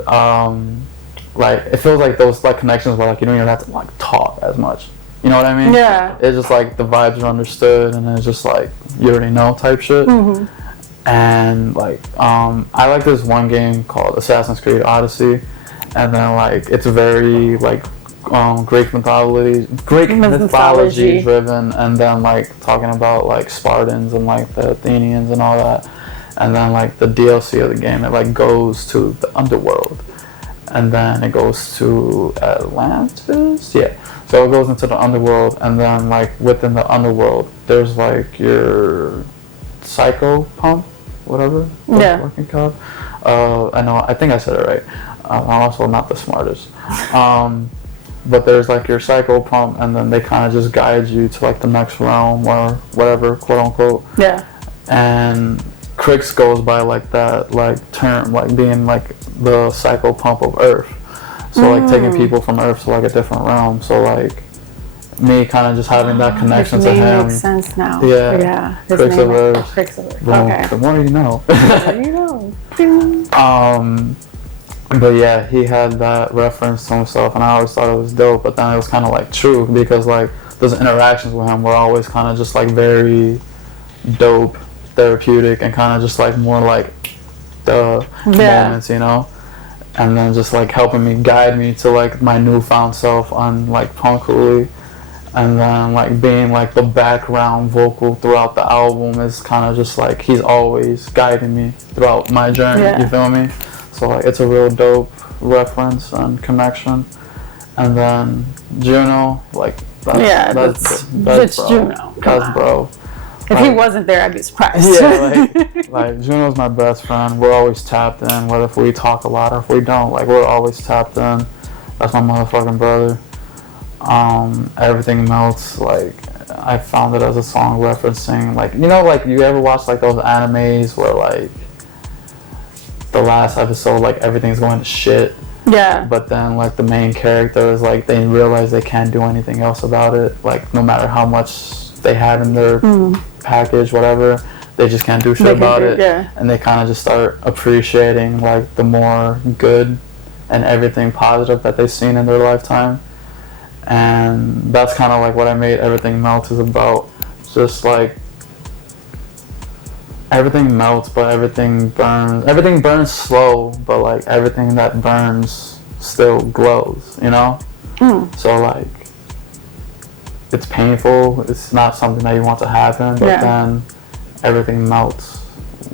like it feels like those like connections where like you don't even have to like talk as much. You know what I mean? Yeah. It's just like the vibes are understood, and it's just like you already know type shit. And like I like this one game called Assassin's Creed Odyssey, and then like it's very like Greek mythology driven, and then like talking about like Spartans and like the Athenians and all that. And then like the DLC of the game, it like goes to the underworld, and then it goes to Atlantis. Yeah, so it goes into the underworld, and then like within the underworld there's like your psycho pump, whatever. Yeah. Working called. I think I said it right. I'm also not the smartest. But there's like your psycho pump, and then they kind of just guide you to like the next realm or whatever, quote unquote. Yeah. And Crix goes by like that like term, like being like the psycho pump of Earth. So like taking people from Earth to like a different realm. So like me kind of just having that connection to him. Makes sense now. Yeah. Yeah. Crix of Earth. Crix of Earth. Okay. The more you know. The more you know. But yeah, he had that reference to himself, and I always thought it was dope. But then it was kind of like true, because like those interactions with him were always kind of just like very dope, therapeutic, and kind of just like more like the moments, you know. And then just like helping me guide me to like my newfound self on like Punk Juli. and then like being like the background vocal throughout the album is kind of just like he's always guiding me throughout my journey. Yeah. You feel me? So like it's a real dope reference and connection. And then Juno, like that's bro. Juno. That's bro. If he wasn't there, I'd be surprised. Yeah, like Juno's my best friend. We're always tapped in, whether if we talk a lot or if we don't. Like we're always tapped in. That's my motherfucking brother. Everything Melts, like I found it as a song referencing, like, you know, like you ever watch like those animes where like the last episode, like everything's going to shit. Yeah. But then like the main character is like they realize they can't do anything else about it. Like no matter how much they have in their package, whatever, they just can't do shit about it. Yeah. And they kind of just start appreciating like the more good and everything positive that they've seen in their lifetime. And that's kind of like what I made Everything Melts is about. Just like everything melts, but everything burns. Everything burns slow, but like everything that burns still glows, you know? So like it's painful. It's not something that you want to happen, but then everything melts.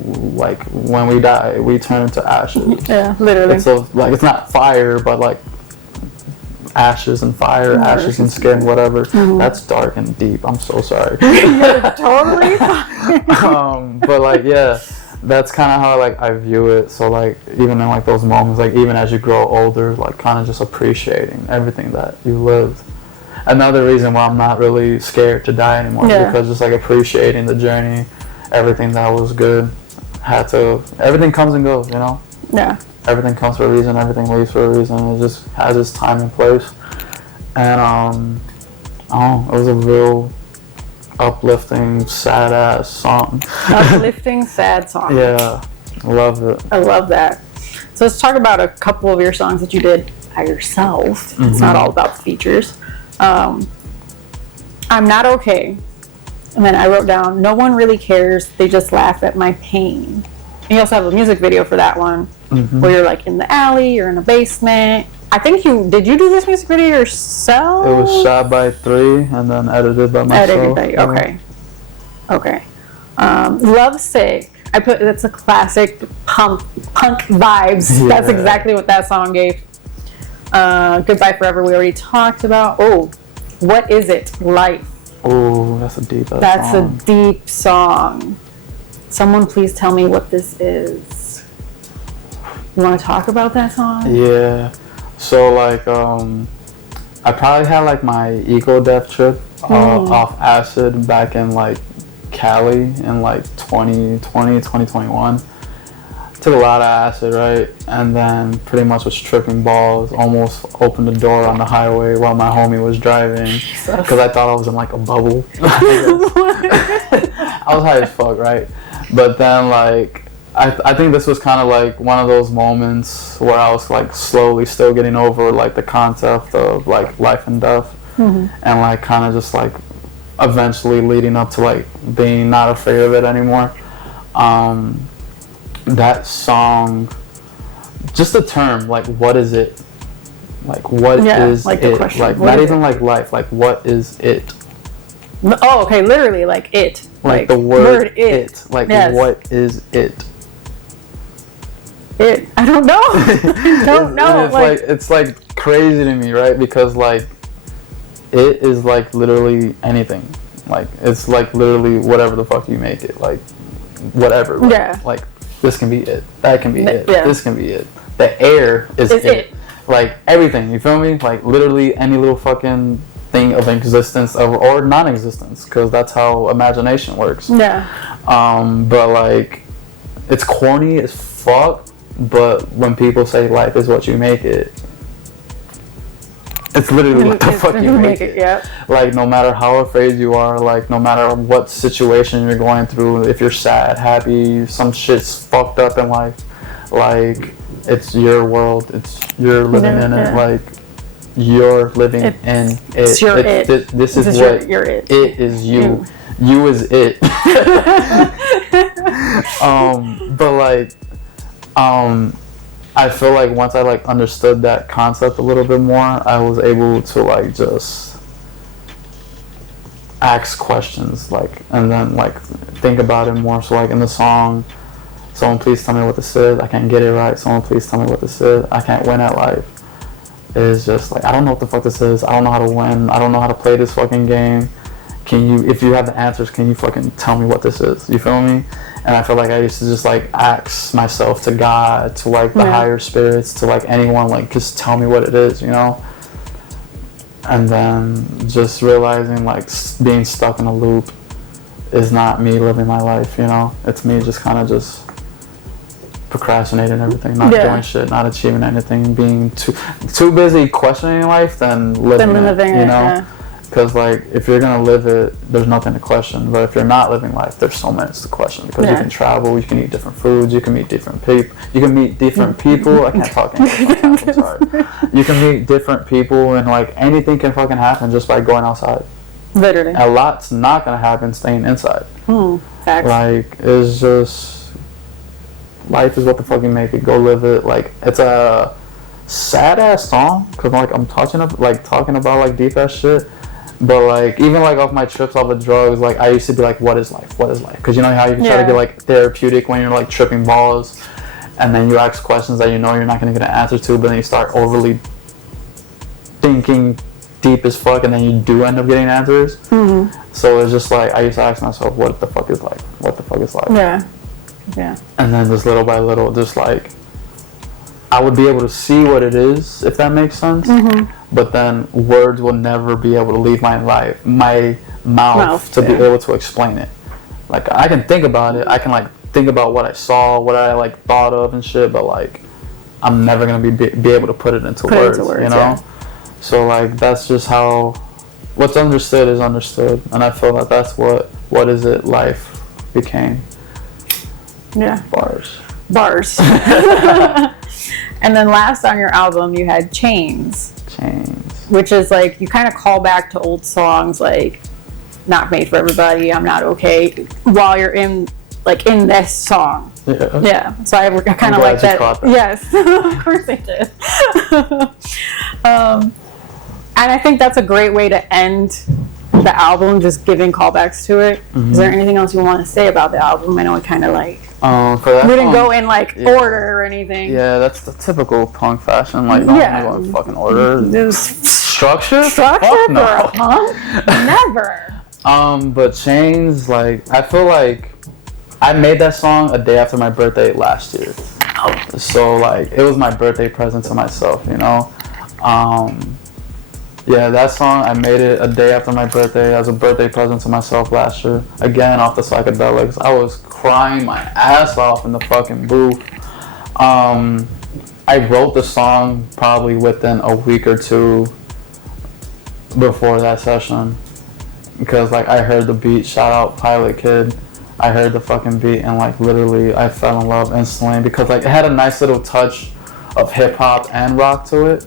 Like when we die, we turn into ashes. Yeah, literally. So like it's not fire, but like ashes and fire, ashes and skin, whatever. That's dark and deep. I'm so sorry. You're totally fine. But like, yeah, that's kind of how like I view it. So like even in like those moments, like even as you grow older, like kind of just appreciating everything that you lived. Another reason why I'm not really scared to die anymore, because just like appreciating the journey, everything that was good, everything comes and goes, you know? Yeah. Everything comes for a reason, everything leaves for a reason. It just has its time and place. And it was a real uplifting, sad ass song. Uplifting, sad song. Yeah, love it. I love that. So let's talk about a couple of your songs that you did by yourself. It's not all about the features. I'm Not Okay. And then I wrote down, No One Really Cares, They Just Laugh at My Pain. And you also have a music video for that one, where you're like in the alley, you're in a basement. I think did you do this music video yourself? It was shot by 3 and then edited by myself. Okay. Lovesick. That's a classic punk vibes. Yeah. That's exactly what that song gave. Goodbye Forever, we already talked about. Oh, What Is It? Life. Oh, that's a deep song. That's a deep song. Someone please tell me what this is. You want to talk about that song? Yeah. So like I probably had like my ego death trip off acid back in like Cali in like 2020, 2021. Took a lot of acid, right? And then pretty much was tripping balls, almost opened the door on the highway while my homie was driving because I thought I was in like a bubble. I was high as fuck, right? But then like I think this was kind of like one of those moments where I was like slowly still getting over like the concept of like life and death, and like kind of just like eventually leading up to like being not afraid of it anymore. That song, just the term, like what is it? Like what is like it? The question. Like what not even like life. Like what is it? Oh, okay, literally like it. Like the word it. Like what is it? It. I don't know. I don't know. It's like crazy to me, right? Because like it is like literally anything. Like it's like literally whatever the fuck you make it. Like whatever. Like this can be it. That can be it. This can be it. The air is it. Like everything. You feel me? Like literally any little fucking thing of existence or non-existence, because that's how imagination works. Yeah. But like it's corny as fuck. But when people say life is what you make it, it's literally what the fuck you make it. Yeah. Like no matter how afraid you are, like no matter what situation you're going through, if you're sad, happy, some shit's fucked up in life, like it's your world, you're living in it, like you're living in it. It's your it. This is what your it. It is you. You is it. But like I feel like once I like understood that concept a little bit more, I was able to like just ask questions, like, and then like think about it more. So like in the song, someone please tell me what this is. I can't get it right. Someone please tell me what this is. I can't win at life. It's just like, I don't know what the fuck this is. I don't know how to win. I don't know how to play this fucking game. Can you, if you have the answers, can you fucking tell me what this is? You feel me? And I feel like I used to just like ask myself to God, to like the higher spirits, to like anyone, like just tell me what it is, you know? And then just realizing like being stuck in a loop is not me living my life, you know? It's me just kind of just procrastinating everything, not doing shit, not achieving anything, being too busy questioning life than living it, you know? Because like if you're gonna live it, there's nothing to question. But if you're not living life, there's so much to question. Because you can travel, you can eat different foods, you can meet different people. You can meet different people. I can't talk English. I'm sorry. You can meet different people, and like anything can fucking happen just by going outside. Literally. A lot's not gonna happen staying inside. Facts. Like it's just life is what the fuck you make it. Go live it. Like it's a sad ass song because like I'm talking about like deep ass shit. But like even like off my trips off of drugs, like I used to be like, what is life? What is life? Because you know how you can try to be like therapeutic when you're like tripping balls, and then you ask questions that you know you're not gonna get an answer to, but then you start overly thinking deep as fuck, and then you do end up getting answers. So it's just like I used to ask myself, what the fuck is life? What the fuck is life? Yeah. And then just little by little, just like I would be able to see what it is, if that makes sense. But then words will never be able to leave my mouth to be able to explain it. Like I can think about it. I can like think about what I saw, what I like thought of and shit. But like I'm never gonna be able to put it into words. You know. So like that's just how what's understood is understood, and I feel like that's what is it life became. Bars. And then last on your album, you had Chains. Which is like, you kind of call back to old songs like Not Made for Everybody, I'm Not Okay, while you're in this song. Yeah. So I kind of like that. Yes, of course I did. And I think that's a great way to end the album, just giving callbacks to it. Is there anything else you want to say about the album? I know it kind of like... for that we didn't go in like order or anything. Yeah, that's the typical punk fashion. Like, don't go in fucking order. Structure? Fuck no. Never. But Chains, like, I feel like I made that song a day after my birthday last year. So like, it was my birthday present to myself, you know. Yeah, that song, I made it a day after my birthday as a birthday present to myself last year. Again, off the psychedelics. I was crying my ass off in the fucking booth. I wrote the song probably within a week or two before that session. Because like I heard the beat, shout out Pilot Kid. I heard the fucking beat and like literally I fell in love instantly. Because like it had a nice little touch of hip hop and rock to it.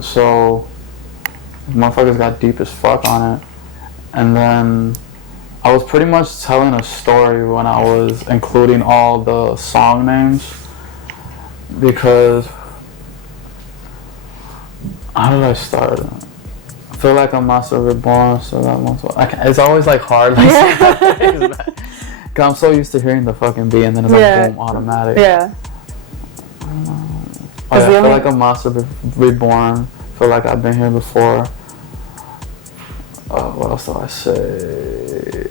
So motherfuckers got deep as fuck on it. And then I was pretty much telling a story when I was including all the song names, because how did I start? I feel like I'm Master Reborn, so that one's it's always like hard, like cause I'm so used to hearing the fucking beat and then it's like boom, automatic. I feel like I'm Master Reborn. Feel like I've been here before. What else do I say?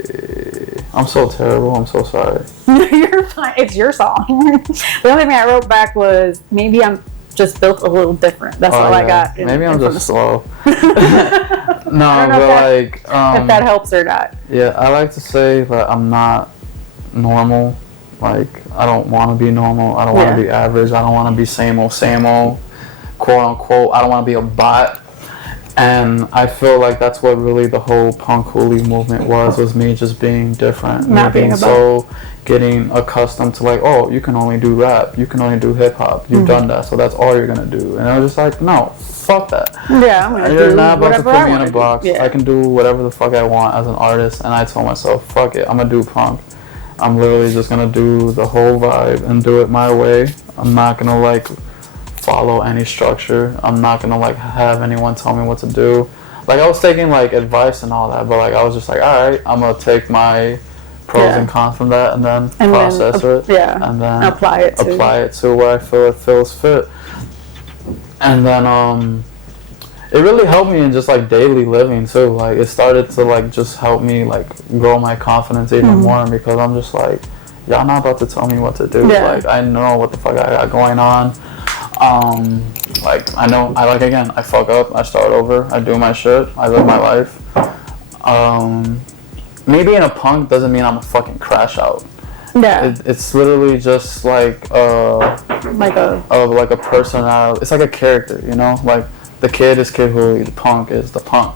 I'm so terrible. I'm so sorry. You're fine. It's your song. The only thing I wrote back was maybe I'm just built a little different. That's all I got. Maybe I'm just slow. No, but like if that helps or not. Yeah, I like to say that I'm not normal. Like I don't want to be normal. I don't want to be average. I don't want to be same old, quote unquote. I don't want to be a bot. And I feel like that's what really the whole Punk Juli movement was me just being different. Not being so getting accustomed to like, oh, you can only do rap, you can only do hip hop, you've done that, so that's all you're gonna do. And I was just like, no, fuck that. Yeah, I'm gonna You're do not about to put me in a box. Yeah. I can do whatever the fuck I want as an artist. And I told myself, fuck it, I'm gonna do punk. I'm literally just gonna do the whole vibe and do it my way. I'm not gonna like follow any structure. I'm not gonna like have anyone tell me what to do. Like I was taking like advice and all that, but like I was just like, all right, I'm gonna take my pros and cons from that and then process it. Yeah. And then apply it to where I feel it feels fit. And then it really helped me in just like daily living too. Like it started to like just help me like grow my confidence even more, because I'm just like, y'all not about to tell me what to do. Like I know what the fuck I got going on. Like I know again, I fuck up, I start over, I do my shit, I live my life. Me being a punk doesn't mean I'm a fucking crash out. Yeah. It's literally just like a personality. It's like a character, you know? Like the kid is Kid Juli, the punk is the punk.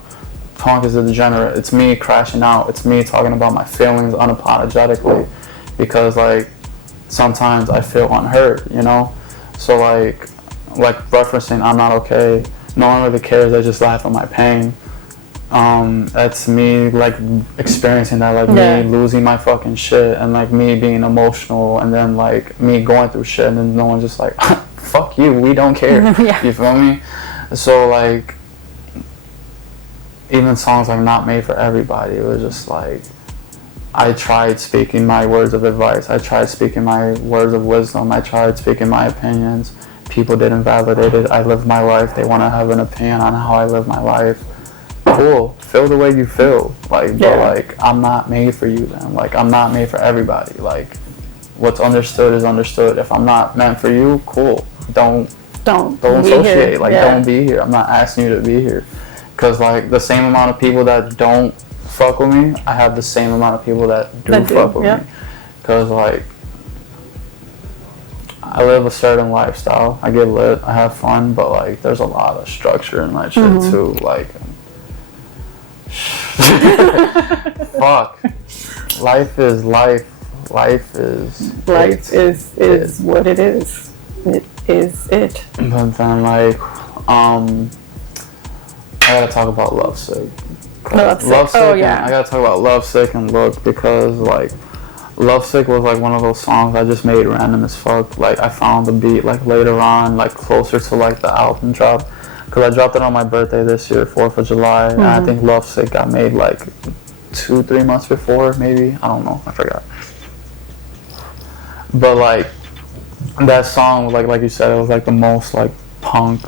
Punk is the degenerate. It's me crashing out. It's me talking about my feelings unapologetically, because like sometimes I feel unheard, you know? So like referencing I'm not okay. No one really cares. They just laugh at my pain. That's me like experiencing that, like me losing my fucking shit, and like me being emotional, and then like me going through shit, and then no one's just like, fuck you, we don't care. You feel me? So like even songs like Not Made for Everybody, it was just like I tried speaking my words of advice, I tried speaking my words of wisdom, I tried speaking my opinions. People didn't validate it. I lived my life. They want to have an opinion on how I live my life. Cool, feel the way you feel, like, but like I'm not made for you then. Like I'm not made for everybody. Like what's understood is understood. If I'm not meant for you, cool, don't associate. Like don't be here. I'm not asking you to be here, because like the same amount of people that don't fuck with me, I have the same amount of people that do fuck with me, because like I live a certain lifestyle. I get lit, I have fun, but like there's a lot of structure in my shit too. Like fuck. Life is life. Life is what it is. It is it. But then like I gotta talk about Lovesick. Lovesick. Oh yeah. I gotta talk about Lovesick and Look, because like Lovesick was like one of those songs I just made random as fuck. Like I found the beat like later on, like closer to like the album drop. Because I dropped it on my birthday this year, 4th of July, and I think Lovesick got made like 2-3 months before, maybe. I don't know, I forgot. But like that song, like you said, it was like the most like punk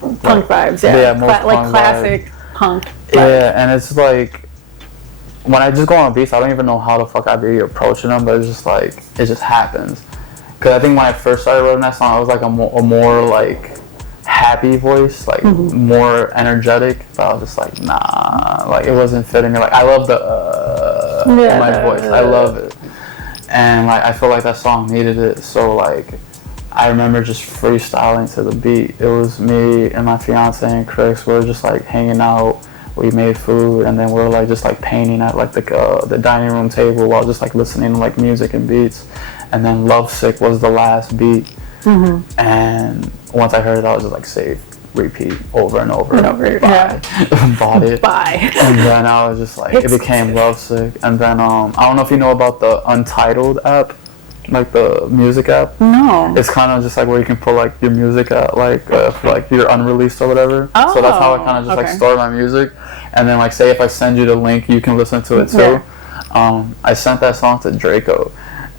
vibes, most like classic vibes. Punk vibes. Yeah, and it's like when I just go on beats, I don't even know how the fuck I be approaching them, but it's just like it just happens. Because I think when I first started writing that song, I was like a more like happy voice, like more energetic, but I was just like, nah, like it wasn't fitting me. Like I love the in my voice, I love it, and like I feel like that song needed it. So like I remember just freestyling to the beat. It was me and my fiance and Crix. We were just like hanging out. We made food, and then we were like just like painting at like the dining room table while just like listening to like music and beats. And then Lovesick was the last beat. And once I heard it, I was just like save, repeat, over and over and over. Bought it. Bye. And then I was just like, it became Lovesick. And then I don't know if you know about the Untitled app, like the music app. No. It's kind of just like where you can put like your music at, like your unreleased or whatever. So that's how I kind of just like store my music. And then like say if I send you the link, you can listen to it too. I sent that song to Draco.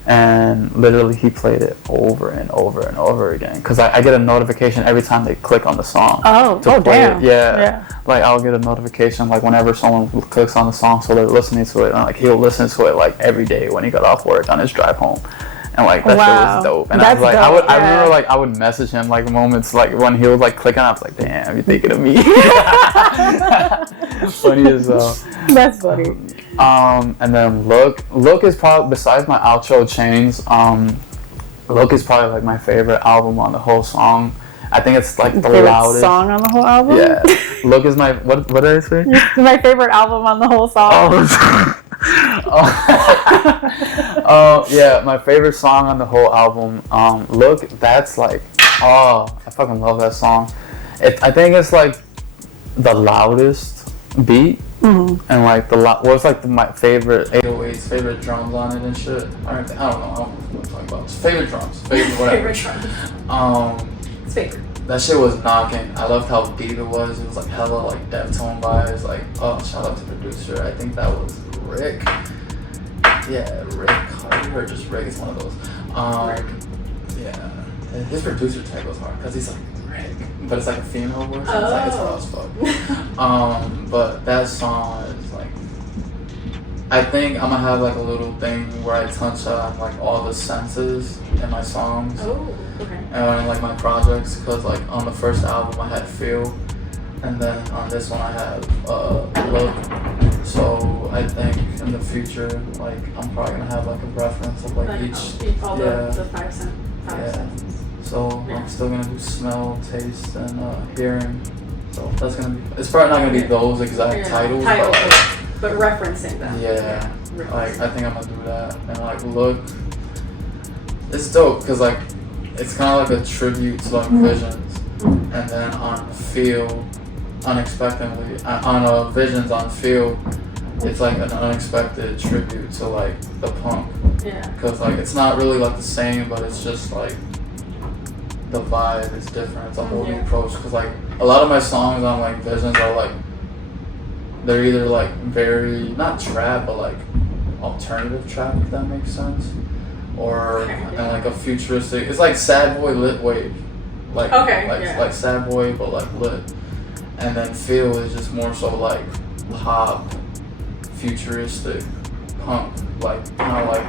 And literally he played it over and over and over again, because I get a notification every time they click on the song. Damn. Yeah. Like I'll get a notification like whenever someone clicks on the song, so they're listening to it, and like he'll listen to it like every day when he got off work on his drive home. And like that shit was dope. And I was like, I remember like I would message him like moments like when he was like clicking, I was like, damn, you thinking of me. Funny as hell. That's funny. And then Look is probably, besides my outro Chains, Look is probably like my favorite album on the whole song. I think it's like the loudest song on the whole album. Yeah. Look is my what did I say? My favorite album on the whole song. Yeah, my favorite song on the whole album. Look, that's like, I fucking love that song. I think it's like the loudest beat. And like what's like my favorite 808's favorite drums on it and shit. I don't know what I'm talking about. Favorite drums, favorite whatever. Favorite drums. It's favorite. that shit was knocking. I loved how deep it was. It was like hella like Deftone vibes. Like, oh, shout out to the producer. I think that was Rick. Yeah, Rick Hardy or just Rick. It's one of those. Yeah, and his producer tag was hard because he's like Rick, but it's like a female voice. So it's like it's hard as fuck. But that song is like, I think I'm gonna have like a little thing where I touch on like all the senses in my songs. Oh, okay. And in like my projects, because like on the first album I had Feel, and then on this one I have Look. So I think in the future, like I'm probably gonna have like a reference of like each. All the five senses. So I'm still gonna do smell, taste, and hearing. So that's gonna be. It's probably not gonna be those exact titles. But referencing them. Yeah. Like I think I'm gonna do that, and like Look. It's dope because like it's kind of like a tribute to like Visions, and then on Feel, unexpectedly on Visions on Feel, it's like an unexpected tribute to like the punk. Yeah. Because like it's not really like the same, but it's just like the vibe is different. It's a whole new approach. Because like a lot of my songs on like Visions are like, they're either like very not trap but like alternative trap, if that makes sense, or and like a futuristic. It's like sad boy lit wave, like like sad boy but like lit. And then Feel is just more so like pop, futuristic punk, like kind of like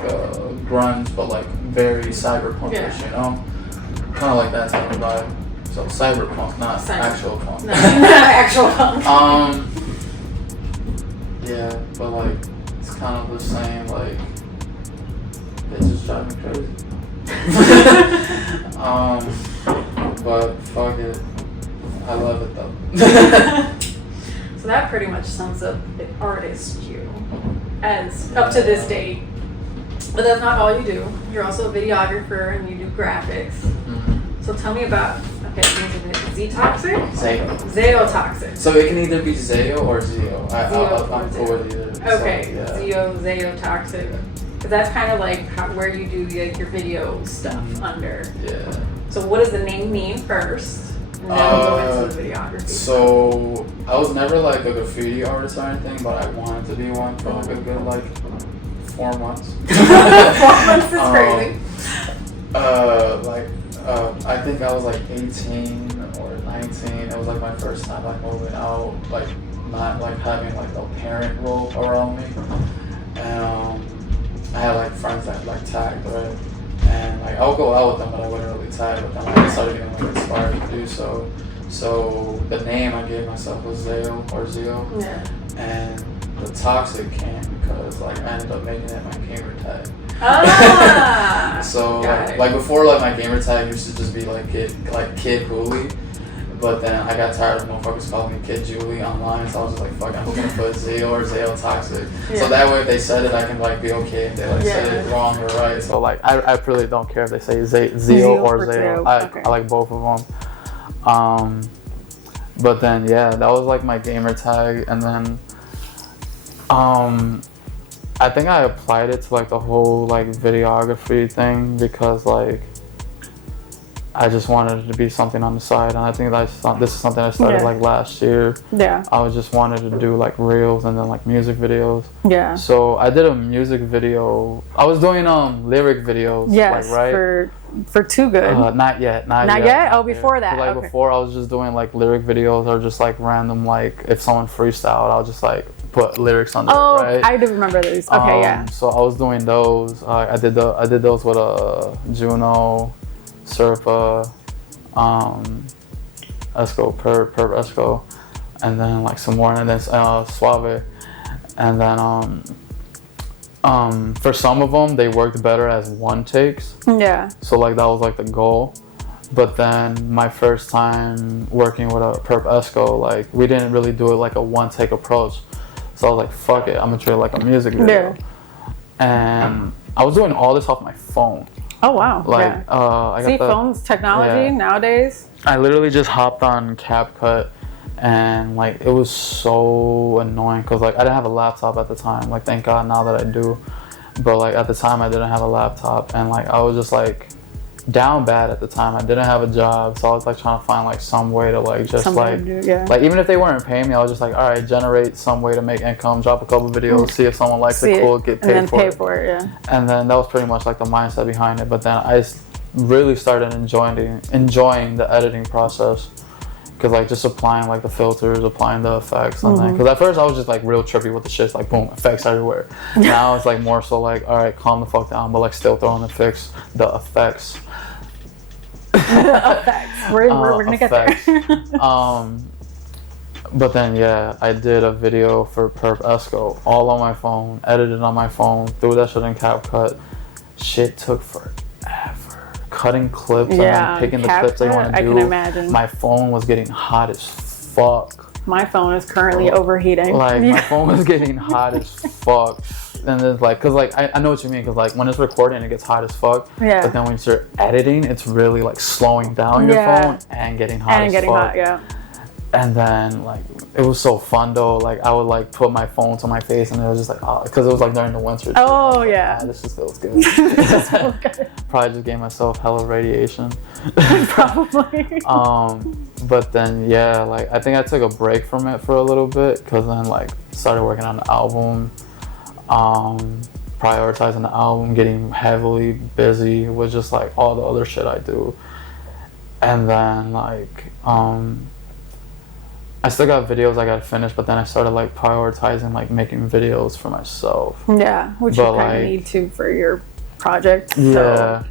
grunge, but like very cyberpunkish, you know, kind of like that type of vibe. So cyberpunk, not actual punk. No, not actual punk. Yeah, but like it's kind of the same. Like it just drive me crazy. But fuck it, I love it though. So that pretty much sums up the artist you as up to this date. But that's not all you do. You're also a videographer and you do graphics. Mm-hmm. So tell me about Zeotoxic? Zeotoxic. So it can either be Zeo or Zeo. I'm cool with either. Okay, so, Zeotoxic. Because that's kind of like where you do like your video stuff under. Yeah. So what does the name mean first? And then we'll go into the videography. So I was never like a graffiti artist or anything, but I wanted to be one for like a good like 4 months. 4 months is crazy. I think I was like 18 or 19. It was like my first time like moving out, like not like having like a parent role around me. And I had like friends that like tagged, right? And like I'll go out with them, but I wouldn't really tag. But then like, I started getting like inspired to do so. So the name I gave myself was Zeo or Zeo. Yeah. And the toxic came because like I ended up making it my gamer tag. So like before, like my gamer tag used to just be like Kid Juli, but then I got tired of motherfuckers calling me Kid Juli online, so I was just like, fuck, I'm just gonna put Zeo or Zeotoxic. Yeah. So that way if they said it, I can like be okay if they like said it wrong or right. So like I really don't care if they say Zeo or Zeo. I like both of them. But then yeah, that was like my gamer tag, and then I think I applied it to like the whole like videography thing because like I just wanted it to be something on the side, and I think this is something I started like last year. Yeah. I just wanted to do like reels and then like music videos. Yeah. So I did a music video. I was doing lyric videos. Yes. Like, right. For TooGood. Not yet. Not yet. Oh, before that. So, like before, I was just doing like lyric videos or just like random like if someone freestyled, I'll just like put lyrics under it, right? I do remember those. Okay, yeah. So I was doing those. I did those with Juno, Serpa, Esco, Perp Esco, and then like some more, and then Suave, and then for some of them they worked better as one takes. Yeah. So like that was like the goal. But then my first time working with a Perp Esco, like we didn't really do it like a one take approach. So I was like, fuck it, I'm gonna treat it like a music video. Yeah. And I was doing all this off my phone. Oh wow. Like I got phones technology nowadays. I literally just hopped on CapCut, and like it was so annoying because like I didn't have a laptop at the time. Like thank God now that I do. But like at the time I didn't have a laptop, and like I was just like down bad at the time. I didn't have a job, so I was like trying to find like some way to like just like like even if they weren't paying me, I was just like, all right, generate some way to make income, drop a couple videos, see if someone likes it, cool, get paid for it. Yeah. And then that was pretty much like the mindset behind it. But then I really started enjoying the editing process. Cause like just applying like the filters, applying the effects, and then, cause at first I was just like real trippy with the shit, like boom, effects everywhere. Now it's like more so like, all right, calm the fuck down, but like still throwing the effects. The effects. We're gonna get there. But then yeah, I did a video for Perp Esco, all on my phone, edited on my phone, threw that shit in CapCut. Shit took forever. Cutting clips and then picking the clips they want to do. I can imagine. My phone was getting hot as fuck. My phone is currently overheating. Like my phone was getting hot as fuck. And then like, cause like I know what you mean, cause like when it's recording it gets hot as fuck. Yeah. But then when you're editing, it's really like slowing down your phone and getting hot as fuck. Yeah. And then like it was so fun though. Like I would like put my phone to my face and it was just like, oh, because it was like during the winter. Oh yeah. Like, this just feels good. Probably just gave myself hella radiation. Probably. But then yeah, like I think I took a break from it for a little bit because then like started working on the album, prioritizing the album, getting heavily busy with just like all the other shit I do, and then like I still got videos I gotta finish, but then I started like prioritizing like making videos for myself. Yeah, which you kind of need to for your project. So. Yeah,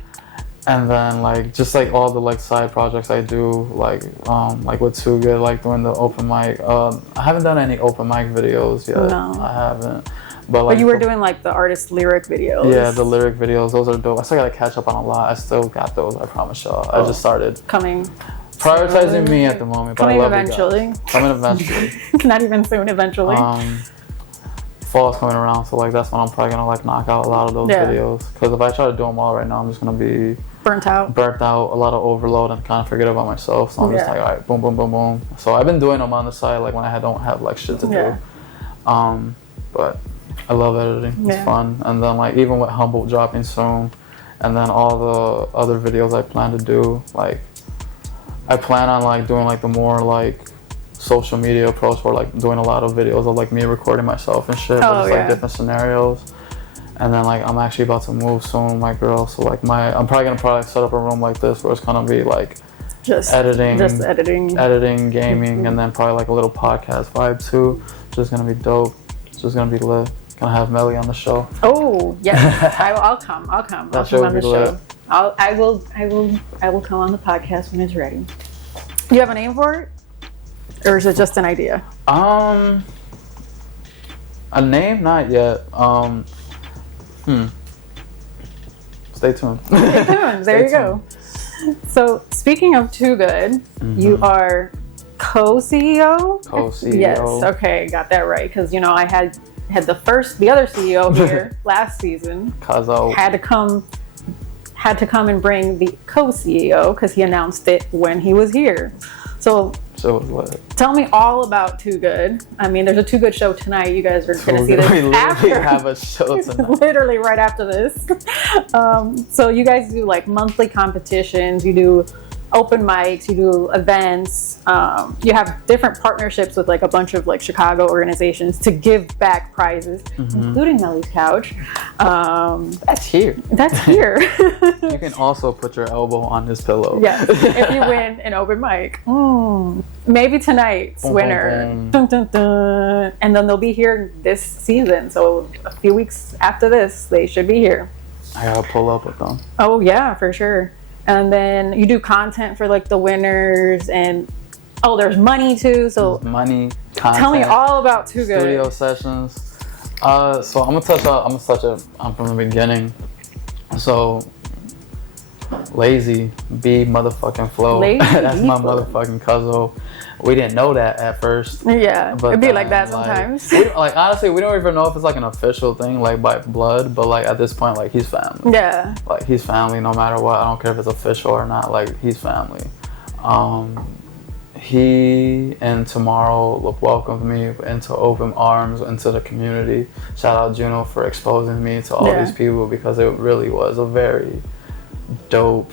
and then like just like all the like side projects I do, like with TooGood, like doing the open mic. I haven't done any open mic videos yet. No, I haven't. But you were doing like the artist lyric videos. Yeah, the lyric videos, those are dope. I still gotta catch up on a lot. I still got those, I promise y'all. I just started prioritizing me at the moment, but coming I love eventually. Coming eventually. Not even soon, eventually. Fall's coming around, so like that's when I'm probably gonna like knock out a lot of those videos. Because if I try to do them all right now, I'm just gonna be burnt out, a lot of overload, and kind of forget about myself. So I'm just like, all right, boom, boom, boom, boom. So I've been doing them on the side, like when I don't have like shit to do. But I love editing. It's fun. And then like even with Humboldt dropping soon, and then all the other videos I plan to do, like. I plan on like doing like the more like social media approach where like doing a lot of videos of like me recording myself and shit, but just like different scenarios. And then like I'm actually about to move soon with my girl, so like I'm probably set up a room like this where it's gonna be like just editing, gaming, and then probably like a little podcast vibe too. Just gonna be dope. It's just gonna be lit. Gonna have Melly on the show. Oh yes, I'll come. I'll come on the show. I will come on the podcast when it's ready. Do you have a name for it? Or is it just an idea? A name? Not yet. Stay tuned. Stay tuned. There you go. So speaking of TooGood, you are co-CEO? Co-CEO. Yes, okay, got that right. Because I had the other CEO here last season. Cuzzo. Had to come and bring the co-CEO because he announced it when he was here. So tell me all about TooGood. I mean, there's a TooGood show tonight. You guys are going to see this after. We have a show tonight. Literally right after this. So you guys do like monthly competitions. You do open mics. You do events. You have different partnerships with like a bunch of like Chicago organizations to give back prizes, including Melly's couch. That's here. You can also put your elbow on this pillow. Yes, if you win an open mic. Maybe tonight's winner. Dun, dun, dun. And then they'll be here this season. So a few weeks after this, they should be here. I gotta pull up with them. Oh yeah, for sure. And then you do content for like the winners, and there's money too. So there's money, content. Tell me all about TooGood. Studio sessions. So I'm gonna touch it from the beginning. So Lazzey, B motherfucking flow. That's my motherfucking cousin. We didn't know that at first. Yeah, but it'd be like that sometimes. Honestly, we don't even know if it's like an official thing, like by blood, but like at this point, like he's family. Yeah. Like he's family no matter what. I don't care if it's official or not. Like he's family. He and Tomorrow welcomed me into open arms into the community. Shout out Juno for exposing me to all these people because it really was a very dope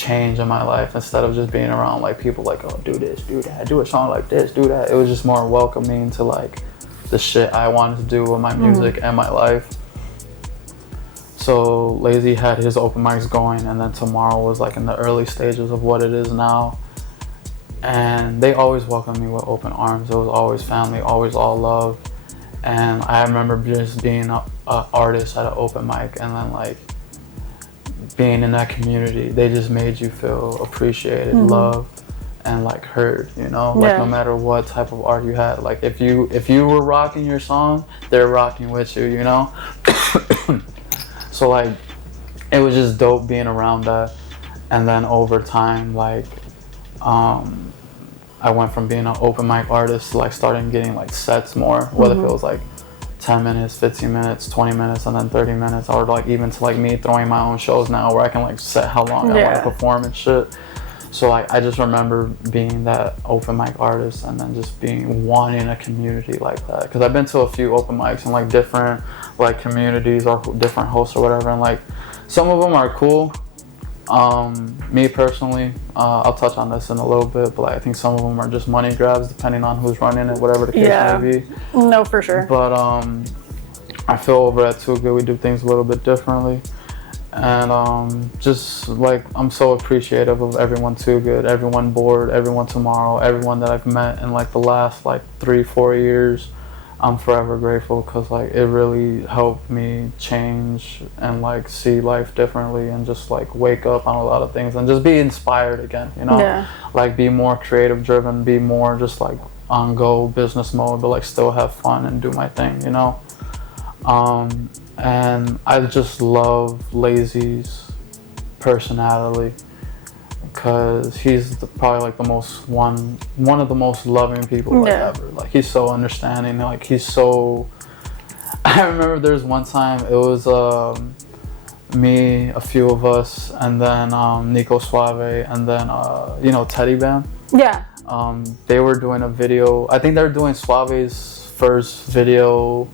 change in my life instead of just being around like people like, oh, do this, do that, do a song like this, do that. It was just more welcoming to like the shit I wanted to do with my music and my life. So Lazzey had his open mics going, and then Tomorrow was like in the early stages of what it is now. And they always welcomed me with open arms. It was always family, always all love. And I remember just being an artist at an open mic, and then like being in that community, they just made you feel appreciated, loved, and like heard, you know? Like no matter what type of art you had, like if you were rocking your song, they're rocking with you, you know? So like it was just dope being around that. And then over time, like I went from being an open mic artist to like starting getting like sets more, whether it was like 10 minutes, 15 minutes, 20 minutes, and then 30 minutes, or like even to like me throwing my own shows now where I can like set how long I want to perform and shit. So like I just remember being that open mic artist and then just wanting a community like that, because I've been to a few open mics in like different like communities or different hosts or whatever, and like some of them are cool. Me personally, I'll touch on this in a little bit, but like, I think some of them are just money grabs depending on who's running it, whatever the case may be. No, for sure. But I feel over at TooGood we do things a little bit differently, and just like I'm so appreciative of everyone TooGood, everyone Board, everyone Tomorrow, everyone that I've met in like the last like 3-4 years. I'm forever grateful, because like it really helped me change and like see life differently and just like wake up on a lot of things and just be inspired again, you know? Like be more creative driven, be more just like on go business mode, but like still have fun and do my thing, you know? And I just love Lazzey's personality, because he's probably like the most one of the most loving people like ever. Like he's so understanding, like he's so I remember there's one time it was me, a few of us, and then Nico Suave, and then you know, Teddy Bam. They were doing a video. I think they were doing Suave's first video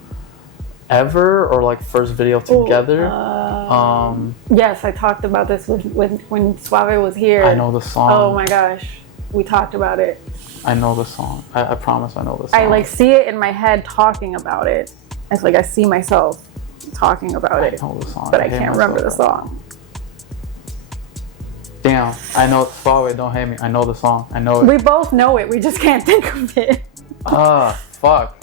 ever, or like first video together. Yes, I talked about this when Suave was here. I know the song. Oh my gosh, we talked about it. I know the song. I promise I know the song. I like see it in my head talking about it. It's like I see myself talking about it. I know the song, but I can't remember the song. Damn, I know Suave, don't hate me. I know the song. I know it. We both know it. We just can't think of it. Fuck.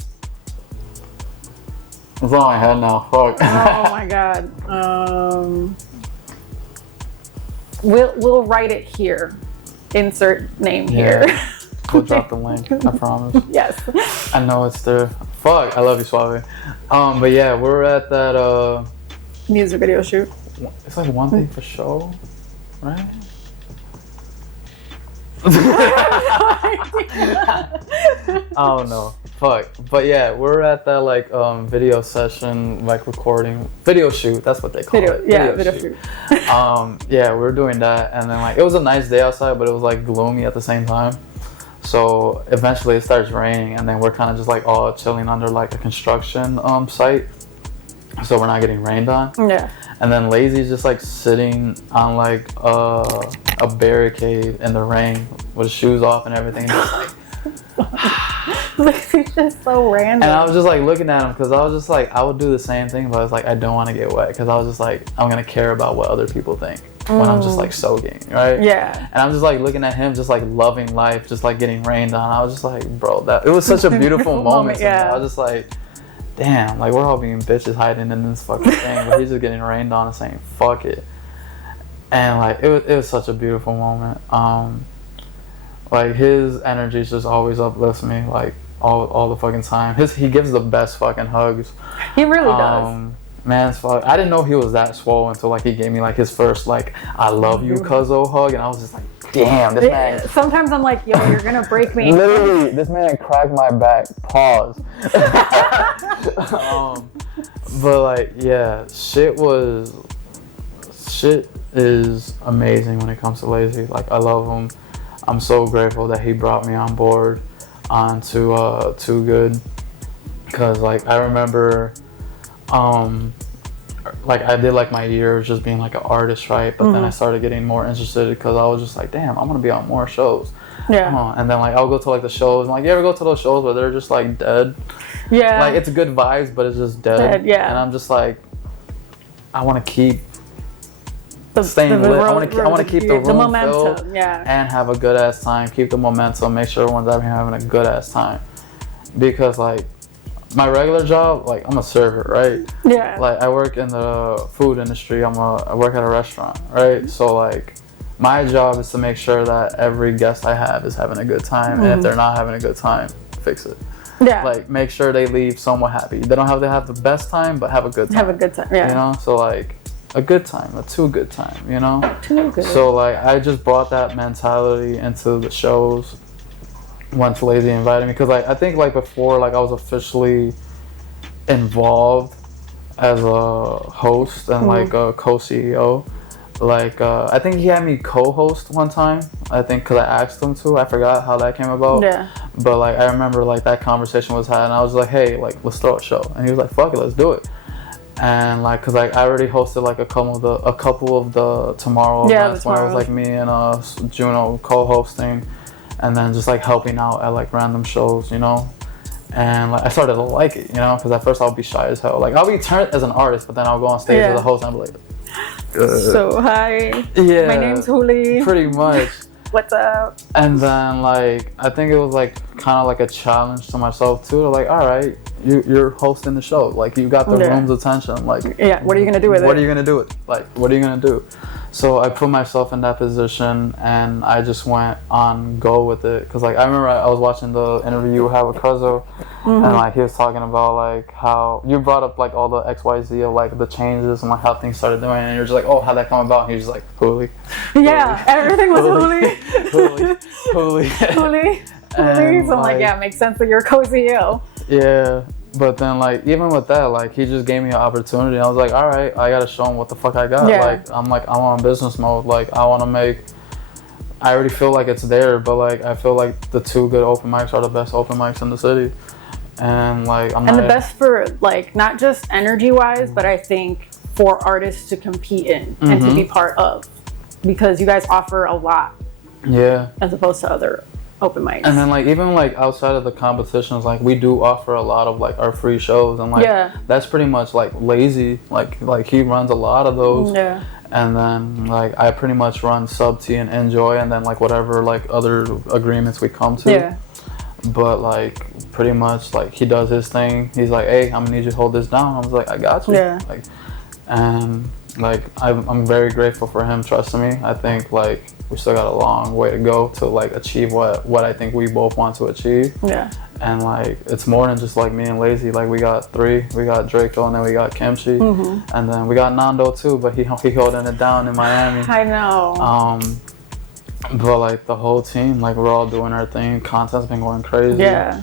That's all I had now. Fuck. Oh my god. We'll write it here. Insert name here. We'll drop the link. I promise. Yes. I know it's there. Fuck. I love you, Suave. But yeah, we're at that music video shoot. It's like One Thing for Show, right? I don't know. Fuck. But yeah, we're at that like video session, like recording video shoot. That's what they call it. Video shoot. Yeah, we're doing that, and then like it was a nice day outside, but it was like gloomy at the same time. So eventually it starts raining, and then we're kind of just like all chilling under like a construction site, so we're not getting rained on. Yeah. And then Lazzey's just like sitting on like a barricade in the rain with his shoes off and everything. Just like, it's just so random. And I was just like looking at him, because I was just like, I would do the same thing, but I was like, I don't want to get wet, because I was just like, I'm gonna care about what other people think when I'm just like soaking, right? Yeah. And I'm just like looking at him, just like loving life, just like getting rained on. I was just like, bro, that it was such a beautiful moment to me. I was just like, damn, like we're all being bitches hiding in this fucking thing, but he's just getting rained on and saying fuck it. And like it was such a beautiful moment. Like his energy just always uplifts me, like all the fucking time. He gives the best fucking hugs. He really does. Man, fuck, I didn't know he was that swole until like he gave me like his first like I love you cuzzo hug, and I was just like, damn, this man. Sometimes I'm like, yo, you're gonna break me. Literally, this man cracked my back. Pause. But like, yeah, shit is amazing when it comes to Lazzey. Like, I love him. I'm so grateful that he brought me on board onto TooGood, because like I remember like I did like my year of just being like an artist, right? But then I started getting more interested because I was just like, damn, I'm gonna be on more shows. Yeah. And then like I'll go to like the shows, and like you ever go to those shows where they're just like dead? Yeah. Like it's good vibes, but it's just dead. Yeah. And I'm just like, I want to keep staying lit. I want to keep the room momentum, filled, yeah, and have a good ass time. Keep the momentum. Make sure everyone's having a good ass time. Because like my regular job, like I'm a server, right? Yeah. Like I work in the food industry. I work at a restaurant, right? So like my job is to make sure that every guest I have is having a good time, and if they're not having a good time, fix it. Yeah. Like make sure they leave somewhat happy. They don't have to have the best time, but have a good time. Have a good time. Yeah. You know, so like a good time, a too good time. You know. Too good. So like I just brought that mentality into the shows once Lazzey invited me, because like I think like before, like I was officially involved as a host and like a co-CEO. Like I think he had me co-host one time, I think, because I asked him to. I forgot how that came about. Yeah. But like I remember like that conversation was had, and I was like, hey, like let's throw a show, and he was like, fuck it, let's do it. And like, cause like I already hosted like a couple of the Tomorrow events when it was like me and Juno co-hosting, and then just like helping out at like random shows, you know. And like I started to like it, you know, because at first I'll be shy as hell. Like I'll be turned as an artist, but then I'll go on stage as a host and I'll be like, so hi, yeah, my name's Juli. Pretty much. What's up? And then like I think it was like kind of like a challenge to myself too. Like, all right, you're hosting the show. Like you got the room's attention. Like, what are you gonna do with it? What are you gonna do with it? Like, what are you gonna do? So I put myself in that position, and I just went on go with it. Cause like I remember I was watching the interview you had with Cuzzo, and like he was talking about like how you brought up like all the XYZ of like the changes and like how things started doing, and you're just like, oh, how'd that come about? And he was just like, Juli. Yeah, everything was Juli. Juli. Juli. So I'm like, yeah, it makes sense that you're co-CEO. Yeah. But then, like, even with that, like, he just gave me an opportunity. I was like, all right, I got to show him what the fuck I got. Yeah. I'm on business mode. Like, I already feel like it's there, but, like, I feel like the TooGood open mics are the best open mics in the city. And, like, the best for, like, not just energy-wise, but I think for artists to compete in and to be part of. Because you guys offer a lot. Yeah. As opposed to other open mics. And then like even like outside of the competitions, like we do offer a lot of like our free shows, and like that's pretty much like Lazzey, like he runs a lot of those. Yeah. And then like I pretty much run Sub T and Enjoy, and then like whatever like other agreements we come to. Yeah. But like pretty much like he does his thing. He's like, hey, I'm gonna need you to hold this down. I was like, I got you. Yeah. Like, and like I'm very grateful for him trusting me. I think like we still got a long way to go to like achieve what I think we both want to achieve. Yeah. And like it's more than just like me and Lazzey. Like we got three. We got Draco, and then we got Kimchi, and then we got Nando too. But he holding it down in Miami. I know. But like the whole team, like we're all doing our thing. Content's been going crazy. Yeah.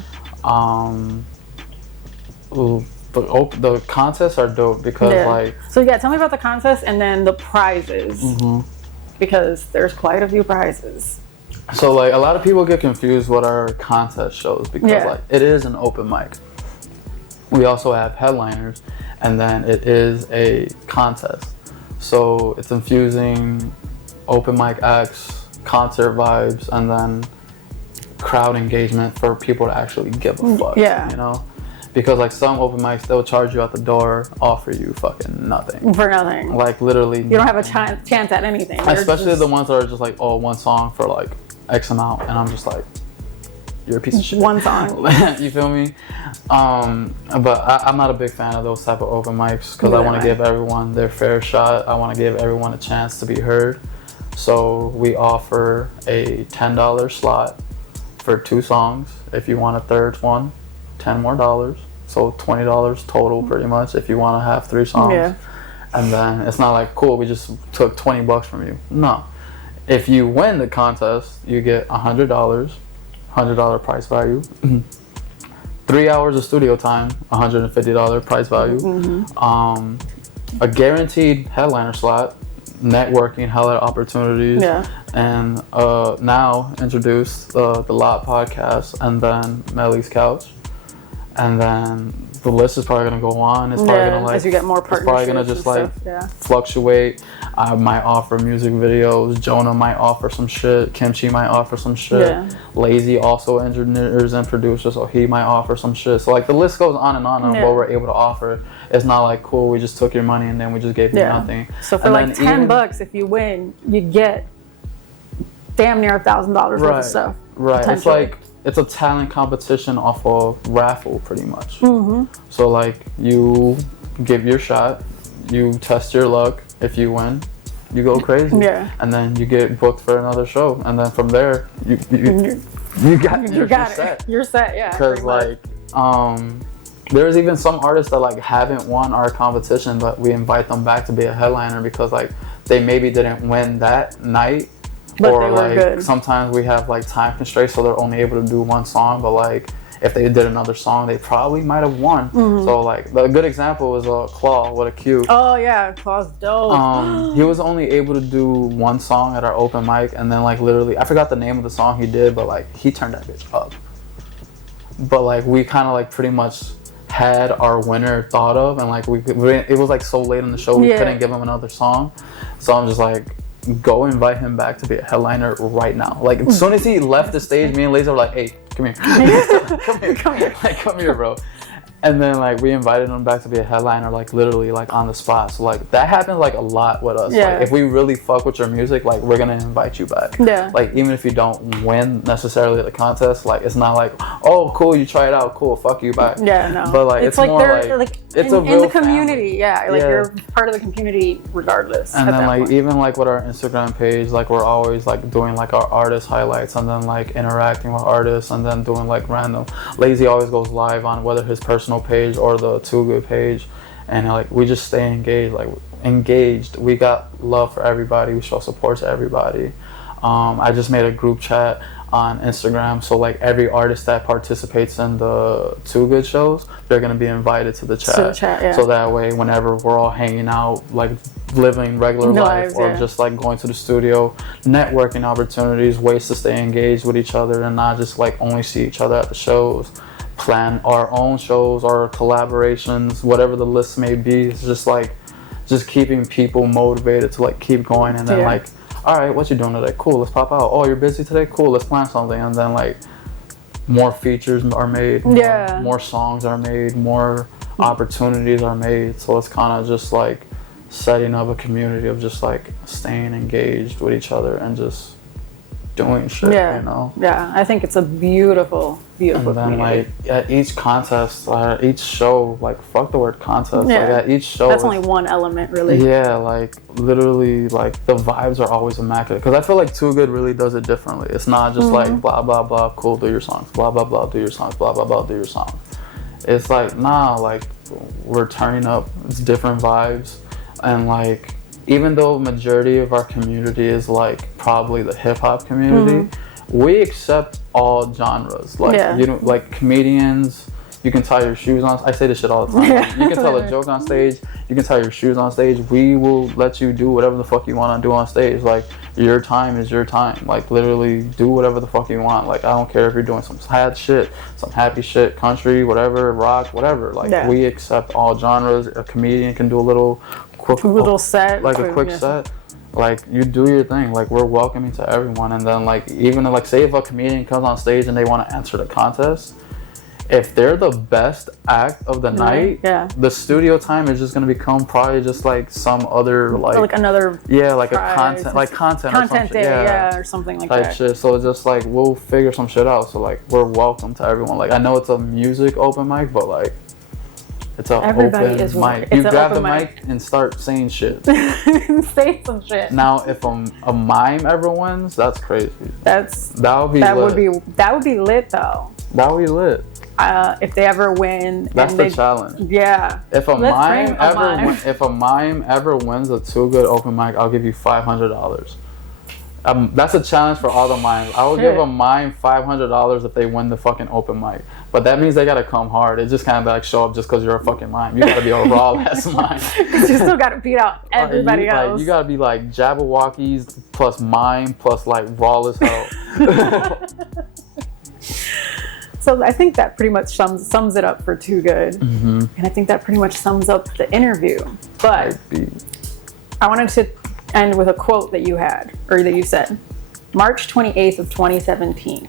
The contests are dope because like. So yeah, tell me about the contest and then the prizes. Because there's quite a few prizes. So like a lot of people get confused what our contest shows, because like it is an open mic. We also have headliners, and then it is a contest. So it's infusing open mic acts, concert vibes, and then crowd engagement for people to actually give a fuck. Yeah. You know? Because like some open mics, they'll charge you at the door, offer you fucking nothing. For nothing. Like literally. You don't have a chance at anything. Especially the ones that are just like, oh, one song for like X amount, and I'm just like, you're a piece of shit. One song. You feel me? But I'm not a big fan of those type of open mics, because I want to give everyone their fair shot. I want to give everyone a chance to be heard. So we offer a $10 slot for 2 songs. If you want a third one, $10 more. So $20 total pretty much if you want to have 3 songs. Yeah. And then it's not like, cool, we just took $20 from you. No. If you win the contest, you get $100 prize value. 3 hours of studio time, $150 prize value. A guaranteed headliner slot, networking, hella opportunities. Yeah. And now introduced the Lot podcast, and then Melly's Couch. And then the list is probably gonna go on. It's probably gonna like as you get more partnerships. It's probably gonna just like fluctuate. I might offer music videos. Jonah might offer some shit. Kimchi might offer some shit. Yeah. Lazzey also engineers and producers, so he might offer some shit. So like the list goes on what we're able to offer. It's not like cool. We just took your money and then we just gave you nothing. So for like $10, if you win, you get damn near $1,000 worth of stuff. Right. It's like it's a talent competition off of raffle, pretty much. So like you give your shot, you test your luck. If you win, you go crazy. Yeah. And then you get booked for another show, and then from there you got it. You're set. Yeah. Because like there's even some artists that like haven't won our competition, but we invite them back to be a headliner because like they maybe didn't win that night. But or like good. Sometimes we have like time constraints, so they're only able to do one song. But like if they did another song, they probably might have won. So like a good example is Claw with a Q. Oh yeah, Claw's dope. He was only able to do one song at our open mic, and then like literally I forgot the name of the song he did, but like he turned that bitch up. But like we kind of like pretty much had our winner thought of, and like it was like so late in the show we couldn't give him another song. So I'm just like, go invite him back to be a headliner right now. Like as soon as he left the stage, me and Lazzey were like, hey, come here. come here. Like, come here, bro. And then like we invited him back to be a headliner, like literally like on the spot. So like that happens like a lot with us. Like if we really fuck with your music, like we're gonna invite you back. Yeah. Like even if you don't win necessarily the contest, like it's not like, oh cool, you try it out, cool, fuck you back. Yeah, no. But like it's like more like it's in the community, like you're part of the community regardless. And then like even like with our Instagram page, like we're always like doing like our artist highlights and then like interacting with artists and then doing like random. Lazzey always goes live on whether his personal page or the TooGood page, and like we just stay engaged. We got love for everybody. We show support to everybody. I just made a group chat on Instagram, so like every artist that participates in the TooGood shows, they're gonna be invited to the chat. So that way, whenever we're all hanging out, like living regular life, or just like going to the studio, networking opportunities, ways to stay engaged with each other and not just like only see each other at the shows. Plan our own shows or collaborations, whatever the list may be. It's just keeping people motivated to like keep going, and then like, all right, what you doing today? Cool, let's pop out. Oh, you're busy today? Cool, let's plan something. And then like more features are made, more songs are made, more opportunities are made. So it's kind of just like setting up a community of just like staying engaged with each other and just doing shit, you know? Yeah, I think it's a beautiful and then community. Like at each contest, each show, like fuck the word contest, like at each show. That's only one element really. Yeah, like literally like the vibes are always immaculate. Cause I feel like TooGood really does it differently. It's not just like blah, blah, blah, cool, do your songs, blah, blah, blah, do your songs, blah, blah, blah, do your songs. It's like, nah, like we're turning up, it's different vibes. And like, even though majority of our community is like probably the hip hop community, we accept all genres. Like you know, like comedians, you can tie your shoes on. I say this shit all the time. You can tell a joke on stage. You can tie your shoes on stage. We will let you do whatever the fuck you want to do on stage. Like your time is your time. Like literally do whatever the fuck you want. Like I don't care if you're doing some sad shit, some happy shit, country, whatever, rock, whatever. Like we accept all genres. A comedian can do a little set, like a quick set. Like you do your thing. Like we're welcoming to everyone. And then like even like say if a comedian comes on stage and they want to answer the contest, if they're the best act of the night, the studio time is just gonna become probably just like some other like another like a content day, or something like that. Shit. So it's just like we'll figure some shit out. So like we're welcome to everyone. Like I know it's a music open mic, but like it's an open mic. You grab the mic and start saying shit. Say some shit. Now, if a mime ever wins, that's crazy. That would be lit though. That would be lit. If they ever win, that's the challenge. Yeah. If a mime ever wins a TooGood open mic, I'll give you $500. That's a challenge for all the mimes. I will give a mime $500 if they win the fucking open mic. But that means they gotta come hard. It just kind of like show up just because you're a fucking mime. You gotta be a raw ass mime. You still gotta beat out everybody else. Like, you gotta be like Jabberwockies plus mime plus like raw as hell. So I think that pretty much sums it up for TooGood. And I think that pretty much sums up the interview. But I wanted to end with a quote that you had, or that you said. March 28th of 2017.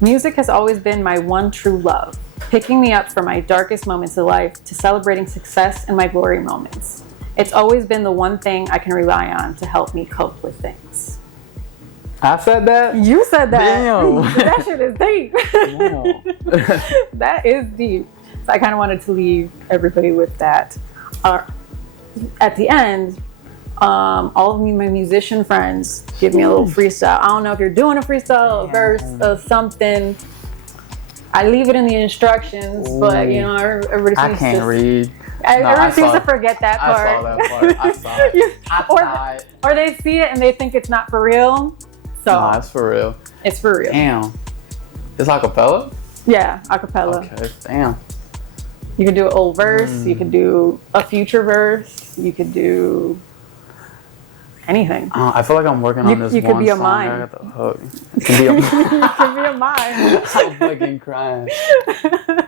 Music has always been my one true love, picking me up from my darkest moments of life to celebrating success and my glory moments. It's always been the one thing I can rely on to help me cope with things. I said that? You said that. Damn. That shit is deep. That is deep. So I kind of wanted to leave everybody with that. At the end, all of my musician friends give me a little freestyle. I don't know if you're doing a freestyle, a verse, or something. I leave it in the instructions, but you know, everybody seems I can't read. Everyone seems to forget that part. I saw that part. I saw it. Or they see it and they think it's not for real. So no, it's for real. It's for real. Damn. It's acapella? Yeah, acapella. Okay, damn. You could do an old verse. You could do a future verse. You could do anything. I feel like I'm working on this you one could be a song. mime. I got the hook. You could be a mime. You could be a mime. I'm fucking crying.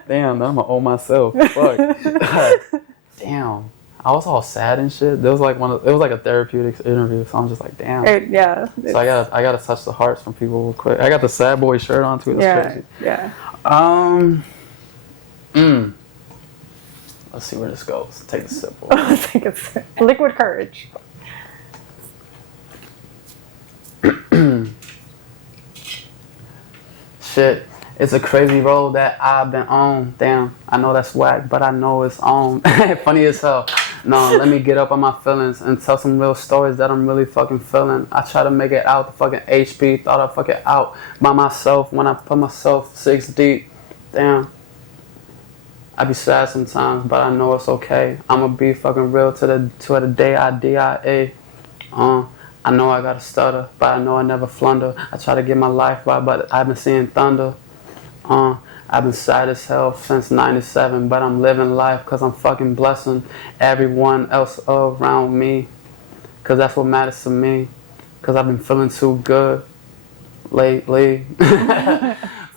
Damn, I'm gonna owe myself. Fuck. Damn. I was all sad and shit. It was like a therapeutic interview, so I'm just like, damn. So I gotta touch the hearts from people real quick. I got the sad boy shirt on too. That's crazy. Yeah. Let's see where this goes. Take a sip. Take a sip. Liquid courage. Shit. It's a crazy road that I've been on. Damn, I know that's whack, but I know it's on. Funny as hell. No, let me get up on my feelings and tell some real stories that I'm really fucking feeling. I try to make it out the fucking HP. Thought I'd fuck it out by myself when I put myself 6 deep. Damn. I be sad sometimes, but I know it's okay. I'ma be fucking real to the day I DIA. I know I gotta stutter, but I know I never flunder. I try to get my life right, but I've been seeing thunder. I've been sad as hell since 97, but I'm living life cause I'm fucking blessing everyone else around me. Cause that's what matters to me. Cause I've been feeling too good lately.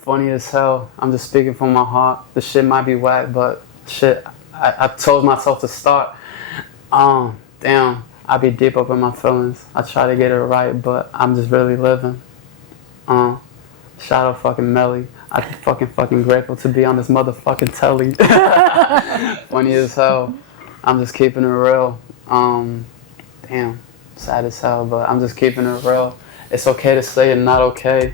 Funny as hell. I'm just speaking from my heart. The shit might be whack, but shit, I told myself to start. Damn, I be deep up in my feelings. I try to get it right, but I'm just really living. Shout out fucking Melly. I'm fucking grateful to be on this motherfucking telly. Funny as hell. I'm just keeping it real. Damn, sad as hell, but I'm just keeping it real. It's okay to say it not okay.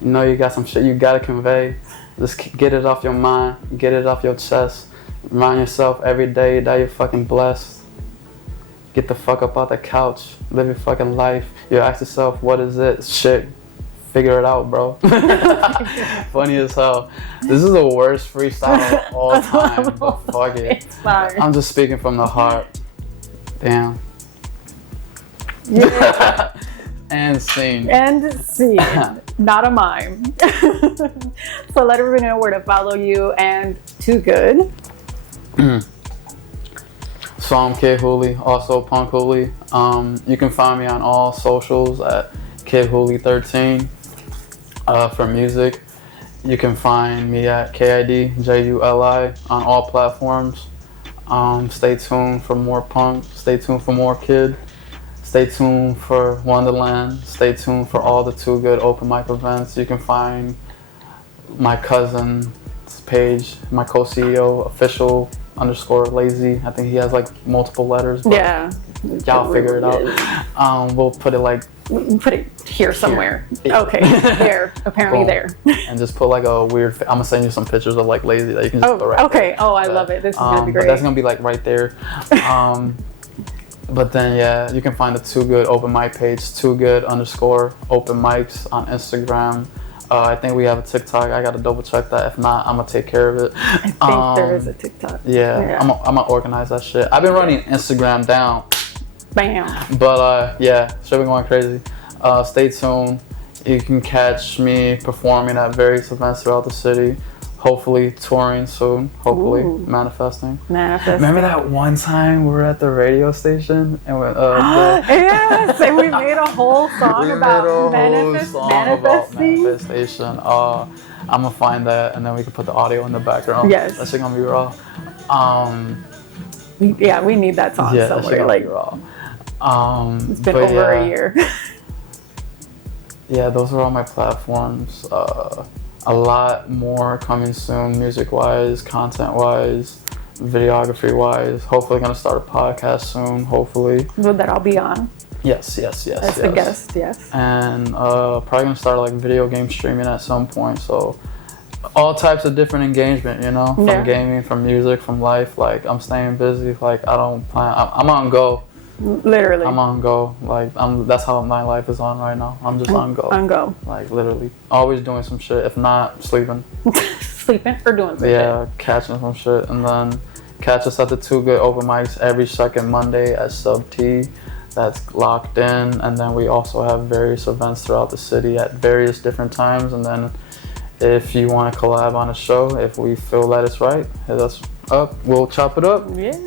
You know you got some shit you gotta convey. Just get it off your mind, get it off your chest. Remind yourself every day that you're fucking blessed. Get the fuck up out the couch, live your fucking life. You ask yourself, what is it? Shit. Figure it out, bro. Funny as hell. This is the worst freestyle of all time, but fuck it. It's fine. I'm just speaking from the heart. Damn. Yeah. And scene. And scene. Not a mime. So let everyone know where to follow you and TooGood. So I'm Kid Juli, also Punk Juli. You can find me on all socials at Kid Juli 13. For music, you can find me at KIDJULI on all platforms. Stay tuned for more punk, stay tuned for more Kid, stay tuned for Wonderland, stay tuned for all the TooGood open mic events. You can find my cousin's page, my co-CEO, official _ Lazzey. I think he has like multiple letters. But yeah. Y'all figure it out. We'll put it like... Put it here somewhere. Yeah. Okay, there. Apparently there. And just put like a weird... I'm going to send you some pictures of like Lazzey that you can just put right there. Okay. Oh, I love it. This is going to be great. But that's going to be like right there. But then, yeah, you can find the TooGood open mic page, TooGood _ open mics on Instagram. I think we have a TikTok. I got to double check that. If not, I'm going to take care of it. I think there is a TikTok. Yeah. I'm going to organize that shit. I've been running Instagram down. Bam. But yeah, shit been going crazy. Stay tuned. You can catch me performing at various events throughout the city. hopefully touring soon. Hopefully. Ooh. Manifesting. Manifesting. Remember that one time we were at the radio station and we, yes, and we made a whole song about manifestation. I'm gonna find that and then we can put the audio in the background. Yes. That shit gonna be raw. We need that song yeah, somewhere. Like raw. It's been over a year. Yeah, those are all my platforms. A lot more coming soon, music-wise, content-wise, videography-wise. Hopefully gonna start a podcast soon, hopefully. That I'll be on. Yes. As a guest, yes. And probably gonna start like video game streaming at some point. So all types of different engagement, you know, from gaming, from music, from life. Like I'm staying busy. Like I don't plan. I'm on go. Literally. I'm on go. Like that's how my life is on right now. I'm just on go. On go. Like literally, always doing some shit. If not, sleeping. Sleeping or doing some shit. Catching some shit, and then catch us at the TooGood open mics every second Monday at Sub T. That's locked in, and then we also have various events throughout the city at various different times. And then, if you want to collab on a show, if we feel that it's right, hit us up. We'll chop it up. Yeah.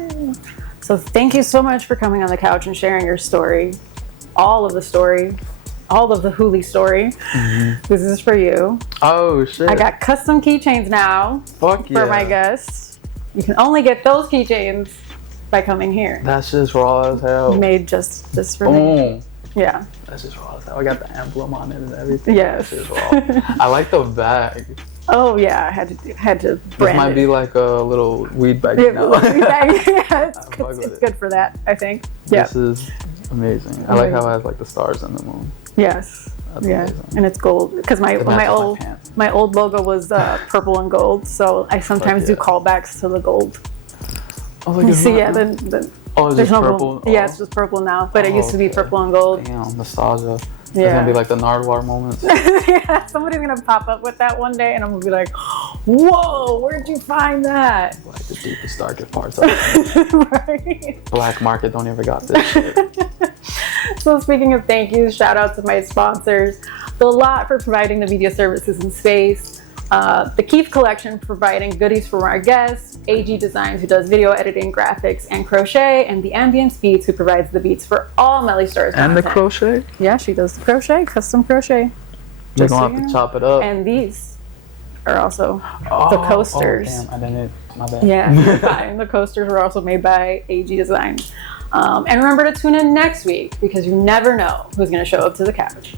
So thank you so much for coming on the couch and sharing your story, all of the story, all of the Juli story. Mm-hmm. This is for you. Oh shit! I got custom keychains now for my guests. You can only get those keychains by coming here. That's just raw as hell. Made just for me. Yeah. That's just raw as hell. I got the emblem on it and everything. Yes. That's just raw. I like the bag. Oh yeah, I had to brand This might be like a little weed bag now. Yeah, it's good for that, I think. Yeah. This is amazing. I like how it has like the stars and the moon. Yes. That's amazing. And it's gold because my old logo was purple and gold, so I sometimes do callbacks to the gold. Oh, like you see, it's just purple. Yeah, it's just purple now, but it used to be purple and gold. Damn, nostalgia. Yeah. It's gonna be like the Nardwuar moments. Yeah, somebody's gonna pop up with that one day, and I'm gonna be like, "Whoa, where'd you find that?" Like the deepest, darkest parts of it. Right. Black market don't ever got this shit. So speaking of thank yous, shout out to my sponsors, The Lot for providing the media services and space, the Keith Collection providing goodies for our guests, AG Designs who does video editing, graphics, and crochet, and the Ambience Beats who provides the beats for all Melly Starz content. And the crochet? Yeah, she does the crochet, custom crochet. You're gonna have to chop it up. And these are also the coasters. Oh, damn, I didn't. My bad. Yeah, fine. The coasters were also made by AG Designs. And remember to tune in next week because you never know who's going to show up to the couch.